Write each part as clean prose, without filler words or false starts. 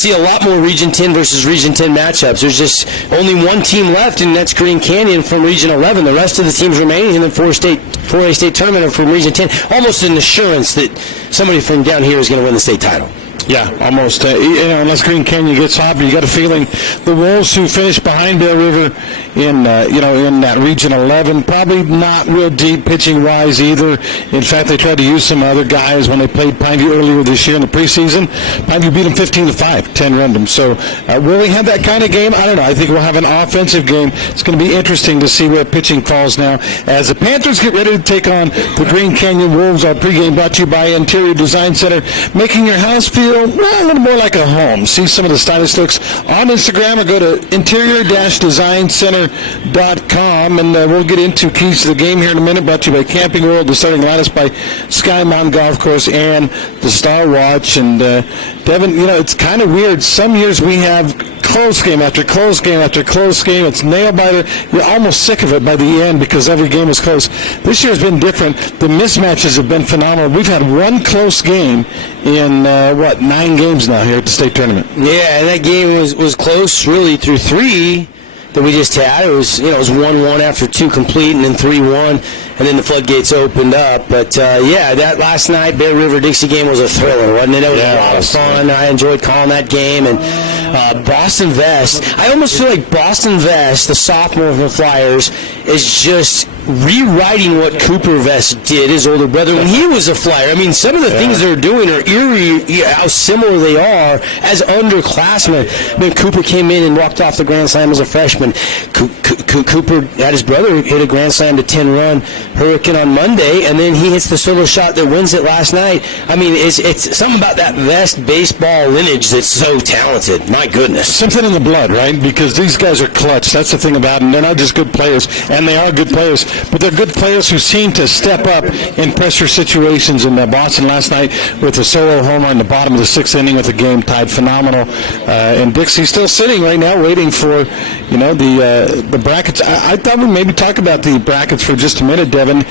See a lot more Region 10 versus Region 10 matchups. There's just only one team left, and that's Green Canyon from Region 11. The rest of the teams remaining in the 4A state tournament are from Region 10. Almost an assurance that somebody from down here is going to win the state title. Yeah, almost. Unless Green Canyon gets hot, but you got a feeling the Wolves, who finished behind Bear River in that Region 11, probably not real deep pitching wise either. In fact, they tried to use some other guys when they played Pineview earlier this year in the preseason. Pineview beat them 15-5, 10 random. So will we have that kind of game? I don't know. I think we'll have an offensive game. It's going to be interesting to see where pitching falls now as the Panthers get ready to take on the Green Canyon Wolves. Our pregame brought to you by Interior Design Center, making your house feel a little more like a home. See some of the stylish looks on Instagram, or go to interior-designcenter.com, and we'll get into keys to the game here in a minute. Brought to you by Camping World, the starting lineups by Sky Mountain Golf Course and the Star Watch. And Devin, it's kind of weird. Some years we have close game after close game after close game. It's nail-biter. You're almost sick of it by the end because every game is close. This year has been different. The mismatches have been phenomenal. We've had one close game in, 9 games now here at the state tournament. Yeah, and that game was close really through 3 that we just had. It was 1-1 after 2 complete, and then 3-1, and then the floodgates opened up. But that last night Bear River Dixie game was a thriller, wasn't it? It was a lot of fun. I enjoyed calling that game. And Boston Vest, I almost feel like Boston Vest, the sophomore from the Flyers, is just rewriting what Cooper Vest did, his older brother, when he was a Flyer. I mean, some of the things they're doing are eerie, how similar they are as underclassmen. I mean, Cooper came in and walked off the Grand Slam as a freshman. Cooper had his brother hit a Grand Slam to 10-run Hurricane on Monday, and then he hits the solo shot that wins it last night. I mean, it's something about that Vest baseball lineage that's so talented. My goodness. Something in the blood, right? Because these guys are clutch. That's the thing about them. They're not just good players, and they are good players, but they're good players who seem to step up in pressure situations. In Boston last night with a solo homer in the bottom of the 6th inning with the game tied, phenomenal. And Dixie's still sitting right now waiting for, the brackets. I thought we'd maybe talk about the brackets for just a minute, Devin.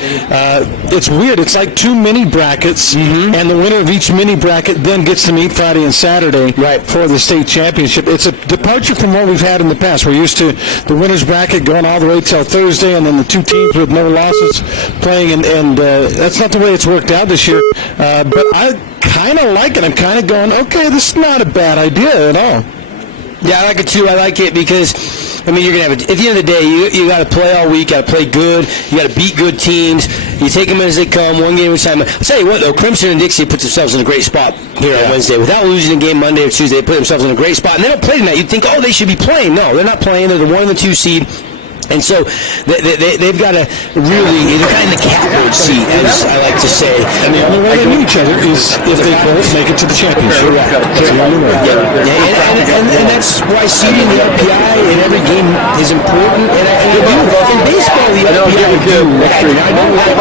It's weird. It's like 2 mini brackets, and the winner of each mini bracket then gets to meet Friday and Saturday for the state championship. It's a departure from what we've had in the past. We're used to the winner's bracket going all the way till Thursday, and then the 2 teams with no losses playing, and that's not the way it's worked out this year. But I kind of like it. I'm kind of going, okay, this is not a bad idea at all. Yeah, I like it too. I like it because, you're going to have, at the end of the day, you got to play all week, got to play good, you got to beat good teams, you take them as they come, one game at a time. I'll tell you what, though, Crimson and Dixie put themselves in a great spot here on Wednesday. Without losing a game Monday or Tuesday, they put themselves in a great spot, and they don't play tonight. You'd think, they should be playing. No, they're not playing. They're the 1 and the 2 seed. And so they've got to really, they're kind of in the catbird seat, as I like to say. And the only way they meet each other is if they both make it to the championship. That's the only way. And that's why seeding the RPI in every game is important. And in baseball, the RPI do. I know we have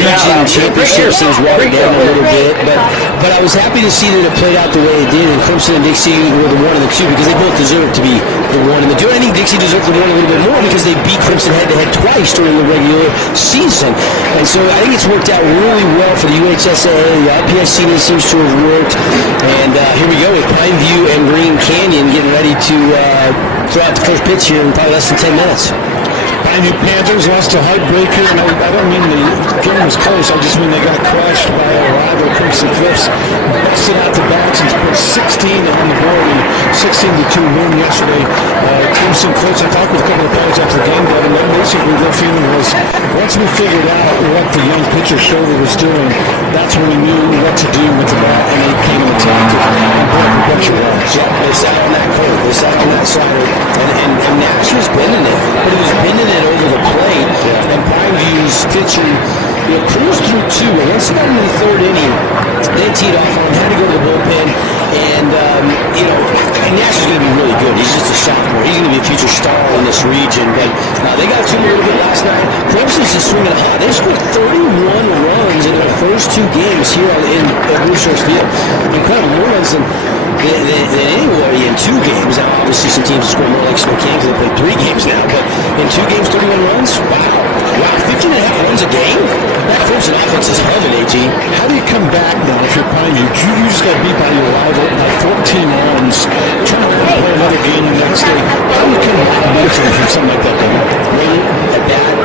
region championships things watered down a little bit, but I was happy to see that it played out the way it did. And Crimson and Dixie were the 1 and the 2 because they both deserve to be the 1 and the 2. I think Dixie deserved the 1 a little bit more because they beat Crimson head-to-head twice during the regular season. And so I think it's worked out really well for the UHSAA. The RPI seeding seems to have worked. And here we go with Pineview and Green Canyon getting ready to throw out the first pitch here in probably less than 10 minutes. Pineview Panthers lost a heartbreaker, and I don't mean the game was close, I just mean they got crushed by a rival, Crimson Cliffs. Busted out the bats and put 16 on the board, and 16-2 win yesterday. Crimson Cliffs, I talked with a couple of players after the game, but basically their feeling was, once we figured out what the young pitcher shoulder was doing, that's when we knew what to do with the bat, and they came and attacked it. And boy, production was. Yeah, they sat on that curve, they sat on that slider, and Nash was bending it, but he was bending it over the plate, and Pineview's pitcher cruised through 2, and once he got into the 3rd inning, they teed off on him, had to go to the bullpen, and Nash is going to be really good. He's just a sophomore. He's going to be a future star in this region, but they got to him a little bit last night. Clemson's just swinging hot. They scored 31 runs in their first 2 games here at Blue Source Field. Incredible, more runs than anybody in 2 games. Now, obviously, some teams score more like Spokane because they played 3 games now, but in 2 games, 31 runs? Wow. Wow, 15 and a half runs a game? That Clemson offense is humming, AG. How do you come back now if you're Pine View? You just got beat by your rival by 14 runs. Turn around and play another game the next day. How do you come back mentally from something like that? Great at bat,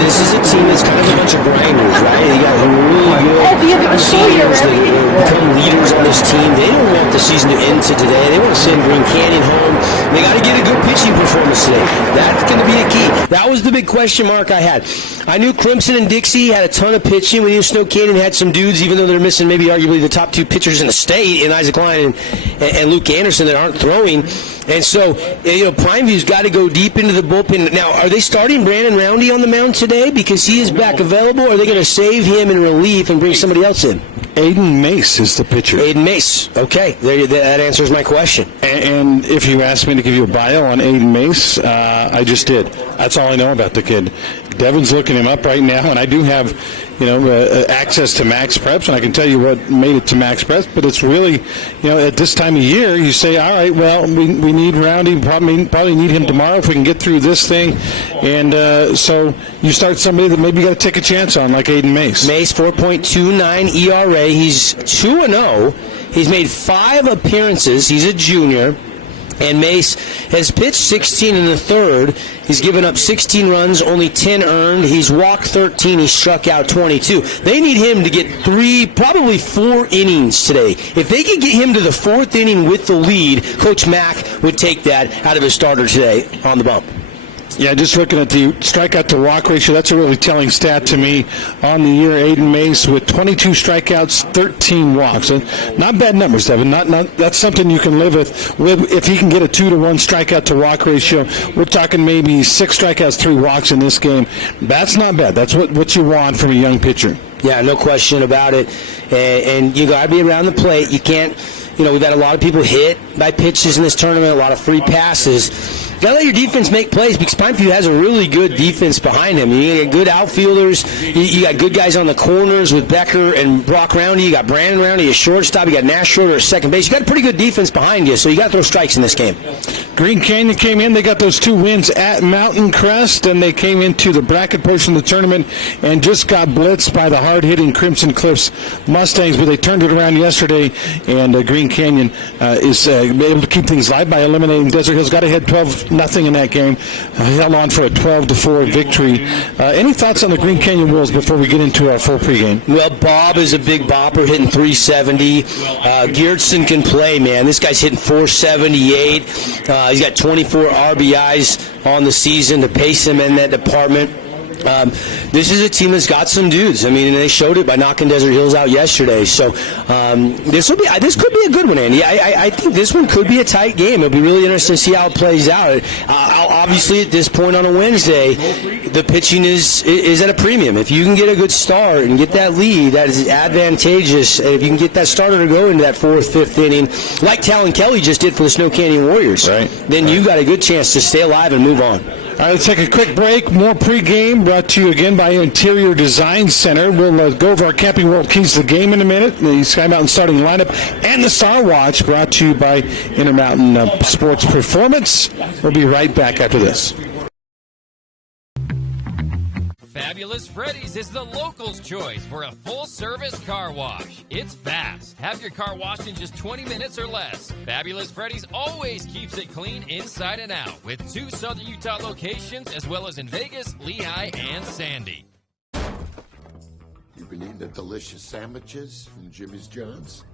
this is a team that's kind of a bunch of grinders, right? You got really good seniors that become leaders on this team. They don't want the season to end today. They want to send Green Canyon home. They got to get a good pitching performance today. That's going to be a key. That was the big question mark I had. I knew Clemson and Dixie had a ton of pitching. We knew Snow Canyon had some dudes, even though they're missing maybe arguably the top two pitchers in the state, in Isaac Lyon and Luke Anderson, that aren't throwing. And so, Prime View's got to go deep into the bullpen. Now, are they starting Brandon Roundy on the mound today because he is back available, or are they going to save him in relief and bring somebody else in? Aiden Mace is the pitcher. Aiden Mace. Okay, that answers my question. And if you asked me to give you a bio on Aiden Mace, I just did. That's all I know about the kid. Devin's looking him up right now, and I do have, access to Max Preps, and I can tell you what made it to Max Preps. But it's really, at this time of year, you say, all right, well, we need Roundy. Probably need him tomorrow if we can get through this thing. And so you start somebody that maybe you got to take a chance on, like Aiden Mace. Mace, 4.29 ERA. He's 2-0. He's made 5 appearances. He's a junior. And Mace has pitched 16 in the third. He's given up 16 runs, only 10 earned. He's walked 13. He struck out 22. They need him to get 3, probably 4 innings today. If they could get him to the 4th inning with the lead, Coach Mack would take that out of his starter today on the bump. Yeah, just looking at the strikeout to walk ratio, that's a really telling stat to me on the year. Aiden Mace with 22 strikeouts, 13 walks. Not bad numbers, Devin. Not that's something you can live with. If he can get a 2-to-1 strikeout to walk ratio, we're talking maybe 6 strikeouts, 3 walks in this game. That's not bad. That's what you want from a young pitcher. Yeah, no question about it. And you got to be around the plate. You can't. We've had a lot of people hit by pitches in this tournament, a lot of free passes. You got to let your defense make plays because Pineview has a really good defense behind him. You got good outfielders. You got good guys on the corners with Becker and Brock Roundy. You got Brandon Roundy, a shortstop. You got Nash Schroeder, a second base. You got a pretty good defense behind you, so you got to throw strikes in this game. Green Canyon came in. They got those 2 wins at Mountain Crest, and they came into the bracket portion of the tournament and just got blitzed by the hard-hitting Crimson Cliffs Mustangs, but they turned it around yesterday, and Green Canyon is able to keep things live by eliminating Desert Hills. Got ahead 12-0 in that game. Held on for a 12-4 victory. Any thoughts on the Green Canyon Wolves before we get into our full pregame? Well, Bob is a big bopper, hitting 370. Geertsen can play, man. This guy's hitting 478. He's got 24 RBIs on the season to pace him in that department. This is a team that's got some dudes. I mean, and they showed it by knocking Desert Hills out yesterday. So this could be a good one, Andy. I think this one could be a tight game. It'll be really interesting to see how it plays out. Obviously, at this point on a Wednesday, the pitching is at a premium. If you can get a good start and get that lead, that is advantageous. And if you can get that starter to go into that 4th, 5th inning, like Talon Kelly just did for the Snow Canyon Warriors, then you got a good chance to stay alive and move on. All right, let's take a quick break. More pregame brought to you again by Interior Design Center. We'll go over our Camping World keys to the game in a minute. The Sky Mountain starting lineup and the Star Watch brought to you by Intermountain Sports Performance. We'll be right back after this. Fabulous Freddy's is the locals' choice for a full-service car wash. It's fast. Have your car washed in just 20 minutes or less. Fabulous Freddy's always keeps it clean inside and out with 2 Southern Utah locations as well as in Vegas, Lehigh, and Sandy. You been eating the delicious sandwiches from Jimmy's John's?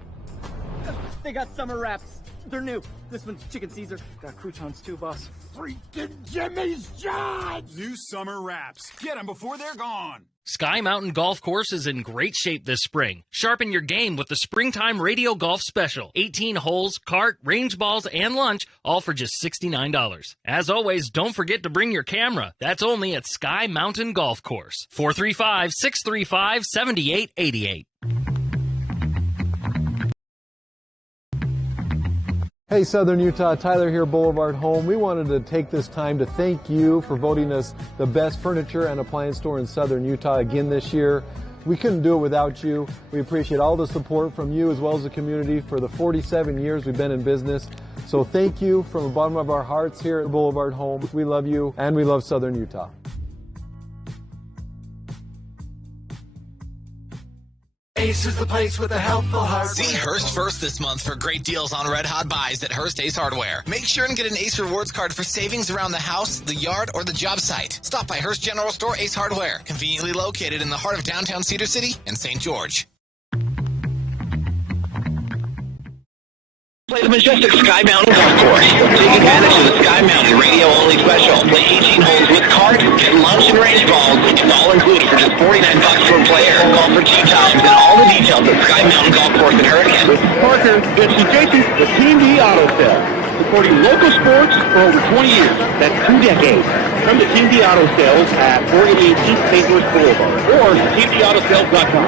They got summer wraps. They're new. This one's chicken Caesar. Got croutons too, boss. Freaking Jimmy's John's! New summer wraps. Get them before they're gone. Sky Mountain Golf Course is in great shape this spring. Sharpen your game with the Springtime Radio Golf Special. 18 holes, cart, range balls, and lunch, all for just $69. As always, don't forget to bring your camera. That's only at Sky Mountain Golf Course. 435-635-7888. Hey Southern Utah, Tyler here, Boulevard Home. We wanted to take this time to thank you for voting us the best furniture and appliance store in Southern Utah again this year. We couldn't do it without you. We appreciate all the support from you as well as the community for the 47 years we've been in business. So thank you from the bottom of our hearts here at Boulevard Home. We love you, and we love Southern Utah. Ace is the place with a helpful heart. See Hearst first this month for great deals on red hot buys at Hearst Ace Hardware. Make sure and get an Ace Rewards card for savings around the house, the yard, or the job site. Stop by Hearst General Store Ace Hardware, conveniently located in the heart of downtown Cedar City and St. George. Play the majestic Sky Mountain Golf Course. Take advantage of the Sky Mountain radio-only special. Play 18 holes with cart, get lunch and range balls. It's all included for just $49 per player. Call for tee times and all the details at Sky Mountain Golf Course in Hurricane. This is Parker. This is Jason with Team D Auto Sales. Supporting local sports for over 20 years. That's 2 decades. Come to Team D Auto Sales at 488 East St. Louis Boulevard or teamdautosales.com.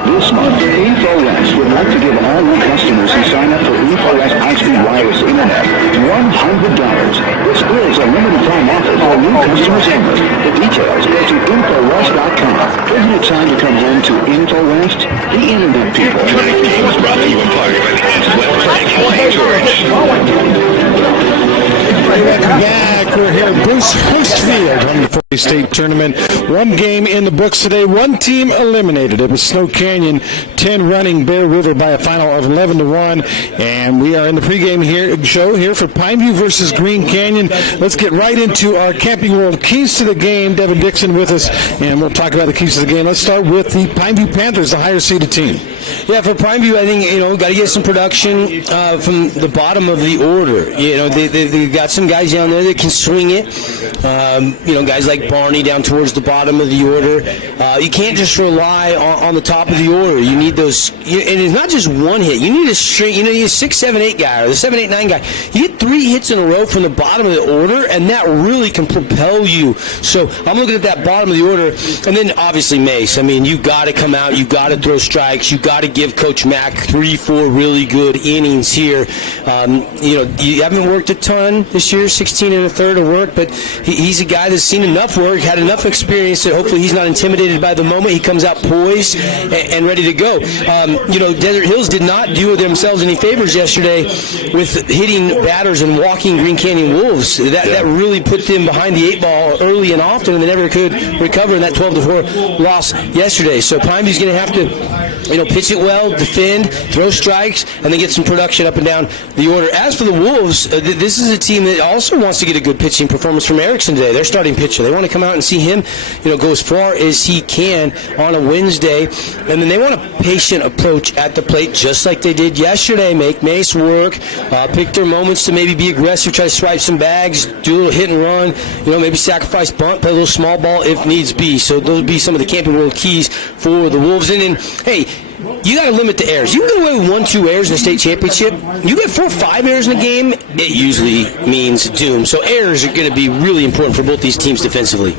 This month, InfoWest would like to give all new customers who sign up for InfoWest high-speed wireless internet $100. This is a limited time offer for new customers only. The details go to InfoWest.com. Isn't it time to come home to InfoWest? The internet people. Tonight's game is brought to you in part by the East-West St. George. Welcome back. We're here at Bruce Host Field on the 40 State Tournament. One game in the books today. One team eliminated. It was Snow Canyon, 10 running Bear River by a final of 11-1. And we are in the pregame show here for Pineview versus Green Canyon. Let's get right into our Camping World keys to the game. Devin Dixon with us, and we'll talk about the keys to the game. Let's start with the Pineview Panthers, the higher-seeded team. Yeah, for Pineview, I think, got to get some production from the bottom of the order. They've got some guys down there that can swing it. Guys like Barney down towards the bottom of the order. You can't just rely on the top of the order. You need those, and it's not just one hit. You need a string. You need a 6, 7, 8 guy or the 7, 8, 9 guy. You get 3 hits in a row from the bottom of the order, and that really can propel you. So I'm looking at that bottom of the order, and then obviously Mace. I mean, you got to come out. You got to throw strikes. You got to give Coach Mack 3, 4 really good innings here. You haven't worked a ton this year, 16 1/3 of work, but he's a guy that's seen enough work, had enough experience that hopefully he's not intimidated by the moment. He comes out poised and ready to go. Desert Hills did not do themselves any favors yesterday with hitting batters and walking Green Canyon Wolves. That really put them behind the 8 ball early and often, and they never could recover in that 12-4 loss yesterday. So Pineview's going to have to pitch it well, defend, throw strikes, and then get some production up and down the order. As for the Wolves, this is a team that also wants to get a good pitching performance from Erickson today. Their starting pitcher. They want to come out and see him, go as far as he can on a Wednesday, and then they want a patient approach at the plate, just like they did yesterday. Make Mace work, pick their moments to maybe be aggressive, try to swipe some bags, do a little hit and run, maybe sacrifice bunt, play a little small ball if needs be. So those would be some of the Camping World keys for the Wolves. And then, hey, you got to limit the errors. You can get away with 1, 2 errors in the state championship. You get 4, 5 errors in a game, it usually means doom. So errors are going to be really important for both these teams defensively.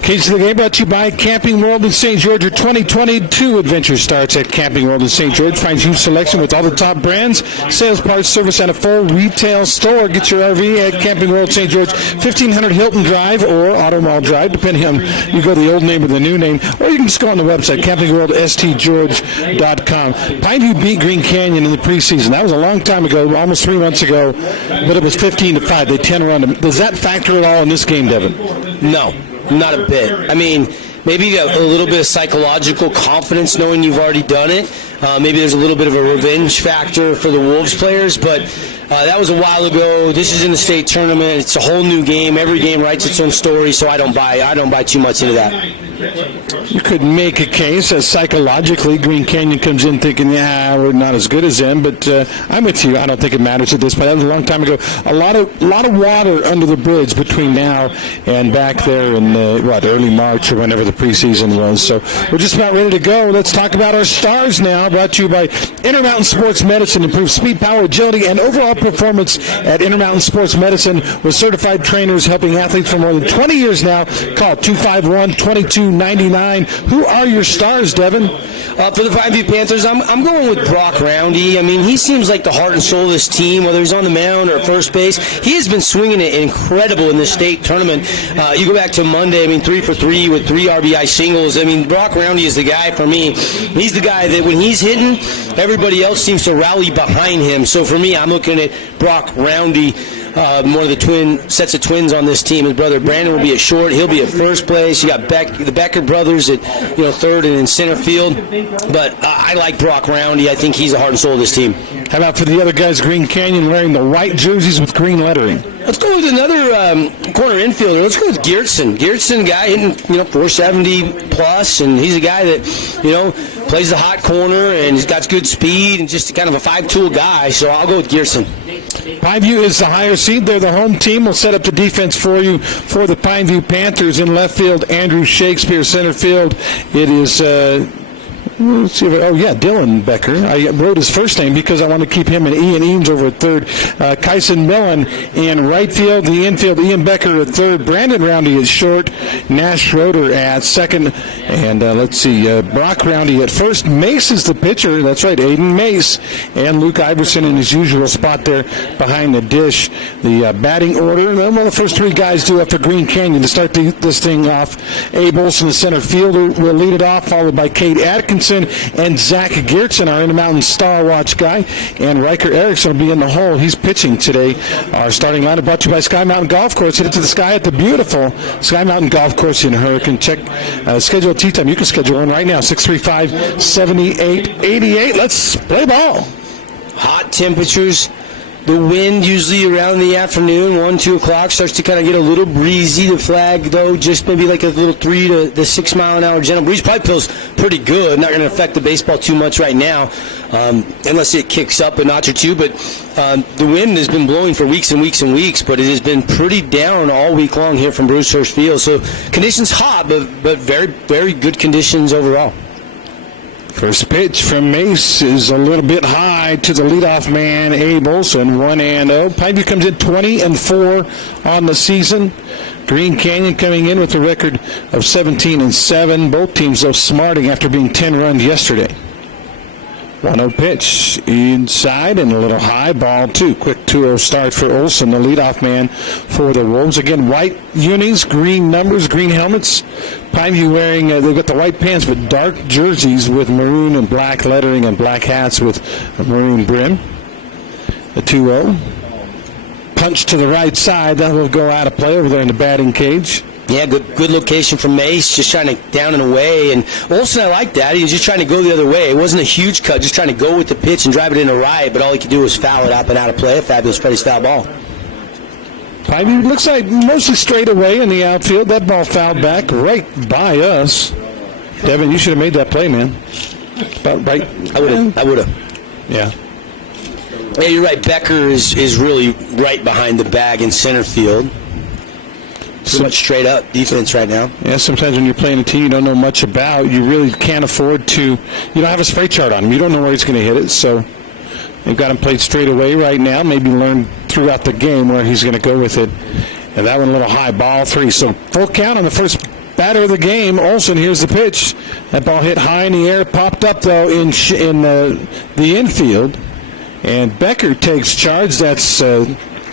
Keys to the game brought to you by Camping World in St. George. Your 2022 adventure starts at Camping World in St. George. Finds huge selection with all the top brands, sales, parts, service, and a full retail store. Get your RV at Camping World St. George, 1500 Hilton Drive or Auto Mall Drive, depending on you go the old name or the new name, or you can just go on the website, campingworldstgeorge.com. Pineview beat Green Canyon in the preseason. That was a long time ago, almost 3 months ago, but it was 15-5. They 10-run them. Does that factor at all in this game, Devin? No. Not a bit. I mean, maybe a little bit of psychological confidence knowing you've already done it. Maybe there's a little bit of a revenge factor for the Wolves players, but that was a while ago. This is in the state tournament. It's a whole new game. Every game writes its own story, so I don't buy too much into that. You could make a case that psychologically Green Canyon comes in thinking, we're not as good as them, but I'm with you. I don't think it matters at this point. That was a long time ago. A lot of water under the bridge between now and back there in early March or whenever the preseason was. So we're just about ready to go. Let's talk about our stars now, brought to you by Intermountain Sports Medicine. Improve speed, power, agility, and overall performance at Intermountain Sports Medicine with certified trainers helping athletes for more than 20 years now. Call 251-2299. Who are your stars, Devin? For the Pineview Panthers, I'm going with Brock Roundy. I mean, he seems like the heart and soul of this team, whether he's on the mound or at first base. He has been swinging it incredible in this state tournament. You go back to Monday, 3 for 3 with 3 RBI singles. Brock Roundy is the guy for me. He's the guy that when he's hitting, everybody everybody else seems to rally behind him. So for me, I'm looking at Brock Roundy, one of the sets of twins on this team. His brother Brandon will be at short. He'll be at first place. You got the Becker brothers at third and in center field. But I like Brock Roundy. I think he's the heart and soul of this team. How about for the other guys, Green Canyon, wearing the white jerseys with green lettering? Let's go with another corner infielder. Let's go with Geertsen. Geertsen, guy hitting 470 plus, and he's a guy that plays the hot corner and he's got good speed and just kind of a five-tool guy. So I'll go with Geertsen. Pineview is the higher seed. They're the home team. We'll set up the defense for you for the Pineview Panthers. In left field, Andrew Shakespeare. Center field, it is let's see Dylan Becker. I wrote his first name because I want to keep him and Ian Eames over at third. Kyson Millen in right field. The infield, Ian Becker at third. Brandon Roundy at short. Nash Schroeder at second. And Brock Roundy at first. Mace is the pitcher. That's right, Aiden Mace. And Luke Iverson in his usual spot there behind the dish. The batting order, the first three guys do after Green Canyon to start this thing off. Abe Olson, the center fielder, will lead it off, followed by Kate Atkinson and Zach Geertsen, our Intermountain Star Watch guy, and Riker Erickson will be in the hole. He's pitching today. Our starting lineup brought to you by Sky Mountain Golf Course. Hit it to the sky at the beautiful Sky Mountain Golf Course in Hurricane. Check schedule tee time. You can schedule one right now, 635-7888. Let's play ball. Hot temperatures. The wind usually around the afternoon, 1, 2 o'clock, starts to kind of get a little breezy. The flag, though, just maybe like a little 3 to 6 mile an hour gentle breeze. Probably feels pretty good. Not going to affect the baseball too much right now, unless it kicks up a notch or two. But the wind has been blowing for weeks and weeks and weeks, but it has been pretty down all week long here from Brucehurst Field. So conditions hot, but very, very good conditions overall. First pitch from Mace is a little bit high to the leadoff man, Abe Olson, 1-0. Pineview comes in 20-4 on the season. Green Canyon coming in with a record of 17-7. Both teams, though, smarting after being 10-run yesterday. 1-0 pitch inside and a little high, ball 2. Quick 2-0 start for Olson, the leadoff man for the Wolves. Again, white unis, green numbers, green helmets. Pineview wearing, they've got the white pants but dark jerseys with maroon and black lettering and black hats with a maroon brim. The 2-0. Punch to the right side. That will go out of play over there in the batting cage. Yeah, good location from Mace, just trying to down and away. And Olson, I like that. He was just trying to go the other way. It wasn't a huge cut, just trying to go with the pitch and drive it into right, but all he could do was foul it up and out of play. Fabulous Freddy's foul ball. Pineview looks like mostly straight away in the outfield. That ball fouled back right by us. Devin, you should have made that play, man. About right. I would have. Yeah. Yeah, you're right. Becker is really right behind the bag in center field. So much straight up defense right now. Yeah, sometimes when you're playing a team you don't know much about, you really can't afford to. You don't have a spray chart on him. You don't know where he's going to hit it. So they've got him played straight away right now. Maybe learn throughout the game where he's going to go with it. And that one a little high, ball 3. So full count on the first batter of the game. Olson, here's the pitch. That ball hit high in the air, popped up though in the infield. And Becker takes charge. That's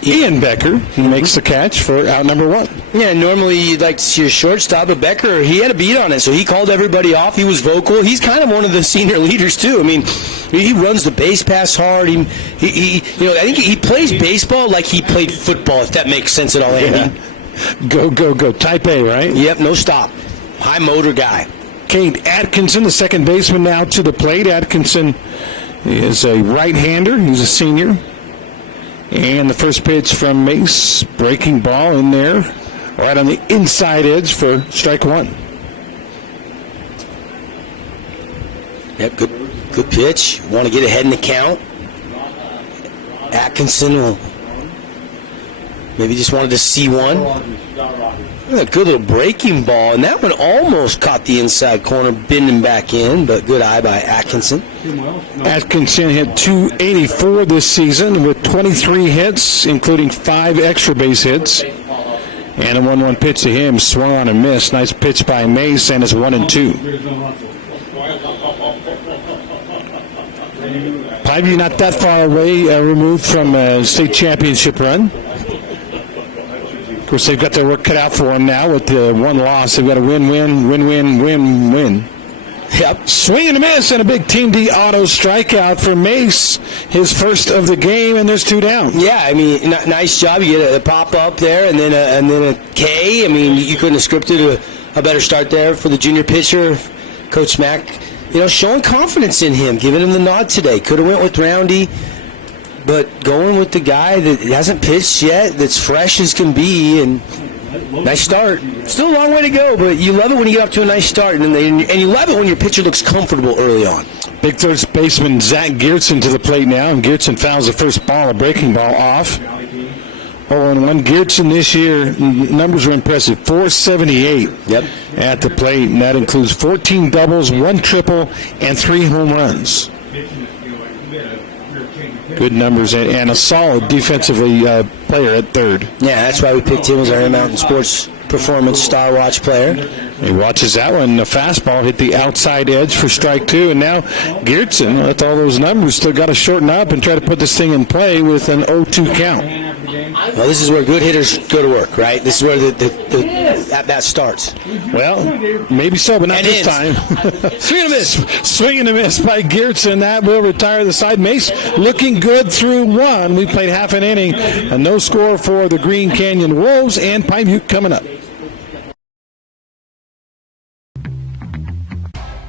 Ian Becker. He makes the catch for out number 1. Yeah, normally you'd like to see your shortstop, but Becker, he had a beat on it, so he called everybody off. He was vocal. He's kind of one of the senior leaders too. I mean, he runs the base pass hard. I think he plays baseball like he played football, if that makes sense at all, Andy. Yeah. Go. Type A, right? Yep, no stop. High motor guy. Kate Atkinson, the second baseman, now to the plate. Atkinson is a right-hander. He's a senior. And the first pitch from Mace, breaking ball in there, right on the inside edge for strike 1. Yep, good pitch. Want to get ahead in the count. Atkinson will maybe just wanted to see one. A good little breaking ball, and that one almost caught the inside corner, bending back in, but good eye by Atkinson. Atkinson hit 284 this season with 23 hits, including 5 extra base hits. And a 1-1 pitch to him, swung on and missed. Nice pitch by Mace, and it's 1-2. Pineview not that far away, removed from a state championship run. Of course, they've got their work cut out for them now with the 1 loss. They've got a win. Yep. Swing and a miss, and a big Team D auto strikeout for Mace, his first of the game, and there's 2 down. Yeah, I mean, nice job. You get a pop up there, and then a K. I mean, you couldn't have scripted a better start there for the junior pitcher, Coach Mack. Showing confidence in him, giving him the nod today. Could have went with Roundy, but going with the guy that hasn't pitched yet, that's fresh as can be, and nice start. Still a long way to go, but you love it when you get off to a nice start, and you love it when your pitcher looks comfortable early on. Big third baseman Zach Geertsen to the plate now, and Geertsen fouls the first ball, a breaking ball off. 0-1. Geertsen this year, numbers were impressive. 478 at the plate, and that includes 14 doubles, 1 triple, and 3 home runs. Good numbers, and a solid defensively player at third. Yeah, that's why we picked him as our Mountain Sports Performance Star Watch player. He watches that one. The fastball hit the outside edge for strike 2, and now Geertsen, with all those numbers, still got to shorten up and try to put this thing in play with an 0-2 count. Well, this is where good hitters go to work, right? This is where the at-bat starts. Well, maybe so, but not this time. Swing and a miss. Swing and a miss by Geertsen. That will retire the side. Mace looking good through 1. We played half an inning. A no score for the Green Canyon Wolves, and Pine Butte coming up.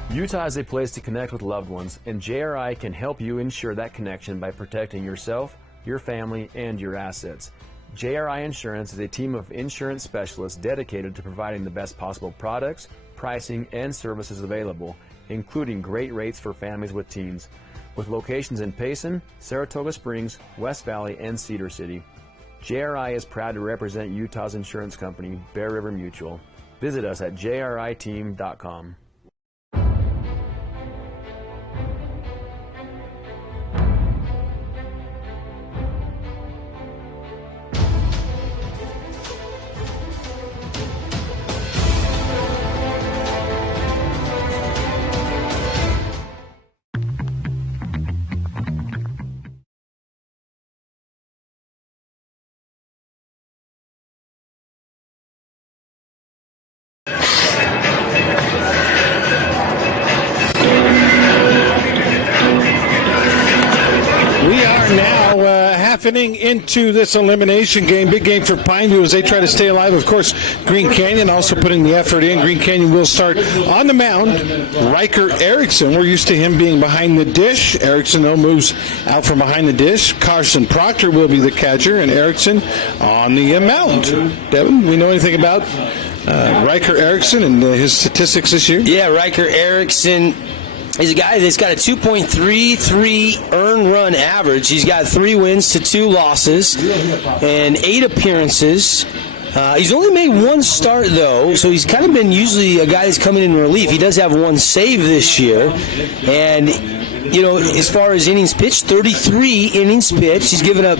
Utah is a place to connect with loved ones, and JRI can help you ensure that connection by protecting yourself, your family, and your assets. JRI Insurance is a team of insurance specialists dedicated to providing the best possible products, pricing, and services available, including great rates for families with teens, with locations in Payson, Saratoga Springs, West Valley, and Cedar City. JRI is proud to represent Utah's insurance company, Bear River Mutual. Visit us at jriteam.com. Inning into this elimination game. Big game for Pineview as they try to stay alive. Of course, Green Canyon also putting the effort in. Green Canyon will start on the mound. Riker Erickson, we're used to him being behind the dish. Erickson, though, moves out from behind the dish. Carson Proctor will be the catcher, and Erickson on the mound. Devin, we know anything about Riker Erickson and his statistics this year? Yeah, Riker Erickson. He's a guy that's got a 2.33 earned run average. He's got 3 wins to 2 losses and 8 appearances. He's only made 1 start, though, so he's kind of been usually a guy that's coming in relief. He does have 1 save this year. And, as far as innings pitched, 33 innings pitched. He's given up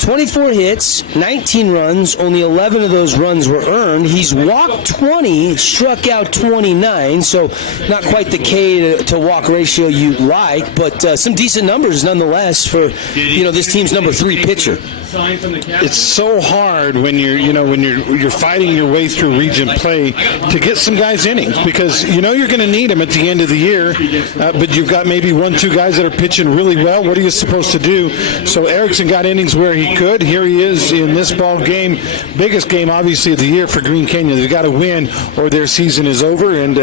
24 hits, 19 runs, only 11 of those runs were earned. He's walked 20, struck out 29, so not quite the K to walk ratio you'd like, but some decent numbers nonetheless for this team's number 3 pitcher. It's so hard when you're fighting your way through region play to get some guys innings because you're going to need them at the end of the year, but you've got maybe 1-2 guys that are pitching really well. What are you supposed to do? So Erickson got innings where he could. Here he is in this ball game, biggest game obviously of the year for Green Canyon. They've got to win or their season is over, and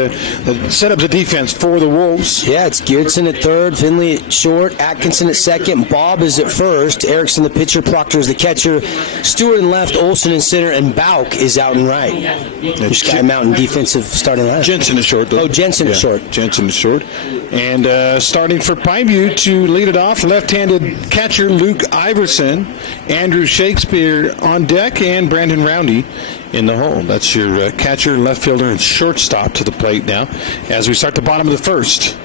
set up the defense for the Wolves. Yeah, it's Geertsen at third, Finley at short, Atkinson at second, Bob is at first, Erickson the pitcher, Proctor is the catcher, Stewart in left, Olson in center, and Bauk is out and right. Sky Mountain defensive starting line. Jensen is short, though. Oh, Jensen is short. Jensen is short. And starting for Pineview to lead it off, left-handed catcher Luke Iverson, Andrew Shakespeare on deck, and Brandon Roundy in the hole. That's your catcher, left fielder, and shortstop to the plate now as we start the bottom of the first.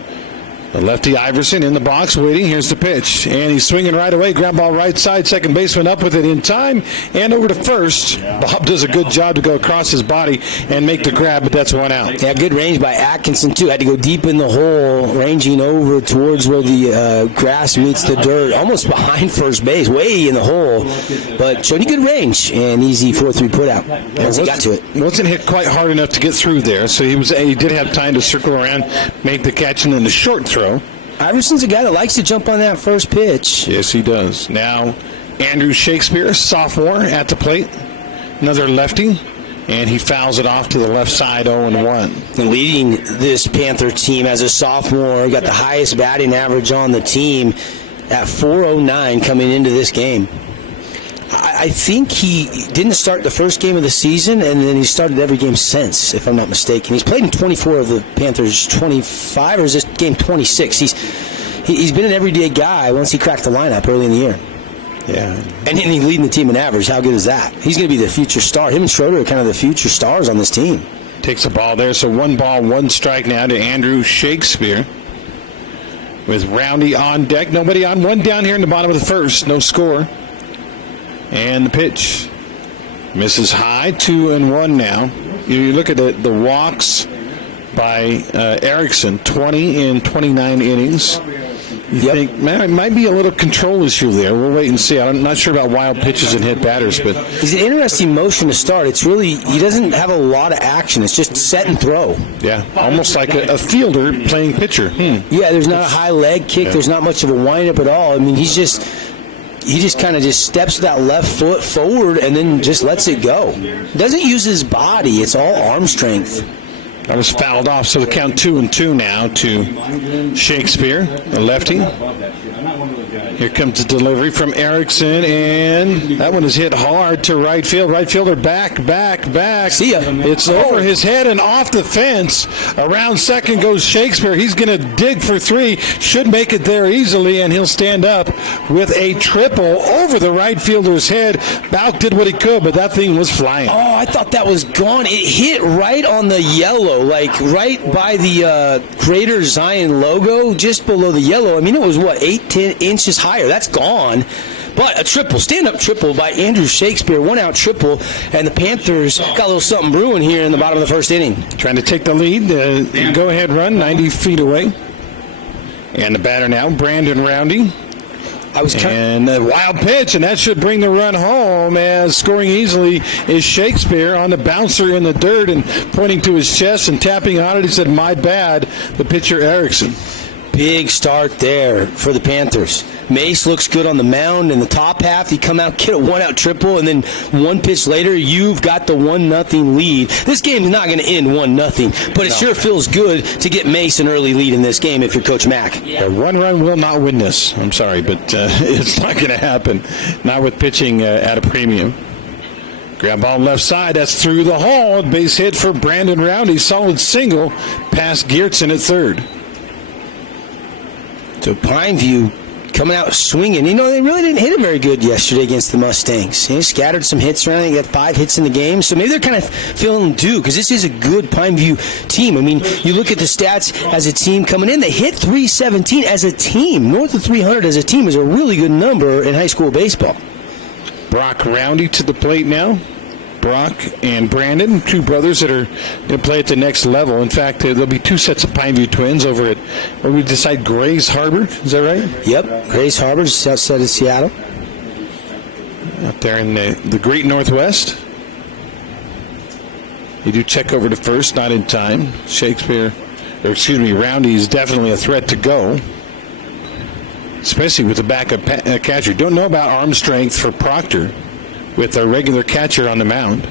The lefty Iverson in the box waiting. Here's the pitch. And he's swinging right away. Ground ball right side. Second baseman up with it in time. And over to first. Bob does a good job to go across his body and make the grab, but that's 1 out. Yeah, good range by Atkinson, too. Had to go deep in the hole, ranging over towards where the grass meets the dirt, almost behind first base, way in the hole. But showed you good range and easy 4-3 put out once he got to it. Wasn't hit quite hard enough to get through there, so he did have time to circle around, make the catch and then the short throw. Iverson's a guy that likes to jump on that first pitch. Yes, he does. Now, Andrew Shakespeare, sophomore, at the plate. Another lefty. And he fouls it off to the left side, 0-1. Leading this Panther team as a sophomore, got the highest batting average on the team at .409 coming into this game. I think he didn't start the first game of the season, and then he started every game since, if I'm not mistaken. He's played in 24 of the Panthers' 25, or is this game 26? He's been an everyday guy once he cracked the lineup early in the year. Yeah. And he's leading the team in average. How good is that? He's going to be the future star. Him and Schroeder are kind of the future stars on this team. Takes the ball there. So 1 ball, 1 strike now to Andrew Shakespeare. With Roundy on deck. Nobody on. 1 down here in the bottom of the first. No score. And the pitch. Misses high. 2-1 now. You look at the walks by Erickson. 20 in 29 innings. You think, man, it might be a little control issue there. We'll wait and see. I'm not sure about wild pitches and hit batters, but he's an interesting motion to start. It's really, he doesn't have a lot of action. It's just set and throw. Yeah, almost like a fielder playing pitcher. Yeah, there's not a high leg kick. Yeah. There's not much of a wind-up at all. I mean, he just kind of just steps with that left foot forward and then just lets it go. Doesn't use his body. It's all arm strength. That was fouled off, so the count 2-2 now to Shakespeare, the lefty. Here comes the delivery from Erickson, and that one is hit hard to right field. Right fielder back. See ya. It's over his head and off the fence. Around second goes Shakespeare. He's going to dig for 3. Should make it there easily, and he'll stand up with a triple over the right fielder's head. Bauk did what he could, but that thing was flying. Oh, I thought that was gone. It hit right on the yellow, like right by the Greater Zion logo, just below the yellow. I mean, it was, 8-10 inches higher. That's gone. But a triple, stand-up triple by Andrew Shakespeare, 1-out triple, and the Panthers got a little something brewing here in the bottom of the first inning. Trying to take the lead, go-ahead run, 90 feet away. And the batter now, Brandon Roundy. And a wild pitch, and that should bring the run home, as scoring easily is Shakespeare on the bouncer in the dirt and pointing to his chest and tapping on it. He said, "My bad," the pitcher Erickson. Big start there for the Panthers. Mace looks good on the mound in the top half. You come out, get a 1-out triple, and then 1 pitch later, you've got the 1-0 lead. This game's not going to end 1-0, but it sure feels good to get Mace an early lead in this game if you're Coach Mack. Yeah, 1 run will not win this. I'm sorry, but it's not going to happen. Not with pitching at a premium. Grab ball left side. That's through the hole. Base hit for Brandon Roundy. Solid single past Geertsen at third. So Pineview coming out swinging. You know, they really didn't hit it very good yesterday against the Mustangs. They scattered some hits around. They got 5 hits in the game. So maybe they're kind of feeling due, because this is a good Pineview team. I mean, you look at the stats as a team coming in. They hit .317 as a team. North of 300 as a team is a really good number in high school baseball. Brock Roundy to the plate now. Brock and Brandon, 2 brothers that are going to play at the next level. In fact, there'll be 2 sets of Pineview twins over at, where we decide, Grays Harbor. Is that right? Yep, Grays Harbor, just outside of Seattle. Out there in the Great Northwest. You do check over to first, not in time. Roundy is definitely a threat to go, especially with the backup catcher. Don't know about arm strength for Proctor with a regular catcher on the mound.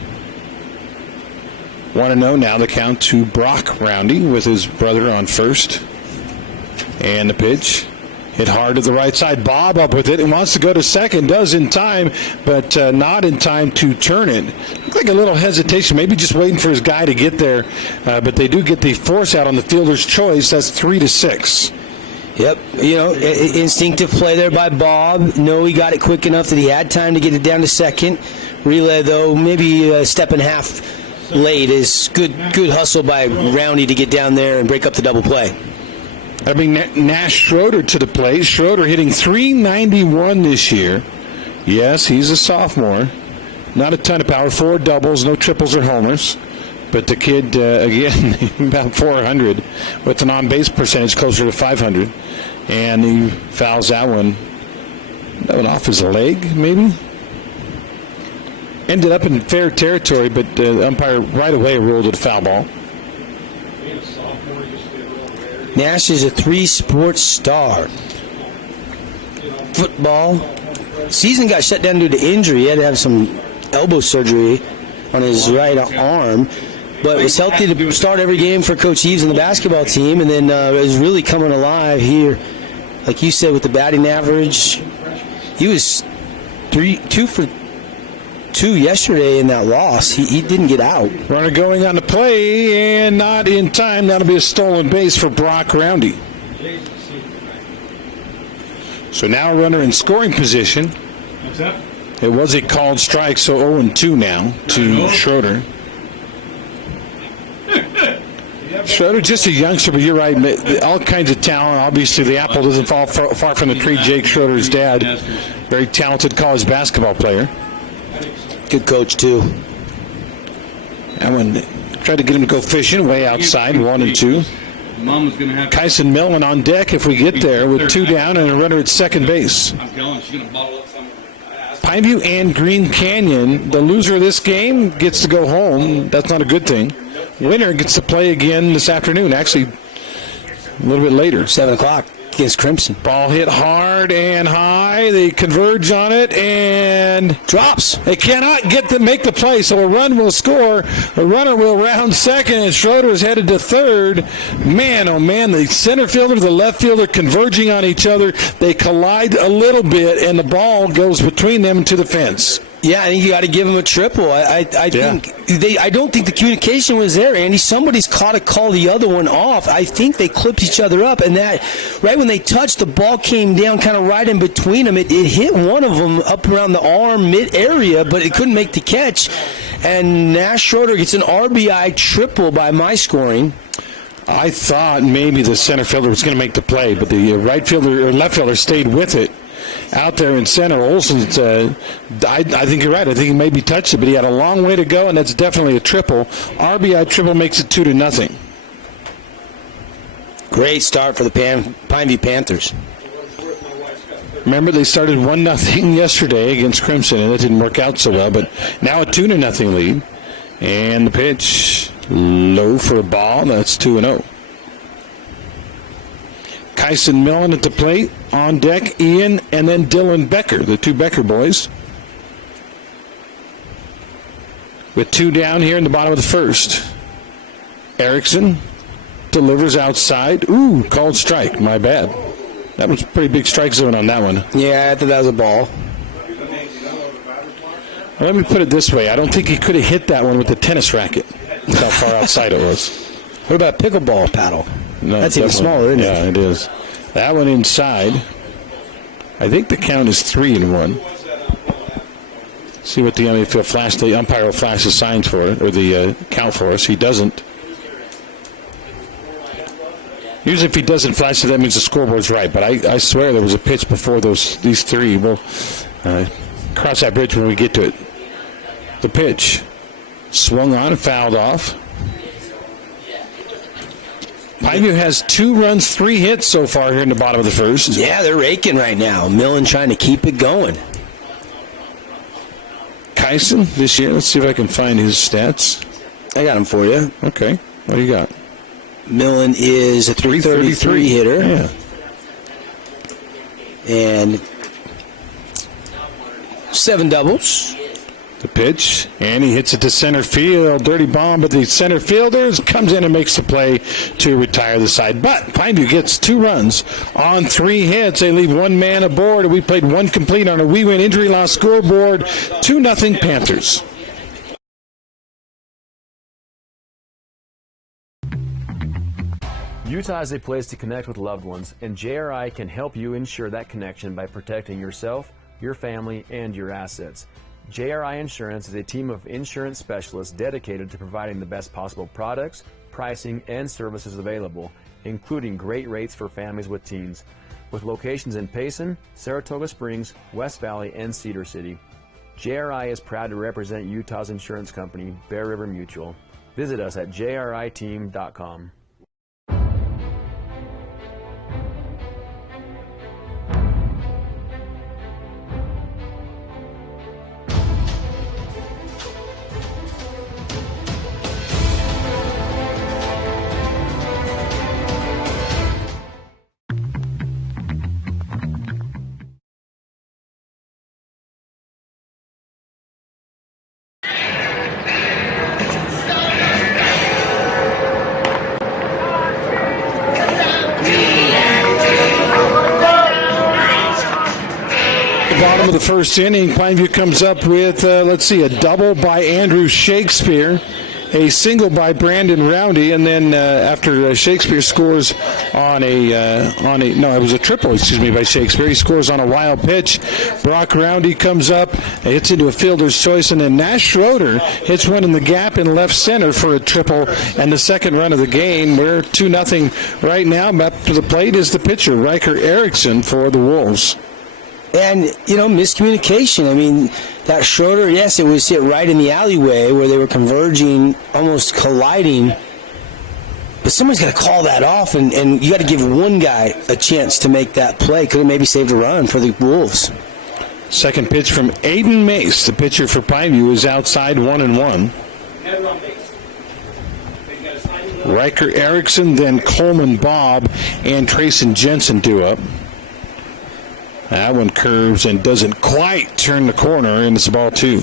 Want to know now the count to Brock Roundy with his brother on first. And the pitch. Hit hard to the right side. Bob up with it and wants to go to second. Does in time, but not in time to turn it. Looks like a little hesitation. Maybe just waiting for his guy to get there. But they do get the force out on the fielder's choice. That's 3-6. Yep, instinctive play there by Bob. No, he got it quick enough that he had time to get it down to second. Relay, though, maybe a step and a half late. Is good hustle by Roundy to get down there and break up the double play. I mean, Nash Schroeder to the plate. Schroeder hitting .391 this year. Yes, he's a sophomore. Not a ton of power. 4 doubles, no triples or homers. But the kid, again, about 400 with an on-base percentage closer to 500. And he fouls that one off his leg, maybe? Ended up in fair territory, but the umpire right away ruled it a foul ball. Nash is a 3-sport star. Football. Season got shut down due to injury. He had to have some elbow surgery on his right arm. But was healthy to start every game for Coach Eves and the basketball team. And then is really coming alive here. Like you said, with the batting average. He was 2 for 2 yesterday in that loss. He didn't get out. Runner going on the play and not in time. That'll be a stolen base for Brock Roundy. So now a runner in scoring position. What's that? It was a called strike, so 0-2 now to Schroeder. Schroeder, just a youngster, but you're right. All kinds of talent. Obviously, the apple doesn't fall far from the tree. Jake Schroeder's dad, very talented college basketball player. Good coach, too. That one tried to get him to go fishing way outside, 1-2. Kyson Millen on deck if we get there with 2 down and a runner at second base. Pineview and Green Canyon, the loser of this game gets to go home. That's not a good thing. Winner gets to play again this afternoon, actually a little bit later. 7 o'clock against Crimson. Ball hit hard and high. They converge on it and drops. They cannot make the play, so a run will score. A runner will round second, and Schroeder is headed to third. Man, oh man, the center fielder, the left fielder converging on each other. They collide a little bit, and the ball goes between them to the fence. Yeah, I think you got to give him a triple. I don't think the communication was there, Andy. Somebody's caught to call the other one off. I think they clipped each other up, and that right when they touched, the ball came down kind of right in between them. It hit one of them up around the arm mid-area, but it couldn't make the catch. And Nash Schroeder gets an RBI triple by my scoring. I thought maybe the center fielder was going to make the play, but the right fielder or left fielder stayed with it. Out there in center, Olsen's, I think you're right. I think he maybe touched it, but he had a long way to go, and that's definitely a triple. RBI triple makes it 2-0. Great start for the Pineview Panthers. Remember, they started 1-0 yesterday against Crimson, and it didn't work out so well, but now a 2-0 lead. And the pitch, low for a ball. That's 2-0. Kyson Millen at the plate. On deck, Ian, and then Dylan Becker, the 2 Becker boys. With 2 down here in the bottom of the first. Erickson delivers outside. Ooh, called strike. My bad. That was a pretty big strike zone on that one. Yeah, I thought that was a ball. Let me put it this way. I don't think he could have hit that one with the tennis racket. That's how far outside it was. What about pickleball paddle? No, that's even smaller, isn't it? Yeah, it is. That one inside. I think the count is 3-1. See what the umpire will flash the signs for it, or the count for us. He doesn't. Usually if he doesn't flash it, that means the scoreboard's right. But I swear there was a pitch before these 3. We'll cross that bridge when we get to it. The pitch. Swung on and fouled off. Pineview has 2 runs, 3 hits so far here in the bottom of the first. Yeah, they're raking right now. Millen trying to keep it going. Kyson this year, let's see if I can find his stats. I got him for you. Okay, what do you got? Millen is a 333 hitter. Yeah. And 7 doubles. The pitch, and he hits it to center field. Dirty bomb, but the center fielder comes in and makes the play to retire the side. But Pineview gets 2 runs on 3 hits. They leave 1 man aboard. We played 1 complete on a we win injury loss scoreboard. 2-0 Panthers. Utah is a place to connect with loved ones, and JRI can help you ensure that connection by protecting yourself, your family, and your assets. JRI Insurance is a team of insurance specialists dedicated to providing the best possible products, pricing, and services available, including great rates for families with teens. With locations in Payson, Saratoga Springs, West Valley, and Cedar City, JRI is proud to represent Utah's insurance company, Bear River Mutual. Visit us at jriteam.com. bottom of the first inning, Pineview comes up with, a double by Andrew Shakespeare, a single by Brandon Roundy, and then after Shakespeare scores it was a triple, by Shakespeare. He scores on a wild pitch. Brock Roundy comes up, hits into a fielder's choice, and then Nash Schroeder hits one in the gap in left center for a triple, and the second run of the game. We're 2-0 right now. Up to the plate is the pitcher, Riker Erickson, for the Wolves. And, miscommunication. I mean, that Schroeder, yes, it was hit right in the alleyway where they were converging, almost colliding. But somebody's got to call that off, and you got to give one guy a chance to make that play. Could have maybe saved a run for the Wolves. Second pitch from Aiden Mace, the pitcher for Pineview, is outside 1-1. Riker Erickson, then Coleman Bob, and Trayson Jensen due up. That one curves and doesn't quite turn the corner, and it's ball 2.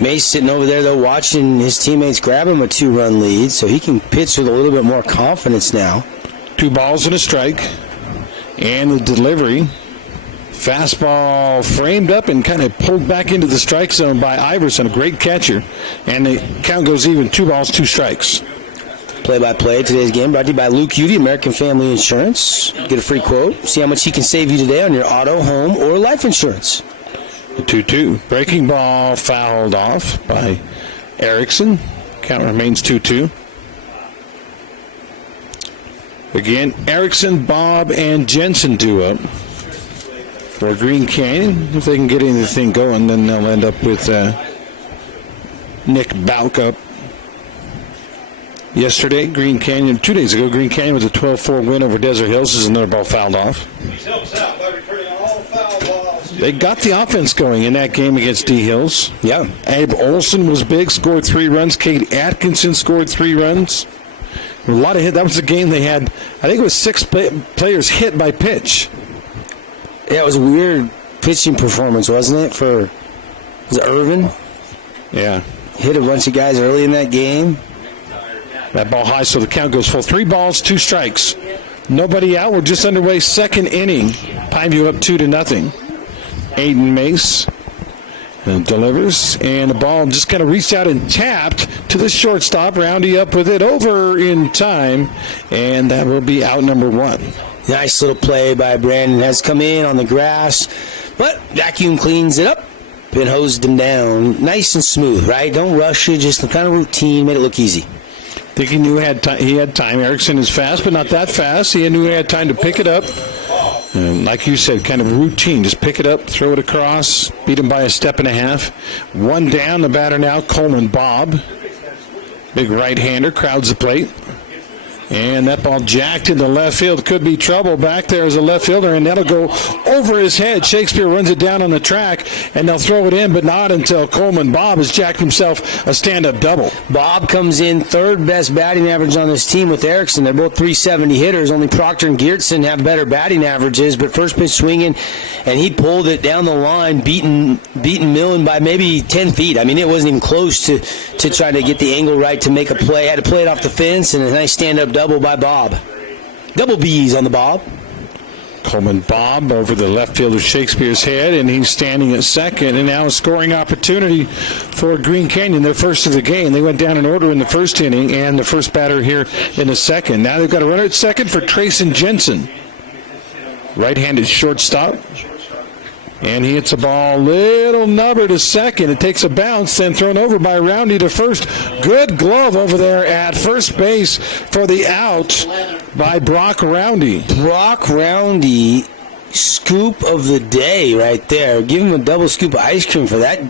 Mace sitting over there, though, watching his teammates grab him a 2-run lead, so he can pitch with a little bit more confidence now. 2 balls and a strike. And the delivery. Fastball framed up and kind of pulled back into the strike zone by Iverson, a great catcher. And the count goes even, 2 balls, 2 strikes. Play-by-play today's game brought to you by Luke Udy, American Family Insurance. Get a free quote. See how much he can save you today on your auto, home, or life insurance. 2-2. Breaking ball fouled off by Erickson. Count remains 2-2. Again, Erickson, Bob, and Jensen due up for Green Canyon. If they can get anything going, then they'll end up with Nick Balk up. Yesterday, 2 days ago, Green Canyon with a 12-4 win over Desert Hills. This is another ball fouled off. They got the offense going in that game against D Hills. Yeah. Abe Olson was big, scored 3 runs. Kate Atkinson scored 3 runs. A lot of hit. That was the game they had, I think it was 6 players hit by pitch. Yeah, it was a weird pitching performance, wasn't it, was it Irvin? Yeah. Hit a bunch of guys early in that game. That ball high, so the count goes full. 3 balls, 2 strikes. Nobody out. We're just underway, second inning. Pineview up 2-0. Aiden Mace delivers, and the ball just kind of reached out and tapped to the shortstop. Roundy up with it over in time, and that will be out number 1. Nice little play by Brandon. Has come in on the grass, but vacuum cleans it up and hosed him down. Nice and smooth, right? Don't rush it, just the kind of routine, made it look easy. I think he knew he had time. Erickson is fast, but not that fast. He knew he had time to pick it up. And like you said, kind of routine. Just pick it up, throw it across, beat him by a step and a half. 1 down, the batter now, Coleman Bob. Big right-hander, crowds the plate. And that ball jacked into left field. Could be trouble back there as a left fielder, and that'll go over his head. Shakespeare runs it down on the track, and they'll throw it in, but not until Coleman Bob has jacked himself a stand-up double. Bob comes in 3rd best batting average on this team with Erickson. They're both .370 hitters. Only Proctor and Geertsen have better batting averages, but first pitch swinging, and he pulled it down the line, beating Millen by maybe 10 feet. I mean, it wasn't even close to trying to get the angle right to make a play. Had to play it off the fence, and a nice stand-up double by Bob. Double B's on the Bob. Coleman Bob over the left fielder Shakespeare's head, and he's standing at second, and now a scoring opportunity for Green Canyon, their first of the game. They went down in order in the first inning, and the first batter here in the second. Now they've got a runner at second for Trayson Jensen. Right-handed shortstop. And he hits a ball, little nubber to second. It takes a bounce, then thrown over by Roundy to first. Good glove over there at first base for the out by Brock Roundy. Brock Roundy, scoop of the day right there. Give him a double scoop of ice cream for that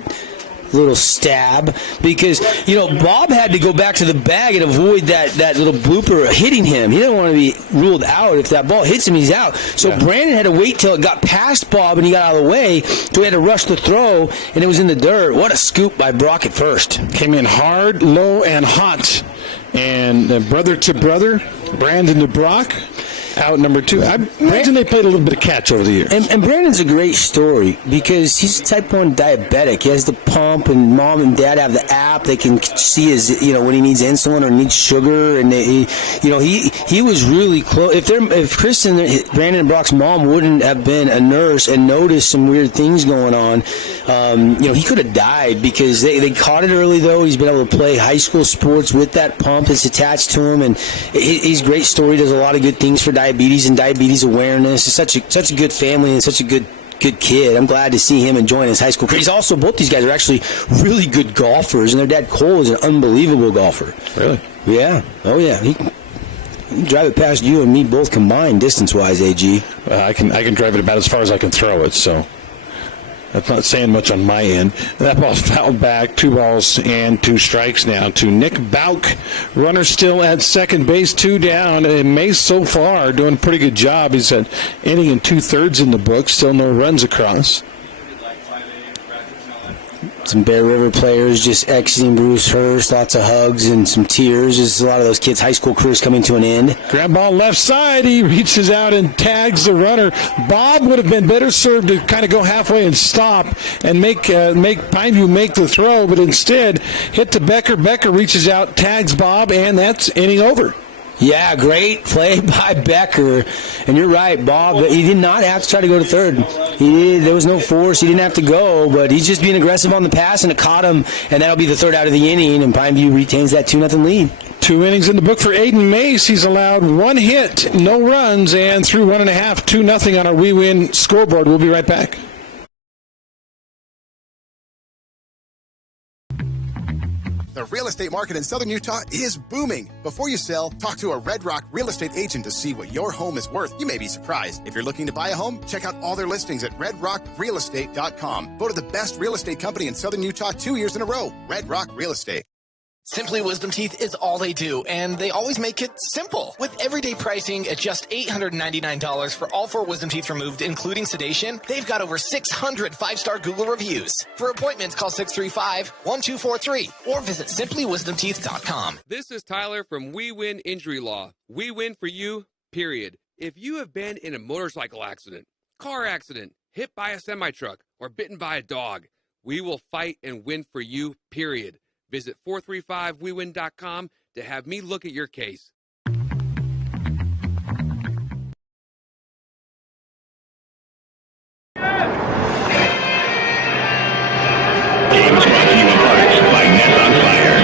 little stab, because Bob had to go back to the bag and avoid that little blooper hitting him. He didn't want to be ruled out. If that ball hits him, he's out. So Brandon had to wait till it got past Bob and he got out of the way, so he had to rush the throw, and it was in the dirt. What a scoop by Brock at first. Came in hard, low, and hot. And brother to brother, Brandon to Brock. out number 2. I imagine they played a little bit of catch over the years. And Brandon's a great story because he's type 1 diabetic. He has the pump, and mom and dad have the app. They can see his, when he needs insulin or needs sugar, and he was really close. If Kristen, Brandon and Brock's mom wouldn't have been a nurse and noticed some weird things going on, he could have died because they caught it early. Though he's been able to play high school sports with that pump that's attached to him, and he's a great story. Does a lot of good things for diabetes and diabetes awareness. It's such a good family and such a good kid. I'm glad to see him enjoying his high school career. He's also, both these guys are actually really good golfers, and their dad Cole is an unbelievable golfer. Really? Yeah. Oh yeah. He can drive it past you and me both combined distance-wise, AG. I can drive it about as far as I can throw it, so that's not saying much on my end. That ball's fouled back, 2 balls and 2 strikes now to Nick Bauk. Runner still at second base, 2 down. And Mace so far doing a pretty good job. He's at inning and 2/3 in the book, still no runs across. Some Bear River players just exiting Bruce Hurst, lots of hugs and some tears. There's a lot of those kids' high school careers coming to an end. Ground ball left side. He reaches out and tags the runner. Bob would have been better served to kind of go halfway and stop and make Pineview make the throw, but instead hit to Becker. Becker reaches out, tags Bob, and that's inning over. Yeah, great play by Becker. And you're right, Bob. He did not have to try to go to third. There was no force. He didn't have to go, but he's just being aggressive on the pass, and it caught him, and that'll be the third out of the inning, and Pineview retains that 2-0 lead. 2 innings in the book for Aiden Mace. He's allowed 1 hit, no runs, and through 1.5, 2-0 on our We Win scoreboard. We'll be right back. The real estate market in Southern Utah is booming. Before you sell, talk to a Red Rock real estate agent to see what your home is worth. You may be surprised. If you're looking to buy a home, check out all their listings at redrockrealestate.com. Voted the best real estate company in Southern Utah 2 years in a row. Red Rock Real Estate. Simply Wisdom Teeth is all they do, and they always make it simple. With everyday pricing at just $899 for all 4 wisdom teeth removed, including sedation, they've got over 600 5-star Google reviews. For appointments, call 635-1243 or visit simplywisdomteeth.com. This is Tyler from We Win Injury Law. We win for you, period. If you have been in a motorcycle accident, car accident, hit by a semi-truck, or bitten by a dog, we will fight and win for you, period. Visit 435wewin.com to have me look at your case. Games brought to you in part by Nets on Fire.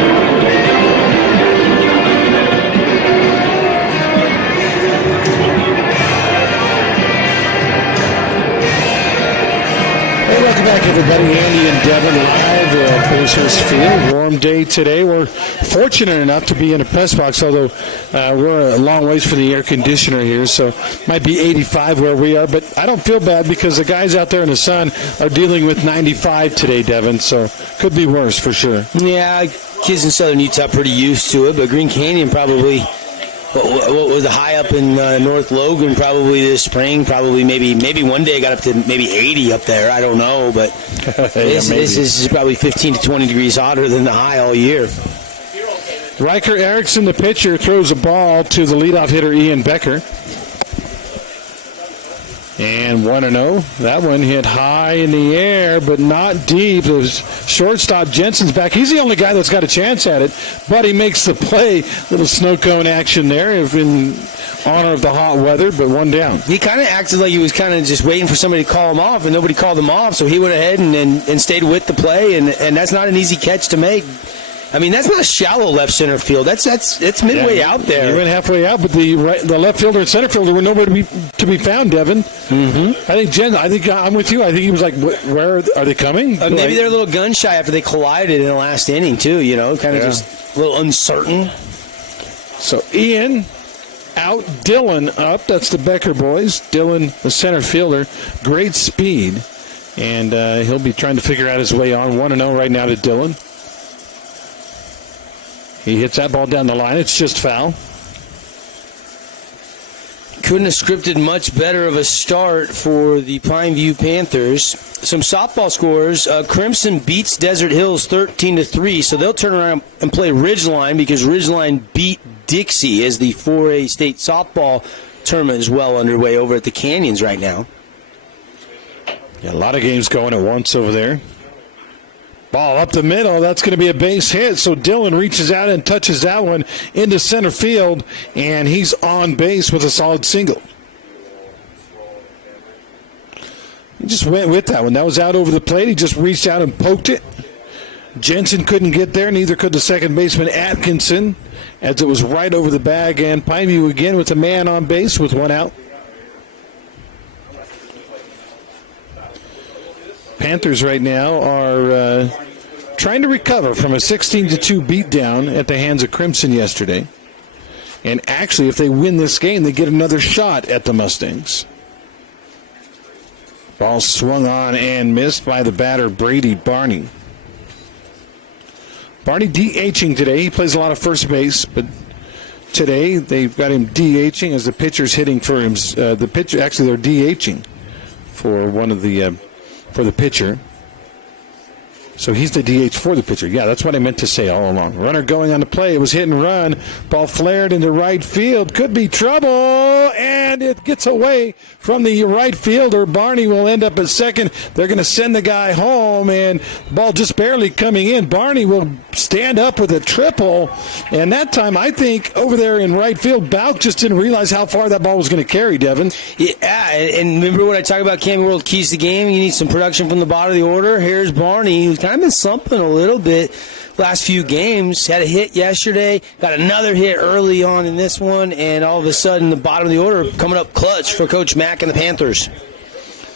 Hey, welcome back, everybody. Andy and Devin live at Bathurst Field. Warm day today. We're fortunate enough to be in a press box, although we're a long ways from the air conditioner here, so might be 85 where we are. But I don't feel bad because the guys out there in the sun are dealing with 95 today, Devin, so could be worse for sure. Yeah, kids in Southern Utah pretty used to it, but Green Canyon probably... What was the high up in North Logan probably this spring? Probably maybe one day got up to maybe 80 up there. I don't know, but this is probably 15 to 20 degrees hotter than the high all year. Riker Erickson, the pitcher, throws a ball to the leadoff hitter, Ian Becker. And 1-0. That one hit high in the air, but not deep. It was shortstop Jensen's back. He's the only guy that's got a chance at it, but he makes the play. Little snow cone action there in honor of the hot weather, but 1 down. He kind of acted like he was kind of just waiting for somebody to call him off, and nobody called him off, so he went ahead and stayed with the play, and that's not an easy catch to make. I mean, that's not shallow left center field. That's midway out there. He went halfway out, but the left fielder and center fielder were nowhere to be found, Devin. Mm-hmm. I think I'm with you. I think he was like, where are they coming? Maybe they're a little gun shy after they collided in the last inning, too, kind of just a little uncertain. So Ian out, Dylan up. That's the Becker boys. Dylan, the center fielder, great speed. And he'll be trying to figure out his way on. 1-0 right now to Dylan. He hits that ball down the line. It's just foul. Couldn't have scripted much better of a start for the Pineview Panthers. Some softball scores. Crimson beats Desert Hills 13-3, so they'll turn around and play Ridgeline because Ridgeline beat Dixie as the 4A state softball tournament is well underway over at the Canyons right now. Yeah, a lot of games going at once over there. Ball up the middle. That's going to be a base hit. So Dillon reaches out and touches that one into center field, and he's on base with a solid single. He just went with that one. That was out over the plate. He just reached out and poked it. Jensen couldn't get there. Neither could the second baseman Atkinson, as it was right over the bag. And Pineview again with a man on base with one out. Panthers right now are trying to recover from a 16-2 beatdown at the hands of Crimson yesterday. And actually, if they win this game, they get another shot at the Mustangs. Ball swung on and missed by the batter, Brady Barney. Barney DHing today. He plays a lot of first base, but today they've got him DHing as the pitcher's hitting for him. The pitcher, actually, they're DHing for one of the for the pitcher. So he's the DH for the pitcher. Yeah, that's what I meant to say all along. Runner going on the play. It was hit and run. Ball flared into right field. Could be trouble. And it gets away from the right fielder. Barney will end up at second. They're going to send the guy home. And the ball just barely coming in. Barney will stand up with a triple. And that time, I think, over there in right field, Bauk just didn't realize how far that ball was going to carry, Devin. Yeah, and remember what I talked about, Camping World keys to the game? You need some production from the bottom of the order. Here's Barney, who's kind of been slumping a little bit last few games. Had a hit yesterday, got another hit early on in this one, and all of a sudden the bottom of the order coming up clutch for Coach Mack and the Panthers.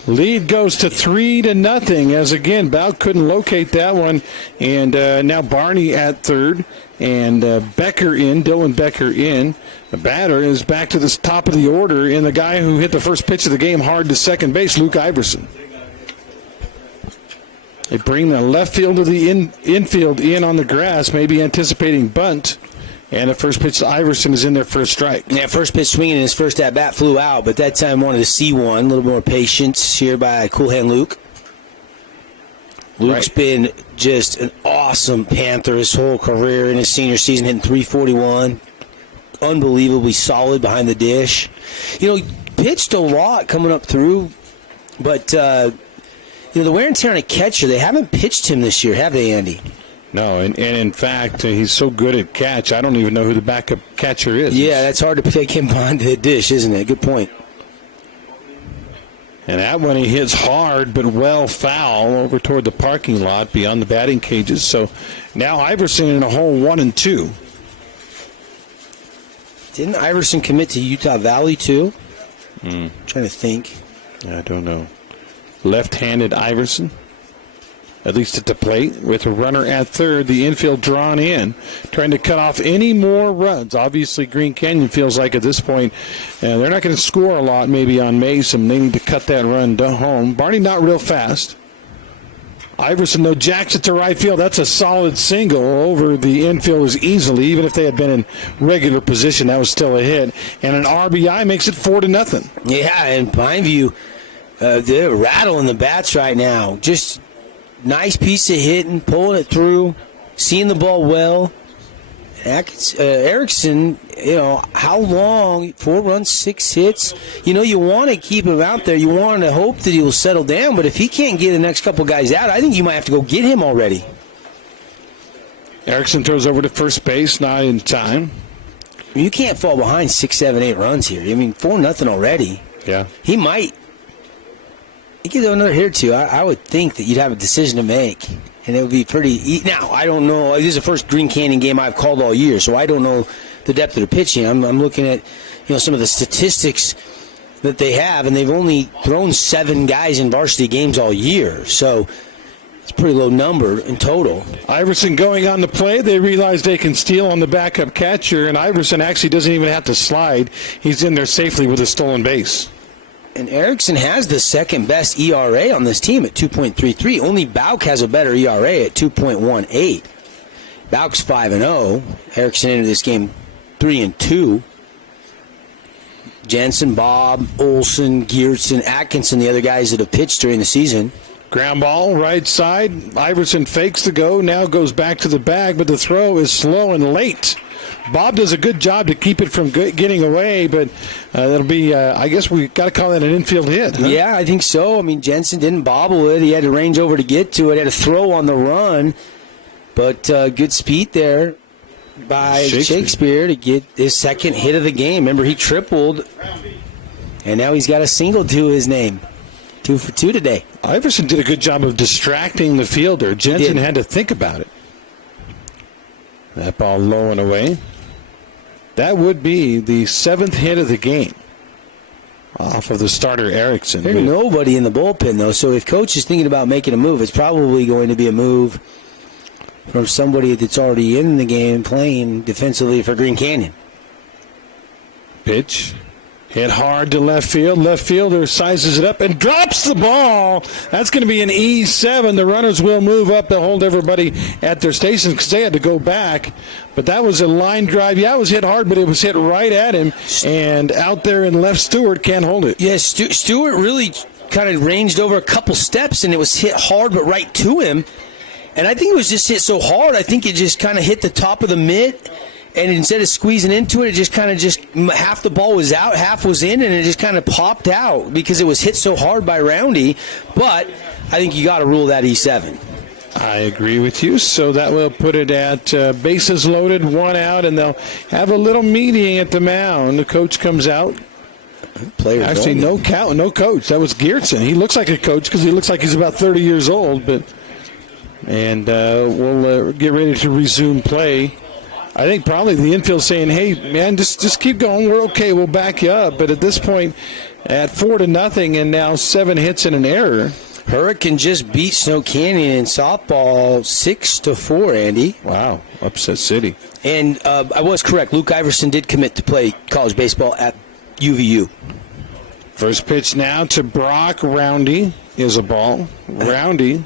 Lead goes to 3-0 as again Bauk couldn't locate that one, and now Barney at third and Becker in, Dylan Becker in. The batter is back to the top of the order, and the guy who hit the first pitch of the game hard to second base, Luke Iverson. They bring the left field to the infield in on the grass, maybe anticipating bunt. And the first pitch to Iverson is in there for a strike. Yeah, first pitch swinging in his first at-bat flew out, but that time wanted to see one. A little more patience here by Cool Hand Luke. Luke's been just an awesome Panther his whole career in his senior season, hitting .341. Unbelievably solid behind the dish. You know, he pitched a lot coming up through, but you know, the wear and tear on a catcher, they haven't pitched him this year, have they, Andy? No, and in fact, he's so good at catch, I don't even know who the backup catcher is. Yeah, that's hard to take him behind the dish, isn't it? Good point. And that one he hits hard but well foul over toward the parking lot beyond the batting cages. So now Iverson in a hole 1-2. Didn't Iverson commit to Utah Valley too? Trying to think. I don't know. Left-handed Iverson, at least at the plate, with a runner at third, the infield drawn in, trying to cut off any more runs. Obviously, Green Canyon feels like at this point they're not going to score a lot maybe on Mason. They need to cut that run home. Barney not real fast. Iverson, though, jacks it to right field. That's a solid single over the infielders easily. Even if they had been in regular position, that was still a hit. And an RBI makes it 4-0. Yeah, and Pineview, they're rattling the bats right now. Just nice piece of hitting, pulling it through, seeing the ball well. Erickson, you know, how long? 4 runs, 6 hits. You know, you want to keep him out there. You want to hope that he will settle down. But if he can't get the next couple guys out, I think you might have to go get him already. Erickson throws over to first base, not in time. You can't fall behind 6, 7, 8 runs here. I mean, 4-0 already. Yeah. He might. He could do another hit or two. I would think that you'd have a decision to make. And it would be pretty. Now, I don't know. This is the first Green Canyon game I've called all year, so I don't know the depth of the pitching. I'm looking at, you know, some of the statistics that they have, and they've only thrown 7 guys in varsity games all year. So it's a pretty low number in total. Iverson going on the play. They realize they can steal on the backup catcher, and Iverson actually doesn't even have to slide. He's in there safely with a stolen base. And Erickson has the second best ERA on this team at 2.33. Only Bauk has a better ERA at 2.18. Bauk's 5-0. Erickson entered this game 3-2. Jensen, Bob, Olson, Geertsen, Atkinson, the other guys that have pitched during the season. Ground ball, right side. Iverson fakes to go, now goes back to the bag, but the throw is slow and late. Bob does a good job to keep it from getting away, but that'll be, I guess we got to call that an infield hit. Huh? Yeah, I think so. I mean, Jensen didn't bobble it. He had to range over to get to it. Had to throw on the run, but good speed there by Shakespeare to get his second hit of the game. Remember, he tripled, and now he's got a single to his name. 2 for 2 today. Iverson did a good job of distracting the fielder. Jensen had to think about it. That ball low and away. That would be the 7th hit of the game off of the starter Erickson. There's nobody in the bullpen, though, so if coach is thinking about making a move, it's probably going to be a move from somebody that's already in the game playing defensively for Green Canyon. Pitch. Hit hard to left field. Left fielder sizes it up and drops the ball. That's going to be an E7. The runners will move up to hold everybody at their stations because they had to go back. But that was a line drive. Yeah, it was hit hard, but it was hit right at him. And out there in left, Stewart can't hold it. Yes, Stewart really kind of ranged over a couple steps, and it was hit hard but right to him. And I think it was just hit so hard, I think it just kind of hit the top of the mitt. And instead of squeezing into it, it just kind of half the ball was out, half was in, and it just kind of popped out because it was hit so hard by Roundy. But I think you got to rule that E7. I agree with you. So that will put it at bases loaded, 1 out, and they'll have a little meeting at the mound. The coach comes out. Actually, no coach. That was Geertsen. He looks like a coach because he looks like he's about 30 years old. And we'll get ready to resume play. I think probably the infield saying, hey, man, just keep going. We're okay. We'll back you up. But at this point, at 4-0 and now 7 hits and an error. Hurricane just beat Snow Canyon in softball 6-4, Andy. Wow, upset city. And I was correct. Luke Iverson did commit to play college baseball at UVU. First pitch now to Brock. Roundy is a ball. Roundy,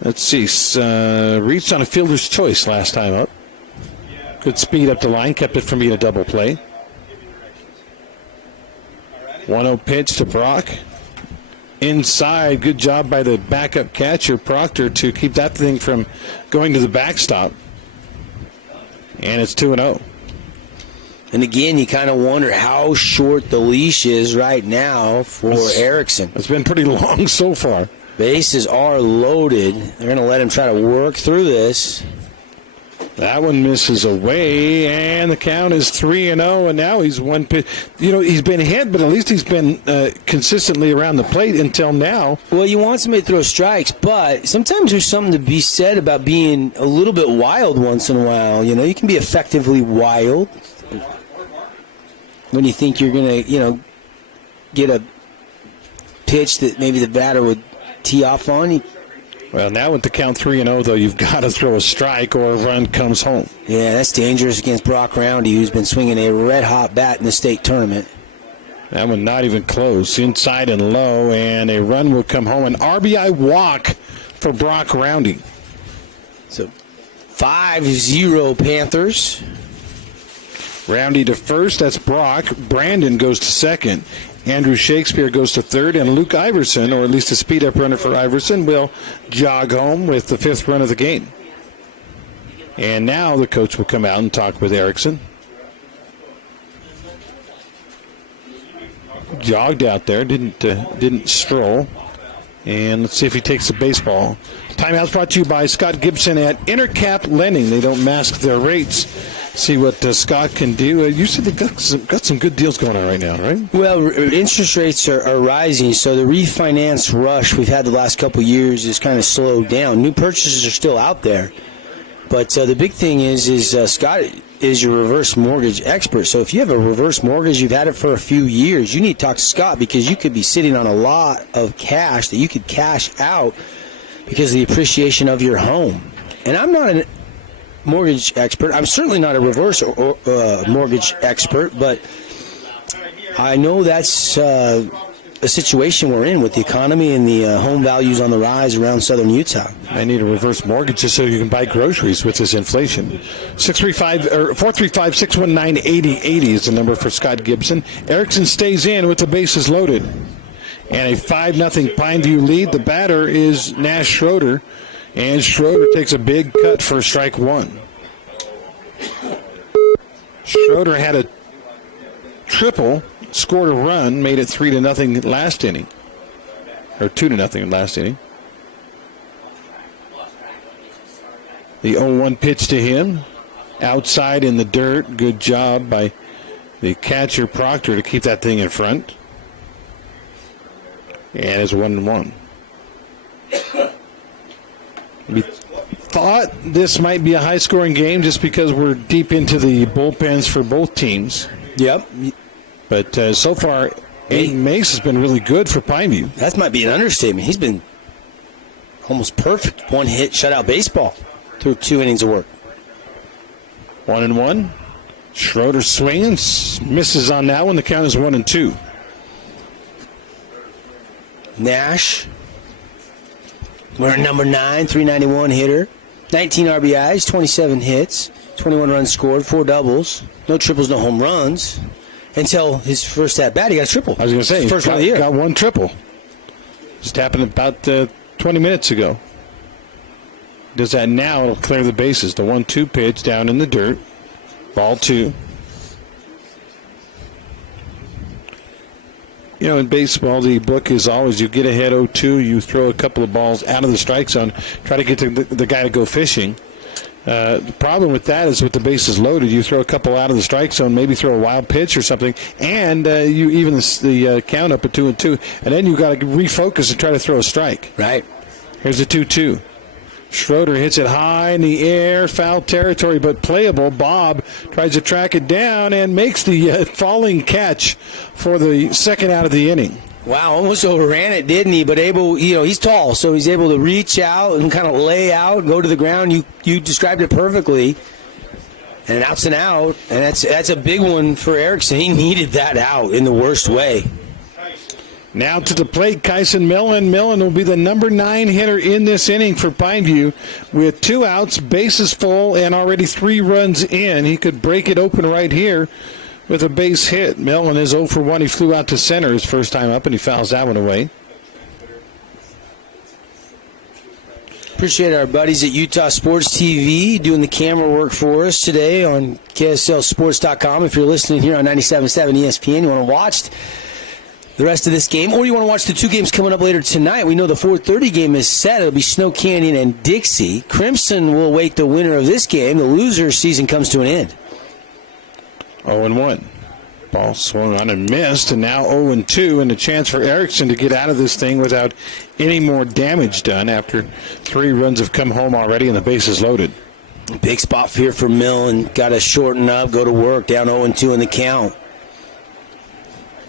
let's see, reached on a fielder's choice last time up. Good speed up the line, kept it from being a double play. 1-0 pitch to Brock. Inside, good job by the backup catcher, Proctor, to keep that thing from going to the backstop. And it's 2-0. And again, you kind of wonder how short the leash is right now for Erickson. It's been pretty long so far. Bases are loaded. They're going to let him try to work through this. That one misses away, and the count is 3-0, and now he's one pitch. He's been hit, but at least he's been consistently around the plate until now. Well, you want somebody to throw strikes, but sometimes there's something to be said about being a little bit wild once in a while. You can be effectively wild when you think you're going to, get a pitch that maybe the batter would tee off on. Well, now with the count 3-0, though, you've got to throw a strike or a run comes home. Yeah, that's dangerous against Brock Roundy, who's been swinging a red-hot bat in the state tournament. That one not even close. Inside and low, and a run will come home. An RBI walk for Brock Roundy. So 5-0 Panthers. Roundy to first. That's Brock. Brandon goes to second. Andrew Shakespeare goes to third, and Luke Iverson, or at least a speed-up runner for Iverson, will jog home with the 5th run of the game. And now the coach will come out and talk with Erickson. Jogged out there, didn't stroll. And let's see if he takes the baseball. Timeout's brought to you by Scott Gibson at Intercap Lending. They don't mask their rates. See what Scott can do. You said they've got some good deals going on right now, right? Well, interest rates are rising, so the refinance rush we've had the last couple of years is kind of slowed down. New purchases are still out there. But the big thing is Scott is your reverse mortgage expert. So if you have a reverse mortgage, you've had it for a few years, you need to talk to Scott because you could be sitting on a lot of cash that you could cash out because of the appreciation of your home. And I'm not a mortgage expert. I'm certainly not a reverse mortgage expert, but I know that's a situation we're in with the economy and the home values on the rise around southern Utah. I need a reverse mortgage just so you can buy groceries with this inflation. 435-619-8080 is the number for Scott Gibson. Erickson stays in with the bases loaded. And a 5-0 Pineview lead. The batter is Nash Schroeder. And Schroeder takes a big cut for strike one. Schroeder had a triple, scored a run, made it 3-0 last inning. Or 2-0 last inning. The 0-1 pitch to him. Outside in the dirt. Good job by the catcher Proctor to keep that thing in front. And it's 1-1. We thought this might be a high-scoring game just because we're deep into the bullpens for both teams. Yep. But so far, Aiden Mace has been really good for Pineview. That might be an understatement. He's been almost perfect. One hit, shutout baseball through 2 innings of work. 1-1. Schroeder swinging, misses on that one. The count is 1-2. Nash, we're number 9, 391 hitter, 19 RBIs, 27 hits, 21 runs scored, 4 doubles, no triples, no home runs. Until his first at bat, he got a triple. I was going to say, first one of the year. Got 1 triple. Just happened about 20 minutes ago. Does that now, it'll clear the bases. The 1-2 pitch down in the dirt. Ball 2. You know, in baseball, the book is always you get ahead 0-2, you throw a couple of balls out of the strike zone, try to get the guy to go fishing. The problem with that is with the bases loaded, you throw a couple out of the strike zone, maybe throw a wild pitch or something, and you even the count up at 2-2, and then you got to refocus and try to throw a strike. Right. Here's the 2-2. Schroeder hits it high in the air, foul territory, but playable. Bob tries to track it down and makes the falling catch for the second out of the inning. Wow, almost overran it, didn't he? But able, he's tall, so he's able to reach out and kind of lay out, go to the ground. You described it perfectly. And an out's an out, and that's a big one for Erickson. He needed that out in the worst way. Now to the plate, Kyson Millen. Millen will be the number 9 hitter in this inning for Pineview with 2 outs, bases full, and already 3 runs in. He could break it open right here with a base hit. Millen is 0 for 1. He flew out to center his first time up, and he fouls that one away. Appreciate our buddies at Utah Sports TV doing the camera work for us today on KSLSports.com. If you're listening here on 97.7 ESPN, you want to watch the rest of this game, or you want to watch the 2 games coming up later tonight. We know the 4:30 game is set. It'll be Snow Canyon and Dixie. Crimson will await the winner of this game. The loser's season comes to an end. 0-1. Ball swung on and missed, and now 0-2, and a chance for Erickson to get out of this thing without any more damage done after 3 runs have come home already and the bases loaded. Big spot here for Millen. Got to shorten up, go to work, down 0-2 in the count.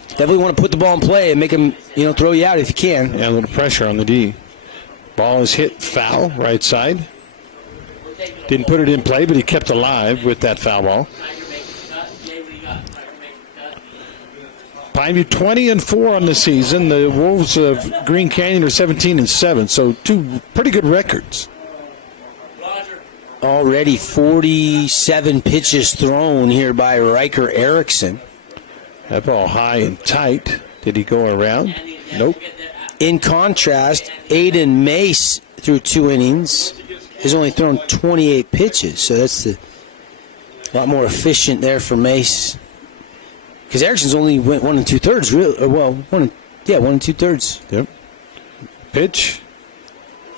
Definitely want to put the ball in play and make him, throw you out if you can. Yeah, a little pressure on the D. Ball is hit foul, right side. Didn't put it in play, but he kept alive with that foul ball. Pineview 20-4 on the season. The Wolves of Green Canyon are 17-7, so 2 pretty good records. Already 47 pitches thrown here by Riker Erickson. That ball high and tight. Did he go around? Nope. In contrast, Aiden Mace through 2 innings has only thrown 28 pitches, so that's a lot more efficient there for Mace. Because Erickson's only went 1 2/3, really. Well, 1 2/3. Yep. Pitch.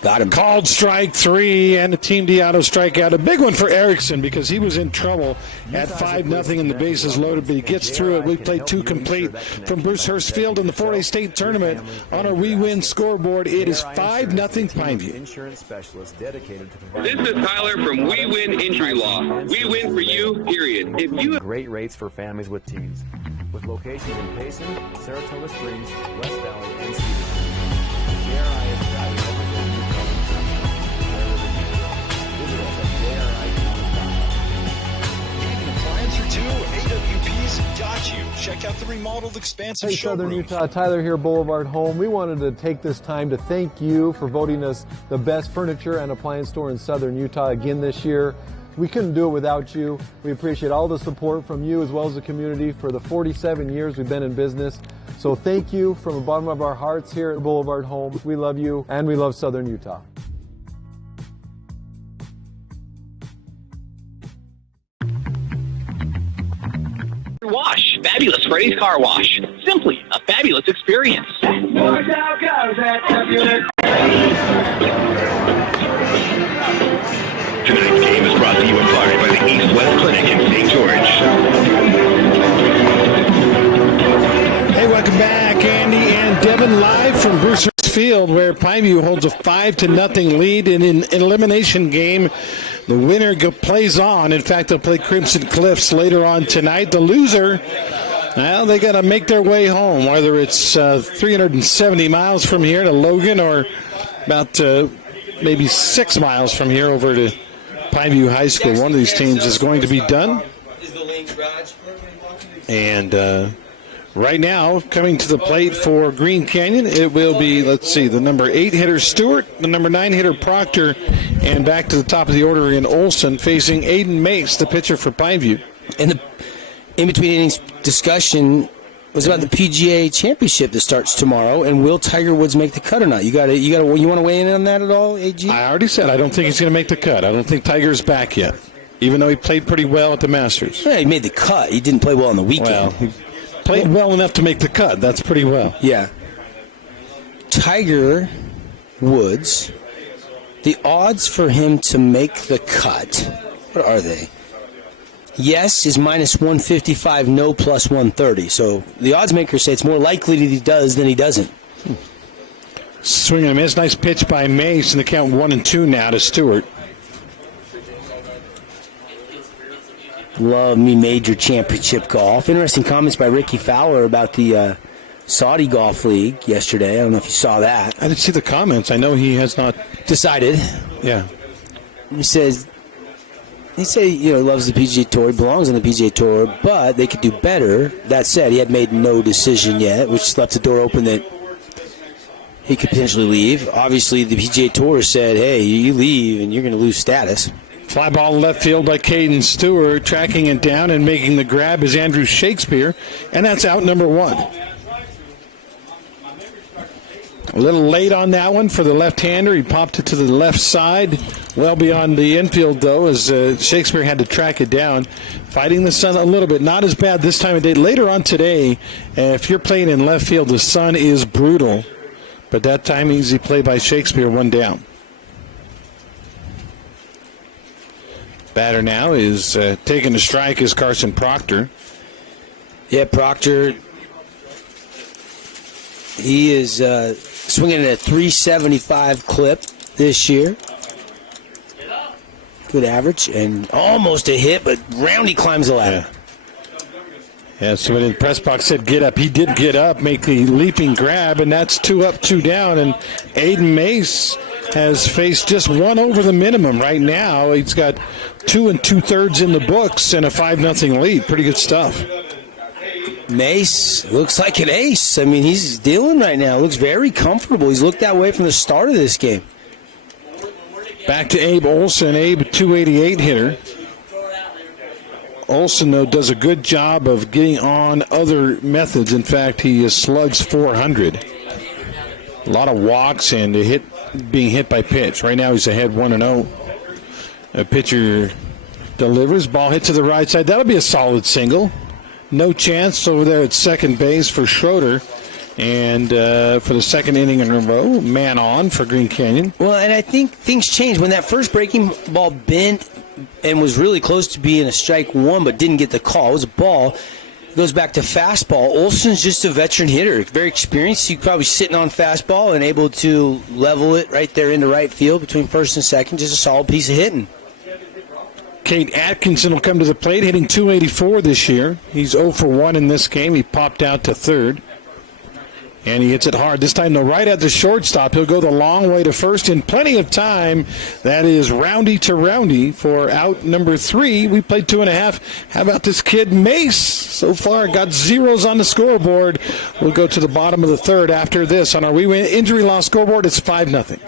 Got him. Called strike 3 and a Team D auto strikeout. A big one for Erickson because he was in trouble at 5-0 and the bases loaded, but he gets through it. We played 2 complete from Bruce Hurst Field in the 4A state tournament. On our We Win scoreboard, it is 5-0 Pineview. Insurance specialist dedicated to This is Tyler from We Win Injury Law. We win for you, period. If you great rates for families with teens, with locations in Payson, Saratoga Springs, West Valley, and Cedar. JRI is proud to represent you. Visit us at JRI.com. AWP's got you. Check out the remodeled, expansive Hey, showroom. Southern Utah, Tyler here, Boulevard Home. We wanted to take this time to thank you for voting us the best furniture and appliance store in Southern Utah again this year. We couldn't do it without you. We appreciate all the support from you as well as the community for the 47 years we've been in business. So thank you from the bottom of our hearts here at Boulevard Home. We love you, and we love Southern Utah. Fabulous Freddy's Car Wash. Simply a fabulous experience. Tonight's game is brought to you in part by the East-West Clinic in St. George. Hey, welcome back. Andy and Devin live from Bruce's Field, where Pineview holds a 5-0 lead in an elimination game. The winner plays on. In fact, they'll play Crimson Cliffs later on tonight. The loser, well, they got to make their way home, whether it's 370 miles from here to Logan or about maybe 6 miles from here over to Pineview High School. One of these teams is going to be done. And right now, coming to the plate for Green Canyon, it will be, let's see, the number 8 hitter Stewart, the number 9 hitter Proctor, and back to the top of the order in Olson, facing Aiden Mace, the pitcher for Pineview. And the in-between innings discussion was about the PGA Championship that starts tomorrow, and will Tiger Woods make the cut or not? You want to weigh in on that at all, AG? I already said I don't think he's going to make the cut. I don't think Tiger's back yet, even though he played pretty well at the Masters. Yeah, he made the cut. He didn't play well on the weekend. Well, he played well enough to make the cut. That's pretty well. Yeah. Tiger Woods, the odds for him to make the cut, what are they? Yes is minus 155, no plus 130. So the odds makers say it's more likely that he does than he doesn't. Swing and a miss. Nice pitch by Mace, and the count 1-2 now to Stewart. Love me major championship golf. Interesting comments by Ricky Fowler about the Saudi Golf League yesterday. I don't know if you saw that. I didn't see the comments. I know he has not decided. Yeah. He said, loves the PGA Tour, he belongs on the PGA Tour, but they could do better. That said, he had made no decision yet, which left the door open that he could potentially leave. Obviously, the PGA Tour said, hey, you leave and you're going to lose status. Fly ball left field by Caden Stewart. Tracking it down and making the grab is Andrew Shakespeare, and that's out number 1. A little late on that one for the left-hander. He popped it to the left side, well beyond the infield, though, as Shakespeare had to track it down. Fighting the sun a little bit. Not as bad this time of day. Later on today, if you're playing in left field, the sun is brutal. But that time, easy play by Shakespeare, 1 down. Batter now is taking a strike is Carson Proctor. Yeah, Proctor, he is swinging at a 375 clip this year. Good average and almost a hit, but Roundy climbs the ladder. Yeah, so when the press box said get up, he did get up, make the leaping grab, and that's 2 up, 2 down. And Aiden Mace has faced just 1 over the minimum right now. He's got 2 2/3 in the books and a 5-0 lead. Pretty good stuff. Mace looks like an ace. I mean, he's dealing right now. Looks very comfortable. He's looked that way from the start of this game. Back to Abe Olson. Abe, 288 hitter. Olson, though, does a good job of getting on other methods. In fact, he slugs 400. A lot of walks and being hit by pitch. Right now he's ahead 1-0. A pitcher delivers. Ball hit to the right side. That'll be a solid single. No chance over there at second base for Schroeder. And for the second inning in a row, man on for Green Canyon. Well, and I think things changed. When that first breaking ball bent and was really close to being a strike 1 but didn't get the call, it was a ball. It goes back to fastball. Olson's just a veteran hitter, very experienced. He's probably sitting on fastball and able to level it right there into right field between first and second. Just a solid piece of hitting. Kate Atkinson will come to the plate, hitting 284 this year. He's 0 for 1 in this game. He popped out to third. And he hits it hard. This time, though, right at the shortstop. He'll go the long way to first in plenty of time. That is roundy to roundy for out number 3. We played 2.5. How about this kid, Mace? So far, got zeros on the scoreboard. We'll go to the bottom of the third after this. On our We Win injury loss scoreboard, it's 5-0.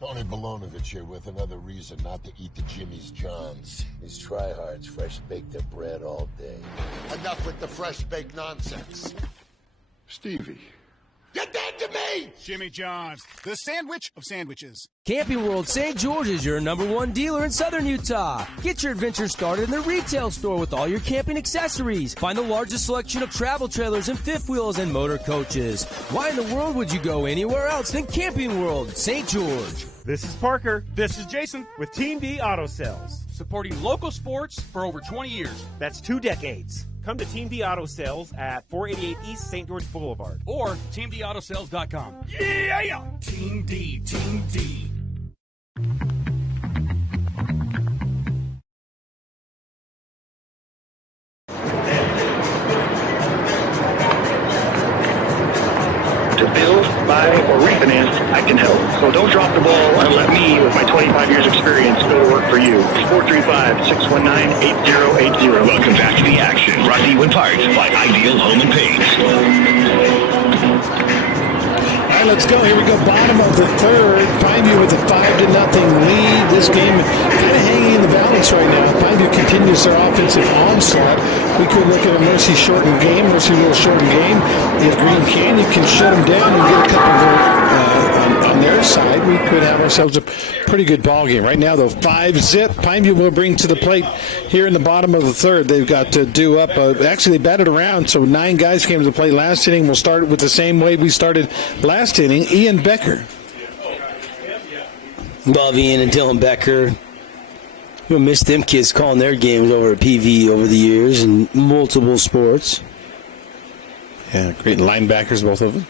Tony Bolonovich here with another reason not to eat the Jimmy's Johns. These tryhards fresh bake their bread all day. Enough with the fresh baked nonsense. Stevie. Get that to to me! Jimmy John's, the sandwich of sandwiches. Camping World St. George is your #1 dealer in southern Utah. Get your adventure started in the retail store with all your camping accessories. Find the largest selection of travel trailers and fifth wheels and motor coaches. Why in the world would you go anywhere else than Camping World St. George? This is Parker. This is Jason with Team D Auto Sales. Supporting local sports for over 20 years. That's 2 decades. Come to Team D Auto Sales at 488 East St. George Boulevard. Or TeamDAutoSales.com. Yeah! Team D, Team D. To build, buy, or refinance, I can help. So don't drop the ball and let me, with my 25 years experience, go to work for you. 435-619-8080. Welcome back to the action. Brought to you in part by Ideal Home and Paint. All right, let's go. Here we go. Bottom of the third. Pineview with a 5-0 lead. This game kind of hanging in the balance right now. Pineview continues their offensive onslaught. We could look at a Mercy shortened game, Mercy little shortened game. If Green Canyon can shut them down and get a couple on their side, we could have ourselves a pretty good ball game. Right now, though, 5-0. Pineview will bring to the plate here in the bottom of the third. They've got to do up. Actually, they batted around, so 9 guys came to the plate last inning. We'll start with the same way we started last inning. Ian Becker. Love Ian and Dylan Becker. You'll miss them kids calling their games over at PV over the years in multiple sports. Yeah, great linebackers, both of them.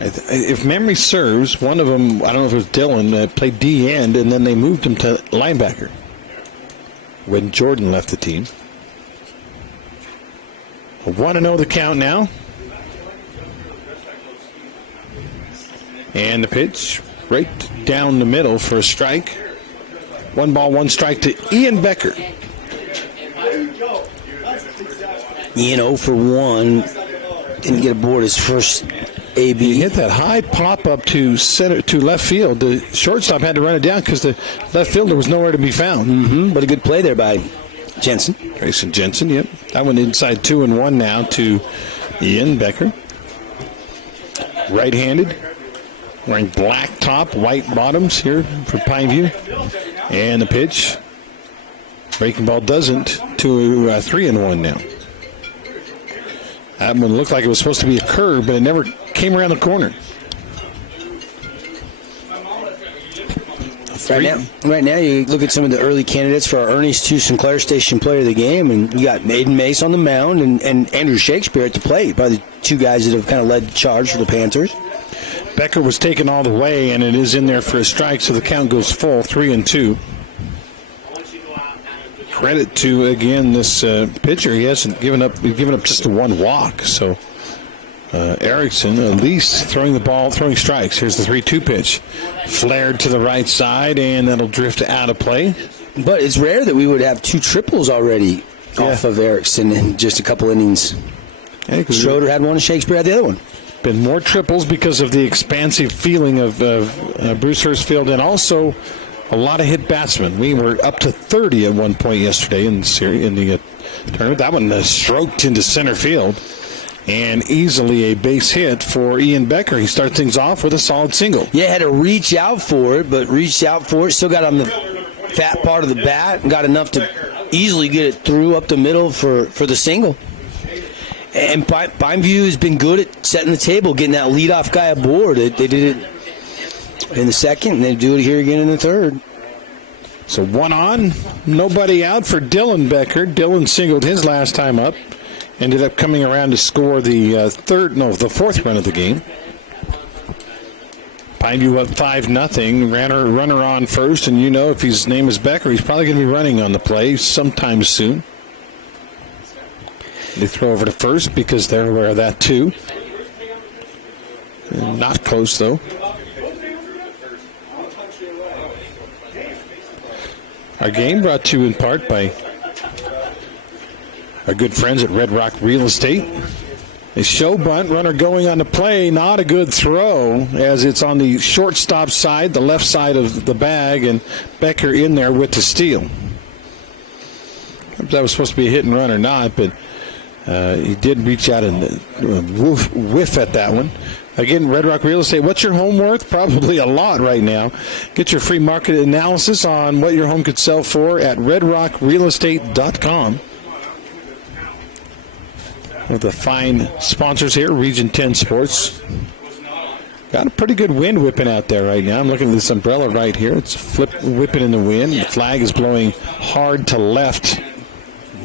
If memory serves, one of them, I don't know if it was Dylan, played D-end, and then they moved him to linebacker when Jordan left the team. 1-0 the count now. And the pitch right down the middle for a strike. 1 ball, 1 strike to Ian Becker. Ian 0 for 1. Didn't get aboard his first AB. He hit that high pop up to center to left field. The shortstop had to run it down because the left fielder was nowhere to be found. But a good play there by Jensen. Grayson Jensen, yep. That one inside 2-1 now to Ian Becker. Right-handed. Wearing black top, white bottoms here for Pineview. And the pitch. Breaking ball doesn't to 3-1 now. That one looked like it was supposed to be a curve, but it never came around the corner. Right now, you look at some of the early candidates for our Ernie Stu Sinclair Station Player of the Game, and you got Maiden Mace on the mound and Andrew Shakespeare at the plate, probably the 2 guys that have kind of led the charge for the Panthers. Becker was taken all the way, and it is in there for a strike, so the count goes full, 3-2. Credit to, again, this pitcher. He hasn't given up. He's given up just the 1 walk. So Erickson at least throwing the ball, throwing strikes. Here's the 3-2 pitch. Flared to the right side, and that'll drift out of play. But it's rare that we would have 2 triples already off of Erickson in just a couple innings. Yeah, Schroeder had one and Shakespeare had the other one. Been more triples because of the expansive feeling of Bruce Hurstfield, and also a lot of hit batsmen. We were up to 30 at one point yesterday in the tournament. That one stroked into center field, and easily a base hit for Ian Becker. He started things off with a solid single. Yeah, had to reach out for it, but reached out for it. Still got on the fat part of the bat and got enough to easily get it through up the middle for the single. And Pineview has been good at setting the table, getting that leadoff guy aboard. They did it in the second, and they do it here again in the third. So 1 on, nobody out for Dylan Becker. Dylan singled his last time up. Ended up coming around to score the fourth run of the game. Pineview up 5-0. Runner on first, and you know if his name is Becker, he's probably going to be running on the play sometime soon. They throw over to first because they're aware of that too. Not close though. Our game brought to you in part by our good friends at Red Rock Real Estate. A show bunt, runner going on the play, not a good throw as it's on the shortstop side, the left side of the bag, and Becker in there with the steal. That was supposed to be a hit and run or not, but He did reach out and whiff at that one. Again, Red Rock Real Estate, what's your home worth? Probably a lot right now. Get your free market analysis on what your home could sell for at redrockrealestate.com. With the fine sponsors here, Region 10 Sports. Got a pretty good wind whipping out there right now. I'm looking at this umbrella right here. It's whipping in the wind. The flag is blowing hard to left,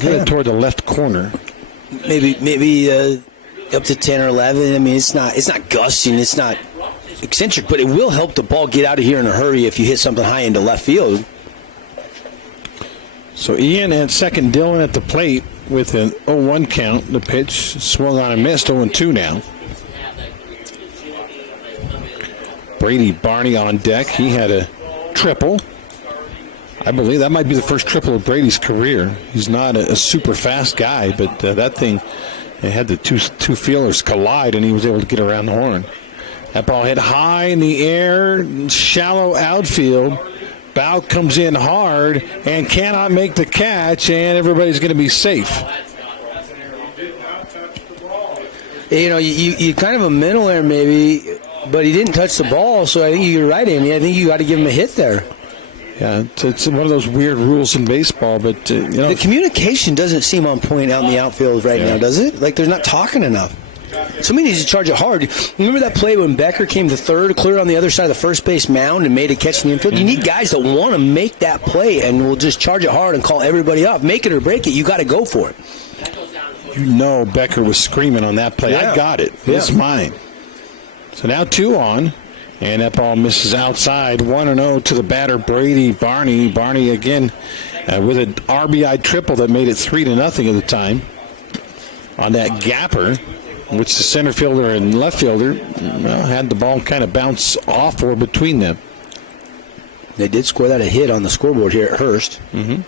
headed toward the left corner. Maybe up to 10 or 11. I mean, it's not gusting. It's not eccentric, but it will help the ball get out of here in a hurry if you hit something high into left field. So Ian at second, Dylan at the plate with an 0-1 count. The pitch swung on and missed, 0-2 now. Brady Barney on deck. He had a triple. I believe that might be the first triple of Brady's career. He's not a super fast guy, but that thing, it had the two fielders collide, and he was able to get around the horn. That ball hit high in the air, shallow outfield. Bow comes in hard and cannot make the catch, and everybody's going to be safe. You know, you kind of a mental error maybe, but he didn't touch the ball, so I think you're right, Andy. I think you got to give him a hit there. Yeah, it's one of those weird rules in baseball, but you know, the communication doesn't seem on point out in the outfield right now, does it? Like they're not talking enough. Somebody needs to charge it hard. Remember that play when Becker came to third, clear on the other side of the first base mound and made a catch in the infield? You need guys that want to make that play and will just charge it hard and call everybody off. Make it or break it. You got to go for it. You know Becker was screaming on that play. Yeah. I got it. It's mine. So now 2 on. And that ball misses outside. 1-0 to the batter, Brady Barney. Barney again with an RBI triple that made it 3-0 at the time. On that gapper, which the center fielder and left fielder had the ball kind of bounce off or between them. They did score that a hit on the scoreboard here at Hearst. Mm-hmm.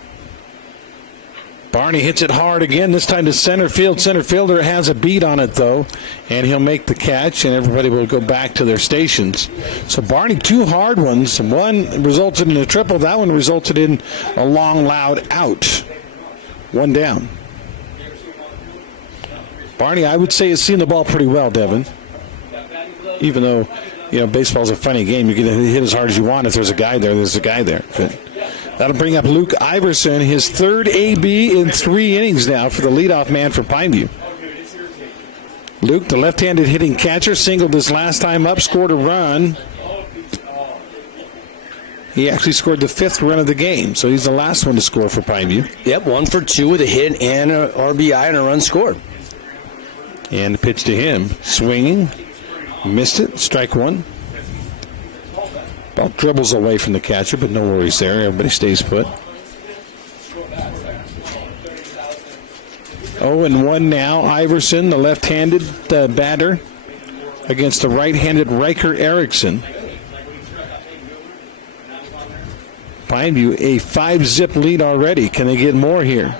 Barney hits it hard again, this time to center field. Center fielder has a beat on it, though, and he'll make the catch, and everybody will go back to their stations. So Barney, 2 hard ones. One resulted in a triple. That one resulted in a long, loud out. 1 down. Barney, I would say, has seen the ball pretty well, Devin. Even though, you know, baseball's a funny game. You can hit as hard as you want. If there's a guy there, there's a guy there. But that'll bring up Luke Iverson, his 3rd AB in 3 innings now for the leadoff man for Pineview. Luke, the left-handed hitting catcher, singled his last time up, scored a run. He actually scored the 5th run of the game, so he's the last one to score for Pineview. Yep, 1 for 2 with a hit and an RBI and a run scored. And the pitch to him, swinging, missed it, strike 1. Ball dribbles away from the catcher, but no worries there. Everybody stays put. 0-1 now. Iverson, the left-handed batter, against the right-handed Riker Erickson. Pineview, a 5-zip lead already. Can they get more here?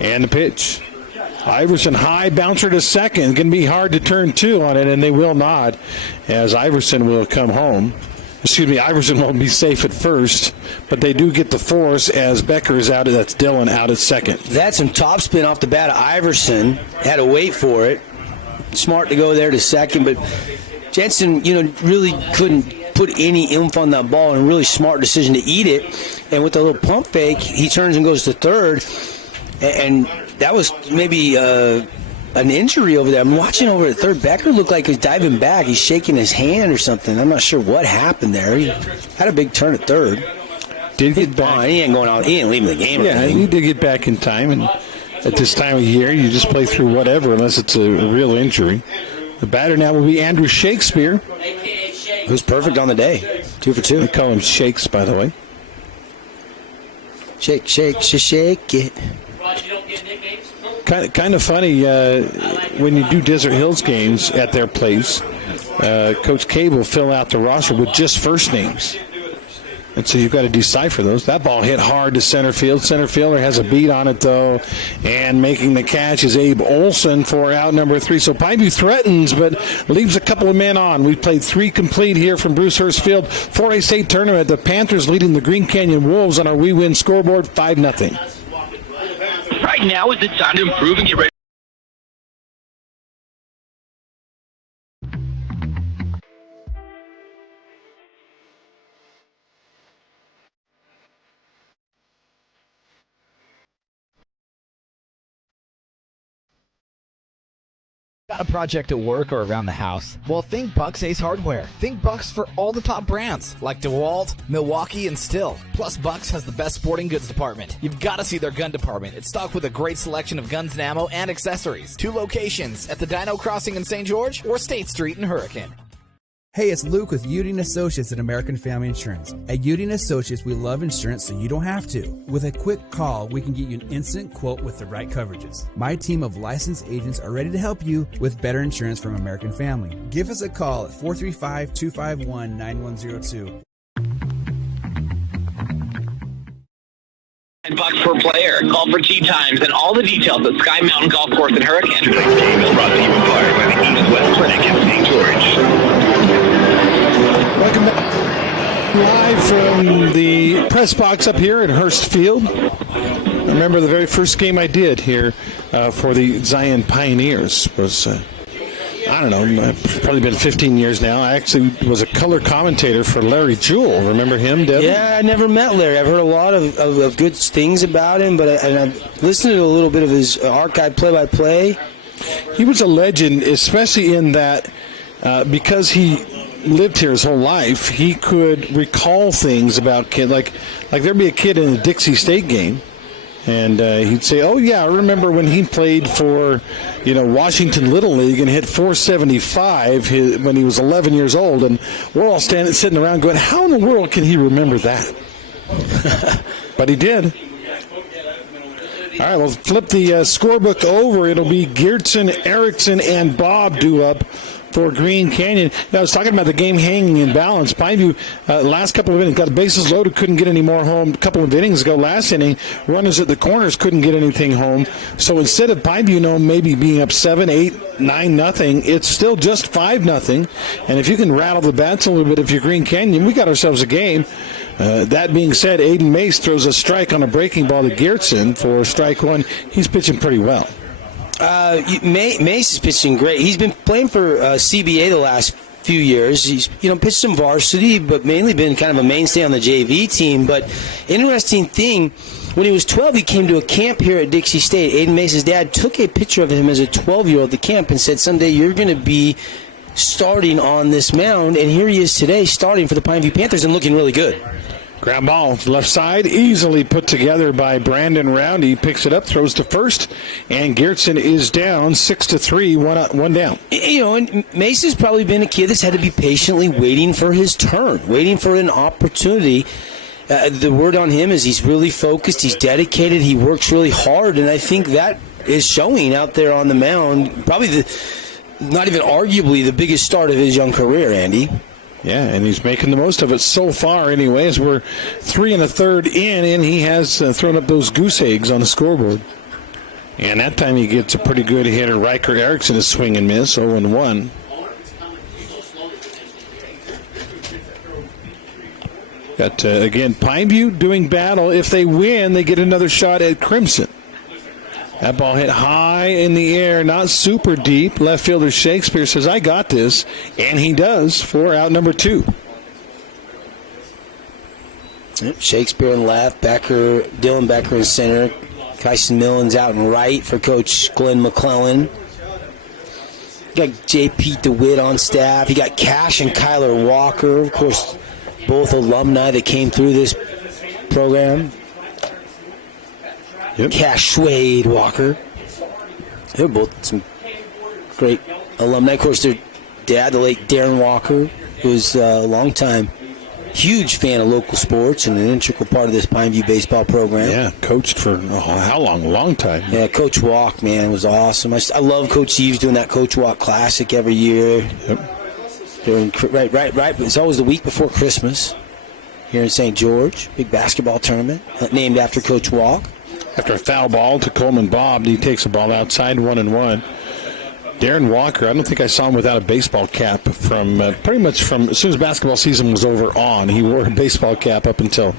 And the pitch. Iverson high, bouncer to second. Going to be hard to turn 2 on it, and they will not, as Iverson will come home. Excuse me, Iverson won't be safe at first, but they do get the force as Becker is out. That's Dylan out at second. That's some topspin off the bat of Iverson. Had to wait for it. Smart to go there to second, but Jensen, really couldn't put any oomph on that ball, and a really smart decision to eat it. And with a little pump fake, he turns and goes to third. And that was maybe an injury over there. I'm watching over at third. Becker looked like he's diving back. He's shaking his hand or something. I'm not sure what happened there. He had a big turn at third. Did get back. He ain't going out. He ain't leaving the game. Yeah, he did get back in time. And at this time of year, you just play through whatever unless it's a real injury. The batter now will be Andrew Shakespeare, who's perfect on the day. 2 for 2. They call him Shakes, by the way. Shake, shake, shake it. Kind of funny when you do Desert Hills games at their place. Coach K will fill out the roster with just first names, and so you've got to decipher those. That ball hit hard to center field. Center fielder has a beat on it though, and making the catch is Abe Olson for out number 3. So Pineview threatens, but leaves a couple of men on. We've played 3 complete here from Bruce Hurst Field. 4A state tournament. The Panthers leading the Green Canyon Wolves on our We Win scoreboard 5-0. Now is the time to improve and get ready. Got a project at work or around the house? Well, think Bucks Ace Hardware. Think Bucks for all the top brands like DeWalt, Milwaukee, and Stihl. Plus, Bucks has the best sporting goods department. You've got to see their gun department. It's stocked with a great selection of guns and ammo and accessories. 2 locations at the Dino Crossing in St. George or State Street in Hurricane. Hey, it's Luke with Udine Associates at American Family Insurance. At Udine Associates, we love insurance so you don't have to. With a quick call, we can get you an instant quote with the right coverages. My team of licensed agents are ready to help you with better insurance from American Family. Give us a call at 435-251-9102. $10 per player. Call for tee times and all the details at Sky Mountain Golf Course in Hurricane. Tonight's game is brought to you in part by the East-West Clinic in St. George. Welcome back live from the press box up here at Hurst Field. I remember the very first game I did here for the Zion Pioneers was, I don't know, probably been 15 years now. I actually was a color commentator for Larry Jewell. Remember him, Devin? Yeah, I never met Larry. I've heard a lot of good things about him, but I've listened to a little bit of his archive play-by-play. He was a legend, especially in that because he lived here his whole life, he could recall things about kids. Like there'd be a kid in a Dixie State game, and he'd say, "Oh yeah, I remember when he played for, Washington Little League and hit 475 when he was 11 years old." And we're all sitting around going, "How in the world can he remember that?" But he did. All right, we'll flip the scorebook over. It'll be Geertsen, Erickson, and Bob due up for Green Canyon. Now, I was talking about the game hanging in balance. Pineview, last couple of innings, got the bases loaded, couldn't get any more home. A couple of innings ago, last inning, runners at the corners couldn't get anything home. So instead of Pineview, maybe being up 7, 8, 9-0, it's still just 5-0. And if you can rattle the bats a little bit, if you're Green Canyon, we got ourselves a game. That being said, Aiden Mace throws a strike on a breaking ball to Geertsen for strike one. He's pitching pretty well. Mace is pitching great. He's been playing for CBA the last few years. He's pitched some varsity, but mainly been kind of a mainstay on the JV team. But interesting thing, when he was 12, he came to a camp here at Dixie State. Aiden Mace's dad took a picture of him as a 12-year-old at the camp and said, "Someday you're going to be starting on this mound," and here he is today starting for the Pineview Panthers and looking really good. Ground ball left side, easily put together by Brandon Roundy. Picks it up, throws to first, and Geertsen is down 6-3, one down. And Mace has probably been a kid that's had to be patiently waiting for his turn, waiting for an opportunity. The word on him is he's really focused, he's dedicated, he works really hard, and I think that is showing out there on the mound. Probably not even arguably the biggest start of his young career, Andy. Yeah, and he's making the most of it so far anyways. We're 3 1/3 in, and he has thrown up those goose eggs on the scoreboard. And that time he gets a pretty good hitter. Riker Erickson is swing and miss, 0-1. Got, again, Pineview doing battle. If they win, they get another shot at Crimson. That ball hit high in the air, not super deep. Left fielder Shakespeare says, "I got this," and he does for out number 2. Shakespeare in left, Dylan Becker in center, Kyson Millens out in right for Coach Glenn McClellan. You got J.P. DeWitt on staff. You got Cash and Kyler Walker, of course, both alumni that came through this program. Yep. Cash, Schwade, Walker. They're both some great alumni. Of course, their dad, the late Darren Walker, was a long-time huge fan of local sports and an integral part of this Pineview baseball program. Yeah, coached for how long? A long time. Yeah, Coach Walk, man, was awesome. I love Coach Eves doing that Coach Walk Classic every year. Yep. Right. It's always the week before Christmas here in St. George. Big basketball tournament named after Coach Walk. After a foul ball to Coleman Bob, he takes a ball outside, 1-1. Darren Walker, I don't think I saw him without a baseball cap from pretty much from as soon as basketball season was over on. He wore a baseball cap up until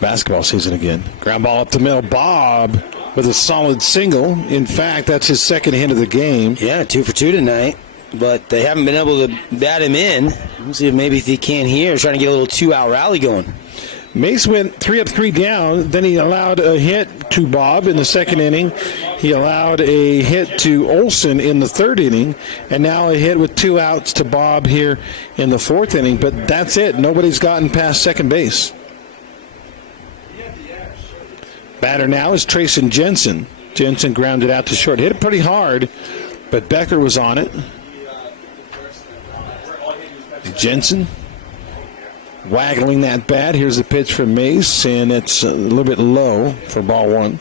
basketball season again. Ground ball up the middle. Bob with a solid single. In fact, that's his second hit of the game. Yeah, 2 for 2 tonight. But they haven't been able to bat him in. We'll see if maybe if he can here, trying to get a little 2-out rally going. Mace went 3 up, 3 down. Then he allowed a hit to Bob in the second inning. He allowed a hit to Olson in the third inning. And now a hit with 2 outs to Bob here in the fourth inning. But that's it. Nobody's gotten past second base. Batter now is Trayson Jensen. Jensen grounded out to short. Hit it pretty hard, but Becker was on it. Jensen waggling that bat. Here's the pitch from Mace, and it's a little bit low for ball 1.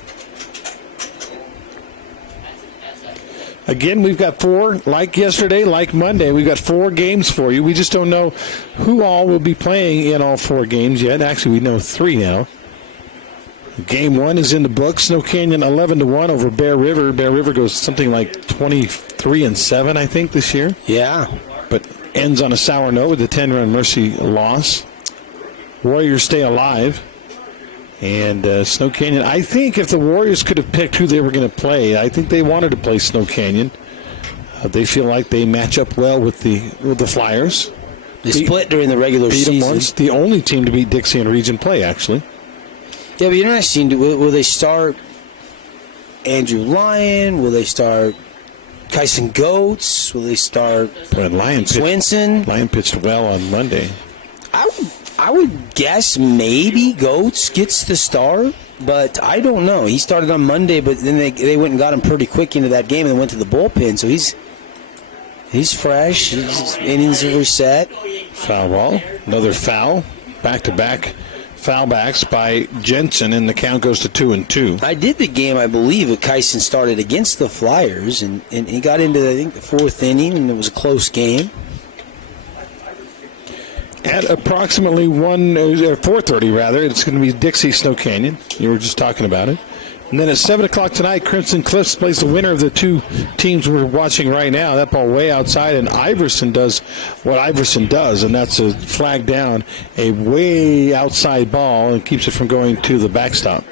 Again, we've got 4, like yesterday, like Monday. We've got 4 games for you. We just don't know who all will be playing in all 4 games yet. Actually, we know 3 now. Game 1 is in the books. Snow Canyon 11-1 over Bear River. Bear River goes something like 23-7, I think, this year. Yeah. But ends on a sour note with a 10-run mercy loss. Warriors stay alive. And Snow Canyon, I think if the Warriors could have picked who they were going to play, I think they wanted to play Snow Canyon. They feel like they match up well with the Flyers. They split during the regular season. Them once. The only team to beat Dixie in region play, actually. Yeah, but interesting. Will they start Andrew Lyon? Will they start Kyson Goetz? Will they start Swinson? Lyon pitched well on Monday. I would guess maybe Goetz gets the start, but I don't know. He started on Monday, but then they went and got him pretty quick into that game and went to the bullpen. So he's fresh. His innings are reset. Foul ball. Another foul. Back-to-back foul backs by Jensen, and the count goes to 2-2. I did the game, I believe, with Kyson started against the Flyers, and he got into, I think, the 4th inning, and it was a close game. At approximately 4:30, rather, it's going to be Dixie Snow Canyon. You were just talking about it. And then at 7 o'clock tonight, Crimson Cliffs plays the winner of the 2 teams we're watching right now. That ball way outside, and Iverson does what Iverson does, and that's a flag down, a way outside ball, and keeps it from going to the backstop.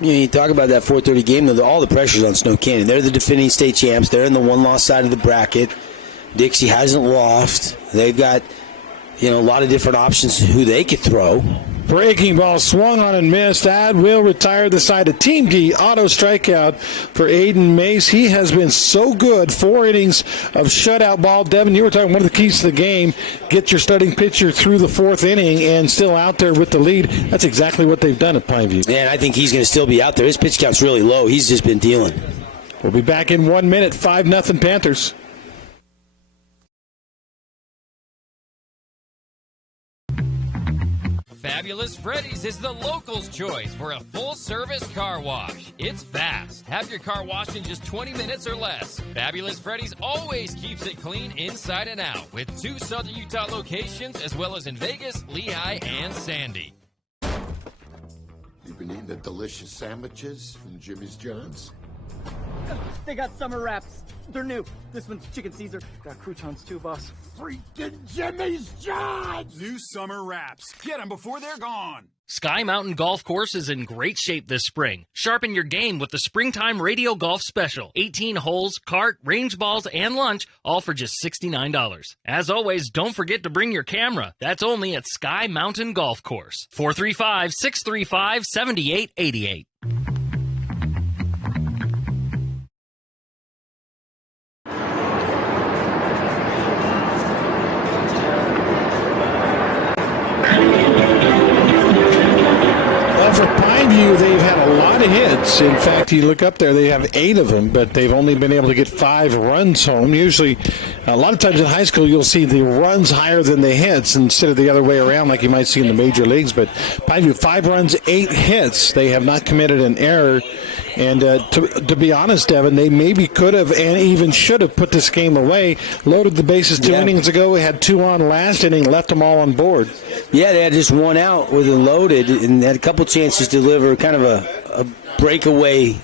You talk about that 4:30 game, though, all the pressure's on Snow Canyon. They're the defending state champs. They're in the one-loss side of the bracket. Dixie hasn't lost. They've got a lot of different options to who they could throw. Breaking ball swung on and missed. Ad will retire the side. A Team D auto strikeout for Aiden Mace. He has been so good. 4 innings of shutout ball. Devin, you were talking one of the keys to the game. Get your starting pitcher through the 4th inning and still out there with the lead. That's exactly what they've done at Pineview. Yeah, and I think he's going to still be out there. His pitch count's really low. He's just been dealing. We'll be back in 1 minute. 5-0 Panthers. Fabulous Freddy's is the locals' choice for a full-service car wash. It's fast. Have your car washed in just 20 minutes or less. Fabulous Freddy's always keeps it clean inside and out with 2 Southern Utah locations as well as in Vegas, Lehigh, and Sandy. You've been eating the delicious sandwiches from Jimmy's John's? They got summer wraps. They're new. This one's chicken Caesar. Got croutons too, boss. Freaking Jimmy's John's! New summer wraps. Get them before they're gone. Sky Mountain Golf Course is in great shape this spring. Sharpen your game with the Springtime Radio Golf Special. 18 holes, cart, range balls, and lunch, all for just $69. As always, don't forget to bring your camera. That's only at Sky Mountain Golf Course. 435-635-7888. For Pineview, they've had a lot of hits. In fact, you look up there, they have 8 of them, but they've only been able to get 5 runs home. Usually, a lot of times in high school, you'll see the runs higher than the hits instead of the other way around like you might see in the major leagues. But Pineview, 5 runs, 8 hits. They have not committed an error. And to be honest, Devin, they maybe could have and even should have put this game away. Loaded the bases 2 innings ago. We had 2 on last inning, left them all on board. Yeah, they had just 1 out with it loaded and had a couple chances to deliver kind of a breakaway,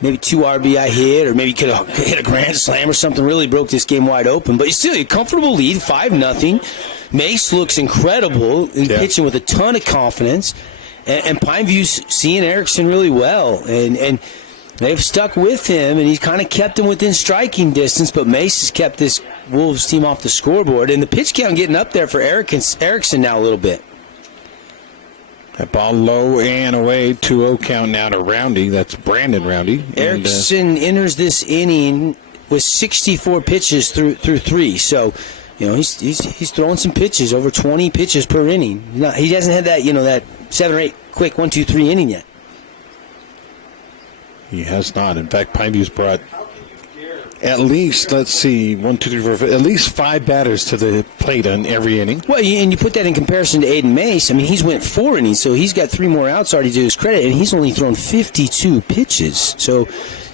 maybe 2 RBI hit, or maybe could have hit a grand slam or something. Really broke this game wide open. But still, a comfortable lead, 5-0. Mace looks incredible in pitching with a ton of confidence. And Pineview's seeing Erickson really well, and they've stuck with him, and he's kind of kept him within striking distance, but Mace has kept this Wolves team off the scoreboard, and the pitch count getting up there for Erickson now a little bit. That ball low and away, 2-0 count now to Roundy. That's Brandon Roundy. Erickson enters this inning with 64 pitches through 3, so he's throwing some pitches, over 20 pitches per inning. He hasn't had that that 7 or 8 quick 1, 2, 3 inning yet. He has not. In fact, Pineview's brought at least, let's see, 1, 2, 3, 4, 5, at least 5 batters to the plate on every inning. Well, and you put that in comparison to Aiden Mace. I mean, he's went 4 innings, so he's got 3 more outs already to his credit, and he's only thrown 52 pitches. So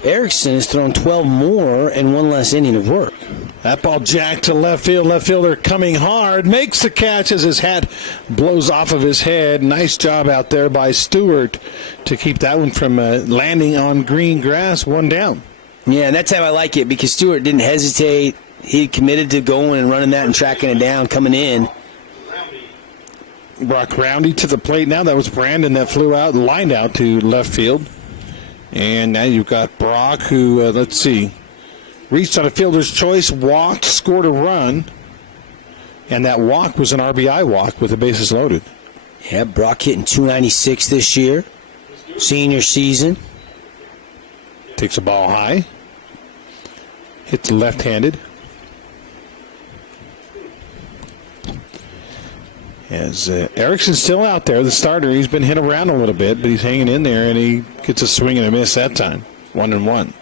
Erickson has thrown 12 more and 1 less inning of work. That ball jacked to left field. Left fielder coming hard, makes the catch as his hat blows off of his head. Nice job out there by Stewart to keep that one from landing on green grass. 1 down. Yeah, and that time I like it because Stewart didn't hesitate. He committed to going and running that and tracking it down, coming in. Brock Roundy to the plate now. That was Brandon that flew out, lined out to left field. And now you've got Brock who, let's see, reached on a fielder's choice, walked, scored a run. And that walk was an RBI walk with the bases loaded. Yeah, Brock hitting 296 this year. Senior season. Takes a ball high. Hits left-handed. As Erickson's still out there, the starter, he's been hit around a little bit, but he's hanging in there, and he gets a swing and a miss that time. 1-1.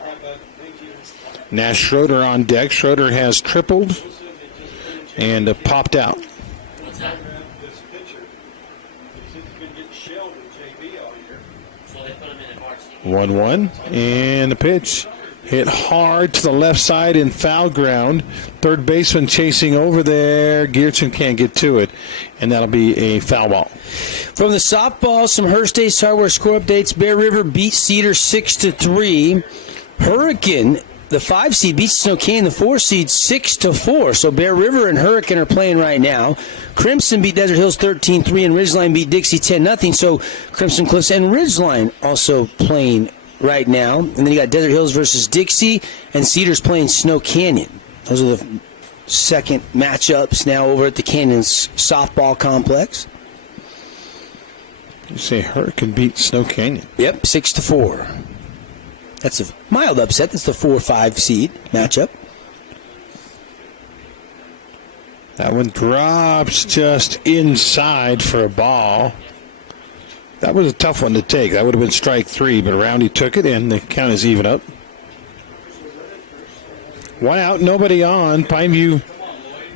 Nash Schroeder on deck. Schroeder has tripled and popped out. 1-1, and the pitch hit hard to the left side in foul ground. Third baseman chasing over there. Geertsen can't get to it, and that'll be a foul ball. From the softball, some Hearst Ace Hardware score updates. Bear River beat Cedar 6-3. Hurricane, the 5 seed, beats Snow Canyon, the 4 seed, 6-4. So Bear River and Hurricane are playing right now. Crimson beat Desert Hills 13-3, and Ridgeline beat Dixie 10-0. So Crimson Cliffs and Ridgeline also playing right now. And then you got Desert Hills versus Dixie, and Cedars playing Snow Canyon. Those are the second matchups now over at the Canyons softball complex. You say Hurricane beat Snow Canyon. Yep, 6-4. That's a mild upset. That's the 4-5 seed matchup. That one drops just inside for a ball. That was a tough one to take. That would have been strike 3, but Roundy took it, and the count is even up. 1 out, nobody on. Pineview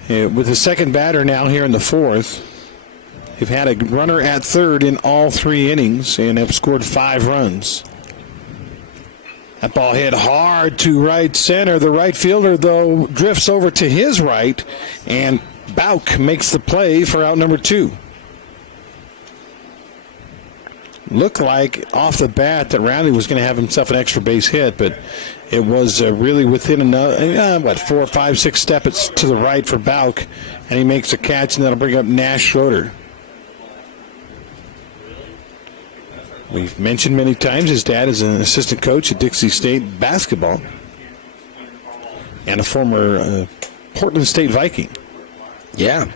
with the second batter now here in the 4th. They've had a runner at third in all 3 innings and have scored 5 runs. That ball hit hard to right center. The right fielder, though, drifts over to his right, and Bauk makes the play for out number 2. Looked like off the bat that Roundy was going to have himself an extra base hit, but it was really within another, 4, 5, 6 steps to the right for Bauk, and he makes a catch, and that'll bring up Nash Schroeder. We've mentioned many times his dad is an assistant coach at Dixie State basketball and a former Portland State Viking. Yeah.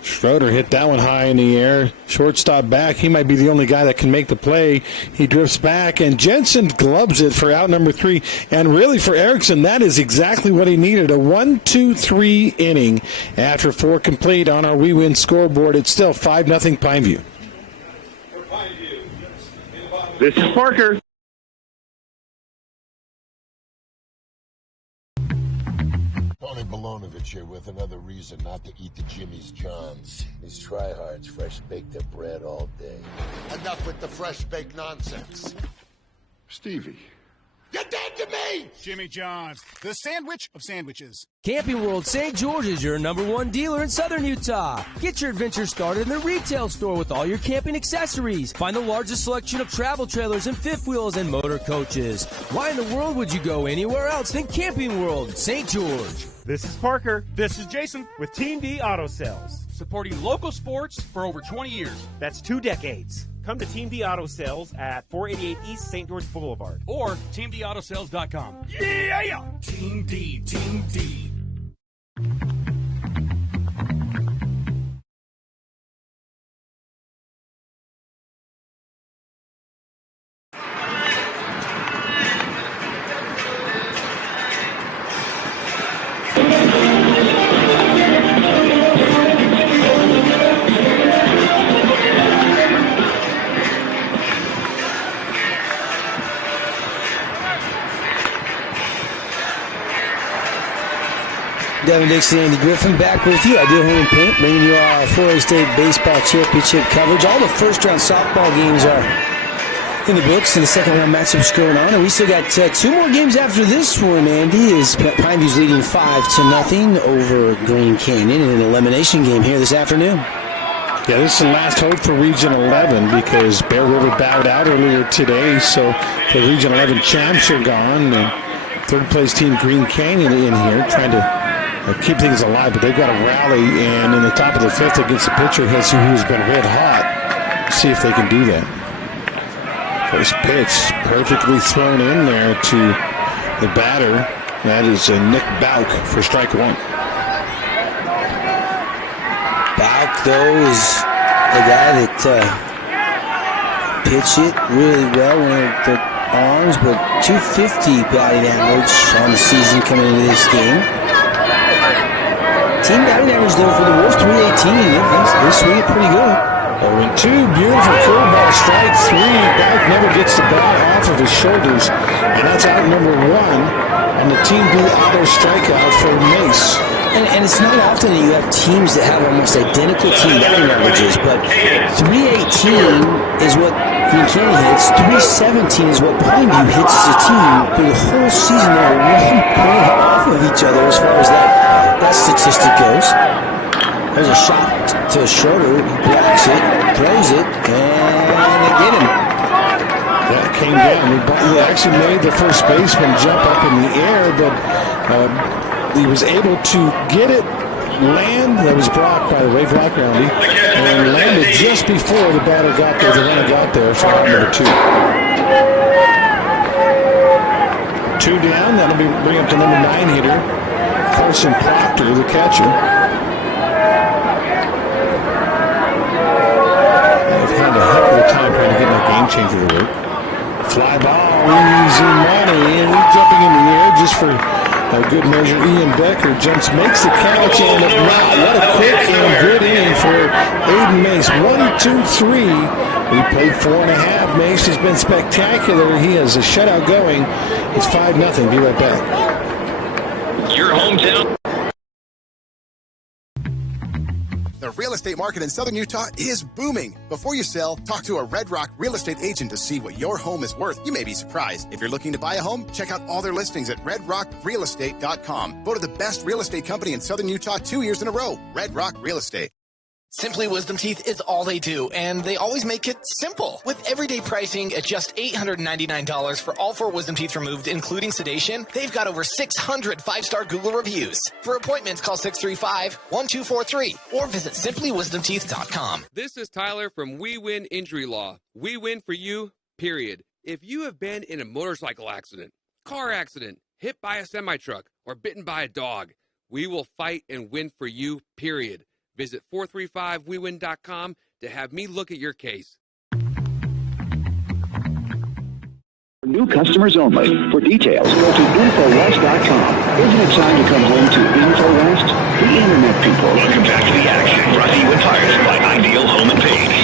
Schroeder hit that one high in the air. Shortstop back. He might be the only guy that can make the play. He drifts back, and Jensen gloves it for out number 3. And really for Erickson, that is exactly what he needed. A 1-2-3 inning after 4 complete on our We Win scoreboard. It's still 5-0 Pineview. This is Parker. Tony Bolonovich here with another reason not to eat the Jimmy's Johns. These tryhards fresh bake their bread all day. Enough with the fresh baked nonsense. Stevie. You're dead to me! Jimmy John's, the sandwich of sandwiches. Camping World St. George is your #1 dealer in southern Utah. Get your adventure started in the retail store with all your camping accessories. Find the largest selection of travel trailers and fifth wheels and motor coaches. Why in the world would you go anywhere else than Camping World St. George? This is Parker. This is Jason with Team D Auto Sales. Supporting local sports for over 20 years. That's 2 decades. Come to Team D Auto Sales at 488 East St. George Boulevard or TeamDAutoSales.com. Yeah! Team D, Team D. Devin Dixon, Andy Griffin, back with you. Ideal Home and Paint, bringing you our Florida State Baseball Championship coverage. All the first-round softball games are in the books, and the second-round matchups going on. And we still got 2 more games after this one, Andy, as Pineview's leading 5-0 over Green Canyon in an elimination game here this afternoon. Yeah, this is the last hope for Region 11 because Bear River bowed out earlier today, so the Region 11 champs are gone. And third-place team Green Canyon in here trying to keep things alive, but they've got to rally, and in the top of the 5th against the pitcher who's been red hot, see if they can do that. First pitch perfectly thrown in there to the batter. That is Nick Bauk for strike 1. Bauk, though, is a guy that pitched it really well when the arms, but 250 batting average on the season coming into this game. Team batting average, though, for the Wolves, 318. They swing it pretty good. 0-2, beautiful curveball, strike 3. Bauk never gets the ball off of his shoulders, and that's out number 1 on the Team D auto strikeout for Mace. And it's not often that you have teams that have almost identical team batting averages, but 318 is what Green Canyon hits, 317 is what Pineview hits as a team. Through the whole season, they're 1 point off of each other as far as that statistic goes. There's a shot to Schroeder. He blocks it, throws it, and they get him. That came down. He actually made the first baseman jump up in the air, but he was able to get it, land. That was blocked by Ray Blackroundy, and landed just before the batter got there. The runner got there for out number 2. 2 down. That'll bring up the number 9 hitter, Carson Proctor, the catcher. They've had a heck of a time trying to get that game changer to work. Fly ball, easy money, and he's jumping in the air just for a good measure. Ian Becker makes the catch, and wow, what a quick and good inning for Aiden Mace. 1, 2, 3. He played 4.5. Mace has been spectacular. He has a shutout going. It's 5-0. Be right back. Your hometown. The real estate market in Southern Utah is booming. Before you sell, talk to a Red Rock real estate agent to see what your home is worth. You may be surprised. If you're looking to buy a home, check out all their listings at redrockrealestate.com. Voted the best real estate company in Southern Utah 2 years in a row. Red Rock Real Estate. Simply Wisdom Teeth is all they do, and they always make it simple. With everyday pricing at just $899 for all 4 wisdom teeth removed, including sedation, they've got over 600 5-star Google reviews. For appointments, call 635-1243 or visit simplywisdomteeth.com. This is Tyler from We Win Injury Law. We win for you, period. If you have been in a motorcycle accident, car accident, hit by a semi-truck, or bitten by a dog, we will fight and win for you, period. Visit 435wewin.com to have me look at your case. New customers only. For details, go to InfoWest.com. Isn't it time to come home to InfoWest? The Internet people. Welcome back to the action. Brought to you in part by Ideal Home and Paint.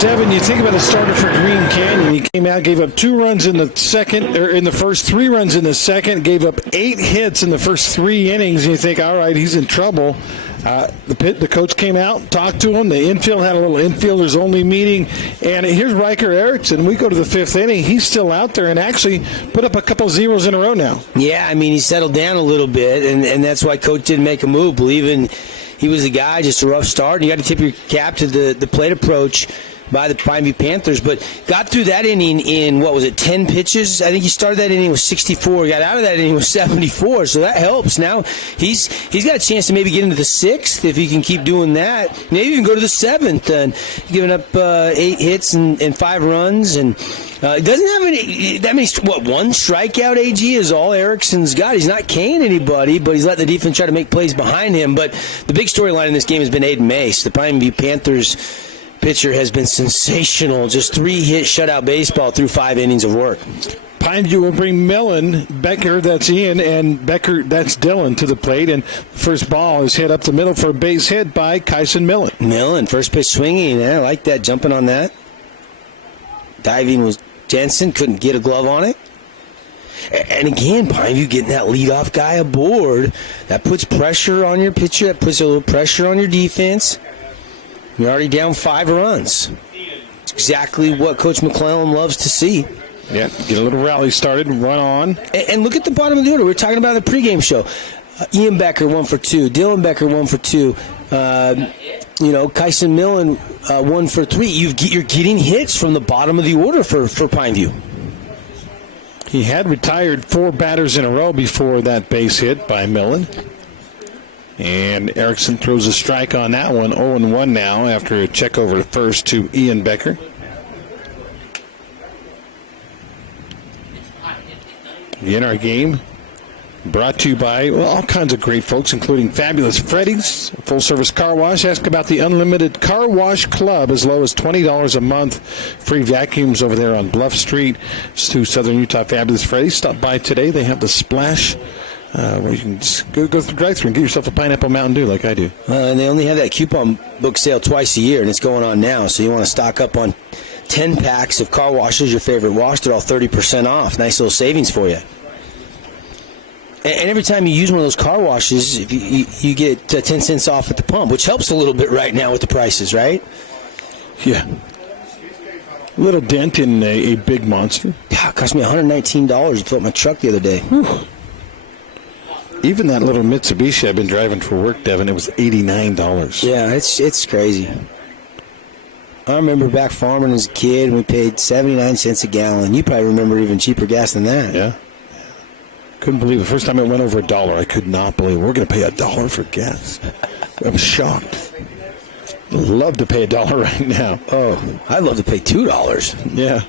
Devin, you think about the starter for Green Canyon. He came out, gave up 2 runs in the second, or in the first, 3 runs in the second, gave up 8 hits in the first 3 innings, and you think, all right, he's in trouble. The coach came out, talked to him. The infield had a little infielders only meeting, and here's Riker Erickson. We go to the 5th inning. He's still out there and actually put up a couple zeros in a row now. Yeah, I mean, he settled down a little bit, and that's why coach didn't make a move, believing he was the guy, just a rough start. And you got to tip your cap to the plate approach by the Pineview Panthers, but got through that inning in, 10 pitches? I think he started that inning with 64. He got out of that inning with 74, so that helps. Now he's got a chance to maybe get into the 6th if he can keep doing that. Maybe even go to the 7th, and giving up 8 hits and 5 runs, and doesn't have that many. One strikeout, AG, is all Erickson's got. He's not K'ing anybody, but he's let the defense try to make plays behind him. But the big storyline in this game has been Aiden Mace. The Pineview Panthers pitcher has been sensational. Just 3-hit shutout baseball through 5 innings of work. Pineview will bring Millen, Becker, that's Ian, and Becker, that's Dylan, to the plate. And first ball is hit up the middle for a base hit by Kyson Millen. Millen, first pitch swinging. I like that, jumping on that. Diving was Jensen, couldn't get a glove on it. And again, Pineview getting that leadoff guy aboard. That puts pressure on your pitcher. That puts a little pressure on your defense. You're already down 5 runs. It's exactly what Coach McClellan loves to see. Yeah, get a little rally started and run on. And look at the bottom of the order. We were talking about the pregame show. Ian Becker, 1 for 2. Dylan Becker, 1 for 2. Kyson Millen, 1 for 3. You're getting hits from the bottom of the order for Pineview. He had retired 4 batters in a row before that base hit by Millen. And Erickson throws a strike on that one. 0-1 now after a check over to first to Ian Becker. In our game, brought to you by all kinds of great folks, including Fabulous Freddy's, full-service car wash. Ask about the Unlimited Car Wash Club, as low as $20 a month. Free vacuums over there on Bluff Street. It's to Southern Utah Fabulous Freddy's. Stop by today. They have the Splash, where you can just go through the drive-thru and get yourself a Pineapple Mountain Dew like I do. And they only have that coupon book sale twice a year, and it's going on now, so you want to stock up on 10 packs of car washes, your favorite wash. They're all 30% off. Nice little savings for you. And every time you use one of those car washes, you get 10 cents off at the pump, which helps a little bit right now with the prices, right? Yeah. A little dent in a big monster. Yeah, it cost me $119 to fill up my truck the other day. Whew. Even that little Mitsubishi I've been driving for work, Devin, it was $89. Yeah, it's crazy. I remember back farming as a kid, and we paid 79 cents a gallon. You probably remember even cheaper gas than that. Yeah. Couldn't believe it. The first time it went over $1, I could not believe it. We're going to pay $1 for gas. I was shocked. Love to pay $1 right now. Oh, I'd love to pay $2. Yeah.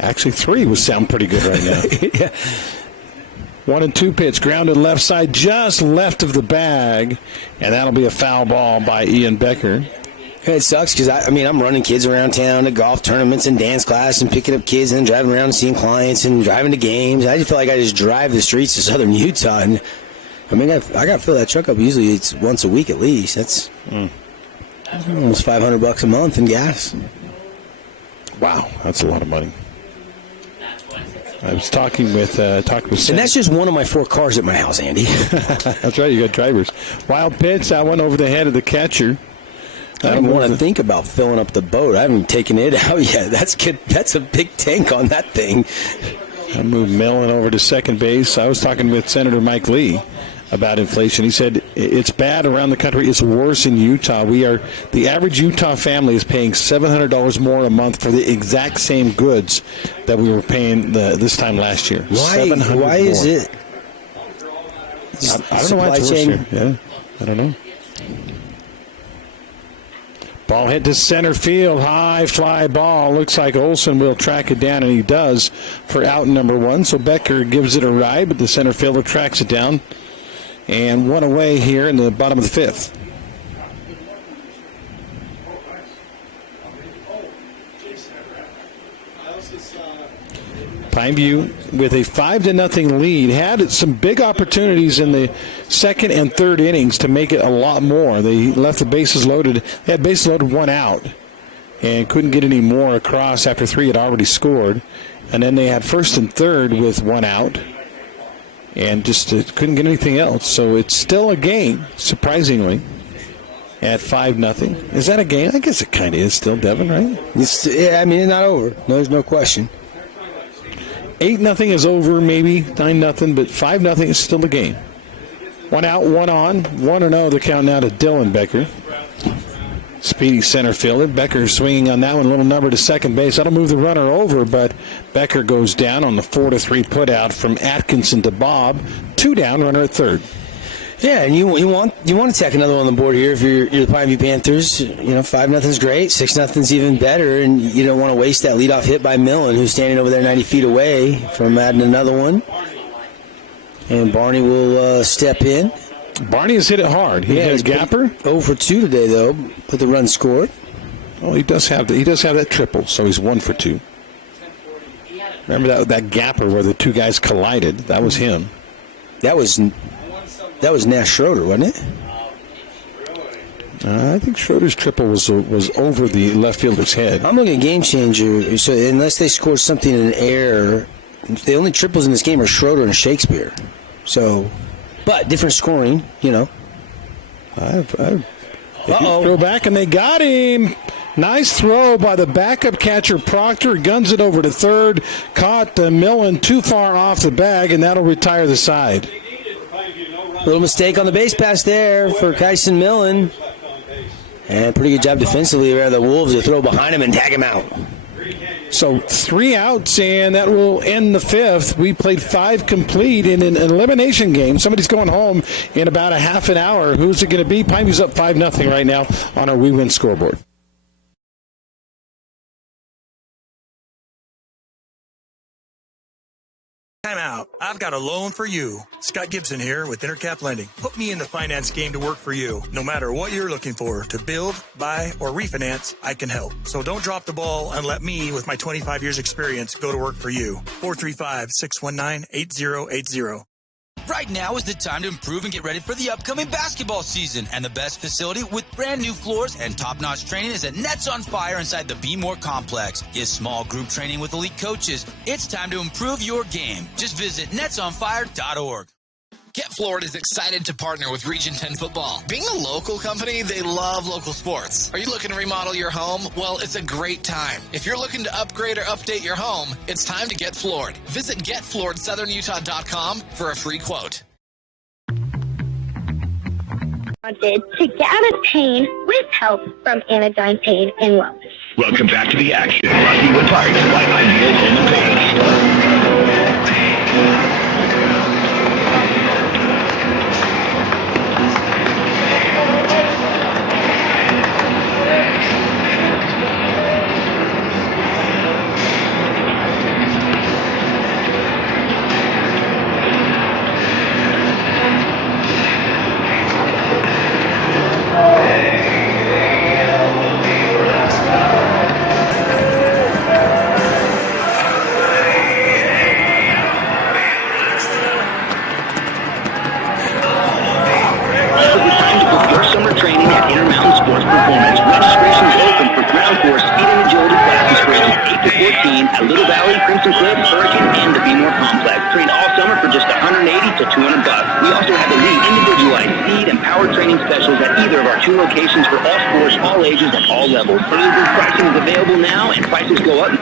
Actually, 3 would sound pretty good right now. Yeah. 1-2 pitch, grounded left side, just left of the bag, and that'll be a foul ball by Ian Becker. It sucks because, I'm running kids around town to golf tournaments and dance class and picking up kids and then driving around and seeing clients and driving to games. I just feel like I just drive the streets of Southern Utah. And, I got to fill that truck up. Usually it's once a week at least. That's almost $500 a month in gas. Wow, that's a lot of money. I was talking with and that's just one of my 4 cars at my house, Andy. That's right, you got drivers. Wild pitch, that one over the head of the catcher. I don't want to think about filling up the boat. I haven't even taken it out yet. That's good. That's a big tank on that thing. I moved Millen over to second base. I was talking with Senator Mike Lee about inflation. He said it's bad around the country. It's worse in Utah. The average Utah family is paying $700 more a month for the exact same goods that we were paying this time last year. Why is it? I don't know why it's worse here. Yeah, I don't know. Ball hit to center field. High fly ball. Looks like Olsen will track it down, and he does for out number 1. So Becker gives it a ride, but the center fielder tracks it down. And 1 away here in the bottom of the 5th. Pineview with a 5-0 lead had some big opportunities in the second and third innings to make it a lot more. They left the bases loaded. They had bases loaded 1 out and couldn't get any more across after 3 had already scored. And then they had first and third with 1 out and just couldn't get anything else. So it's still a game, surprisingly, at 5-0. Is that a game? I guess it kind of is still, Devin, right? It's not over. No, there's no question. 8-0 is over, maybe 9-0, but 5-0 is still a game. 1 out, 1 on, 1-0. The count now to Dylan Becker. Speedy center fielder. Becker swinging on that one, a little number to second base. That'll move the runner over, but Becker goes down on the 4-3 putout from Atkinson to Bob. 2 down, runner at third. Yeah, and you want to tack another one on the board here if you're the Pineview Panthers. 5-0's great, 6-0's even better, and you don't want to waste that leadoff hit by Millen, who's standing over there 90 feet away from adding another one. And Barney will step in. Barney has hit it hard. He has Gapper. 0 for 2 today, though, with the run scored. Oh, he does have that triple, so he's 1 for 2. Remember that Gapper where the two guys collided? That was him. That was Nash Schroeder, wasn't it? I think Schroeder's triple was over the left fielder's head. I'm looking at game changer. So unless they score something in an error, the only triples in this game are Schroeder and Shakespeare. So, but different scoring, Throw back, and they got him. Nice throw by the backup catcher, Proctor. Guns it over to third. Caught Millen too far off the bag, and that'll retire the side. Little mistake on the base pass there for Kyson Millen. And pretty good job defensively by the Wolves to throw behind him and tag him out. So 3 outs, and that will end the 5th. We played 5 complete in an elimination game. Somebody's going home in about a half an hour. Who's it going to be? Pineview's up 5-0 right now on our We Win scoreboard. Time out. I've got a loan for you. Scott Gibson here with Intercap Lending. Put me in the finance game to work for you. No matter what you're looking for, to build, buy, or refinance, I can help. So don't drop the ball and let me, with my 25 years experience, go to work for you. 435-619-8080. Right now is the time to improve and get ready for the upcoming basketball season. And the best facility with brand new floors and top-notch training is at Nets on Fire inside the Be More Complex. Get small group training with elite coaches. It's time to improve your game. Just visit netsonfire.org. Get Florida is excited to partner with Region 10 Football. Being a local company, they love local sports. Are you looking to remodel your home? Well, it's a great time. If you're looking to upgrade or update your home, it's time to get floored. Visit getflooredsouthernutah.com for a free quote. To get out of pain with help from Anodyne Pain and Wellness. Welcome back to the action. Brought to you in part by Ideal Home and Paint. At Little Valley, Crimson Cliff, Hurricane, and the Be More Complex. Train all summer for just $180 to $200. We also have elite individualized speed and power training specials at either of our 2 locations for all sports, all ages, and all levels. Early bird pricing is available now, and prices go up. Is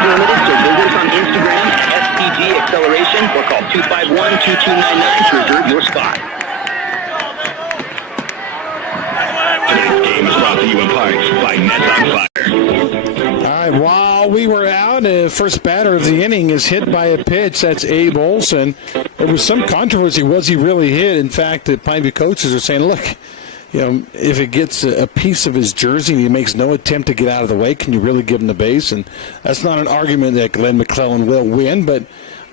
limited, so visit us on Instagram at SPG Acceleration or call 251-2299 to reserve your spot. Today's game is brought to you in part by Nets on Fire. All right, while we were out, the first batter of the inning is hit by a pitch. That's Abe Olson. There was some controversy. Was he really hit? In fact, the Pineview coaches are saying, look, if it gets a piece of his jersey and he makes no attempt to get out of the way, can you really give him the base? And that's not an argument that Glenn McClellan will win, but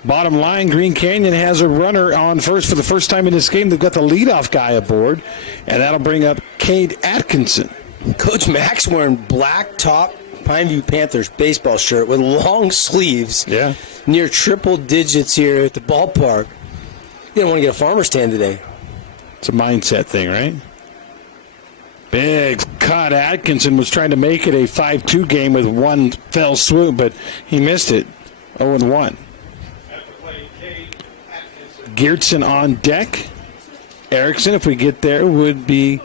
bottom line, Green Canyon has a runner on first for the first time in this game. They've got the leadoff guy aboard, and that'll bring up Cade Atkinson. Coach Max wearing black top Pineview Panthers baseball shirt with long sleeves. Yeah. Near triple digits here at the ballpark. You don't want to get a farmer stand today. It's a mindset thing, right? Big cut. Atkinson was trying to make it a 5-2 game with one fell swoop, but he missed it. 0-1. Geertsen on deck. Erickson, if we get there, would be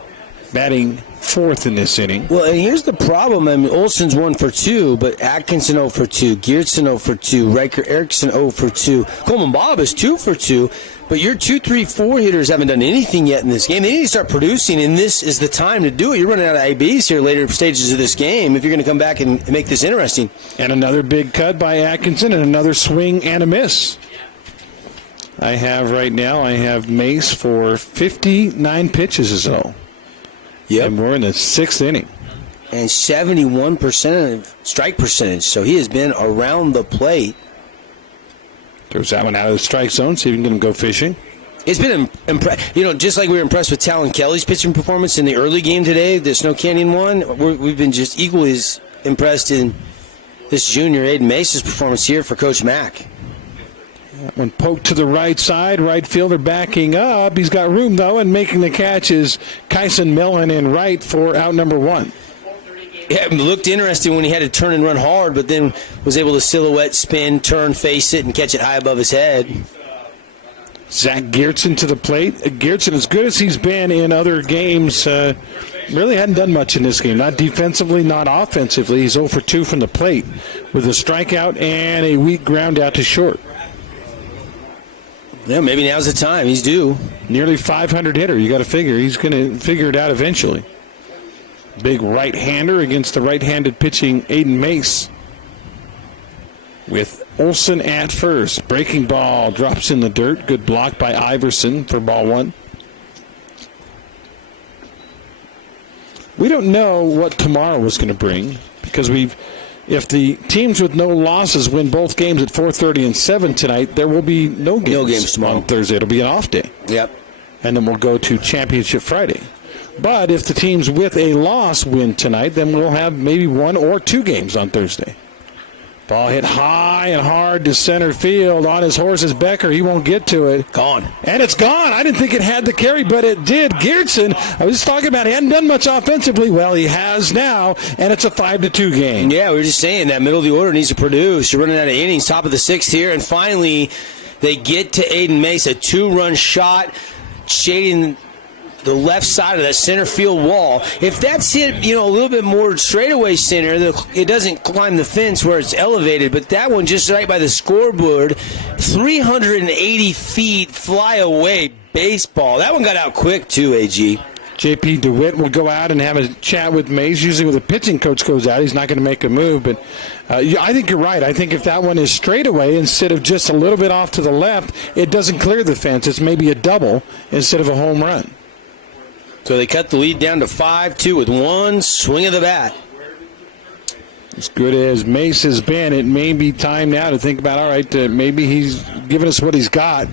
batting fourth in this inning. Well, and here's the problem. I mean, Olson's 1 for 2, but Atkinson 0 for 2, Geertsen 0 for 2, Riker Erickson 0 for 2, Coleman Bob is 2 for 2, but your 2, 3, 4 hitters haven't done anything yet in this game. They need to start producing, and this is the time to do it. You're running out of ABs here later stages of this game if you're going to come back and make this interesting. And another big cut by Atkinson and another swing and a miss. I have Mace for 59 pitches or so. Yep. And we're in the 6th inning. And 71% strike percentage, so he has been around the plate. Throws that one out of the strike zone, see if you can get him go fishing. It's been just like we were impressed with Talon Kelly's pitching performance in the early game today, the Snow Canyon one. We've been just equally as impressed in this junior Aiden Mace's performance here for Coach Mack. That one poked to the right side, right fielder backing up. He's got room, though, and making the catch is Kyson Millen in right for out number 1. Yeah, it looked interesting when he had to turn and run hard, but then was able to silhouette, spin, turn, face it, and catch it high above his head. Zach Geertsen to the plate. Geertsen, as good as he's been in other games, really hadn't done much in this game. Not defensively, not offensively. He's 0 for 2 from the plate with a strikeout and a weak ground out to short. Yeah, maybe now's the time. He's due. Nearly 500 hitter. You got to figure. He's going to figure it out eventually. Big right-hander against the right-handed pitching Aiden Mace. With Olson at first. Breaking ball drops in the dirt. Good block by Iverson for ball 1. We don't know what tomorrow is going to bring because if the teams with no losses win both games at 4:30 and 7 tonight, there will be no games tomorrow. On Thursday. It'll be an off day. Yep. And then we'll go to Championship Friday. But if the teams with a loss win tonight, then we'll have maybe 1 or 2 games on Thursday. Ball hit high and hard to center field. On his horse is Becker. He won't get to it. Gone. And it's gone. I didn't think it had the carry, but it did. Geertsen, I was just talking about, he hadn't done much offensively. Well, he has now, and it's a 5-2 game. Yeah, we were just saying that middle of the order needs to produce. You're running out of innings, top of the 6th here, and finally they get to Aiden Mace, a 2-run shot, shading the left side of that center field wall. If that's hit, a little bit more straightaway center, it doesn't climb the fence where it's elevated, but that one just right by the scoreboard, 380 feet fly away baseball. That one got out quick too, AG. J.P. DeWitt will go out and have a chat with Mays. Usually when the pitching coach goes out, he's not going to make a move. But I think you're right. I think if that one is straightaway instead of just a little bit off to the left, it doesn't clear the fence. It's maybe a double instead of a home run. So they cut the lead down to 5-2 with one swing of the bat. As good as Mace has been, it may be time now to think about, all right, maybe he's given us what he's got,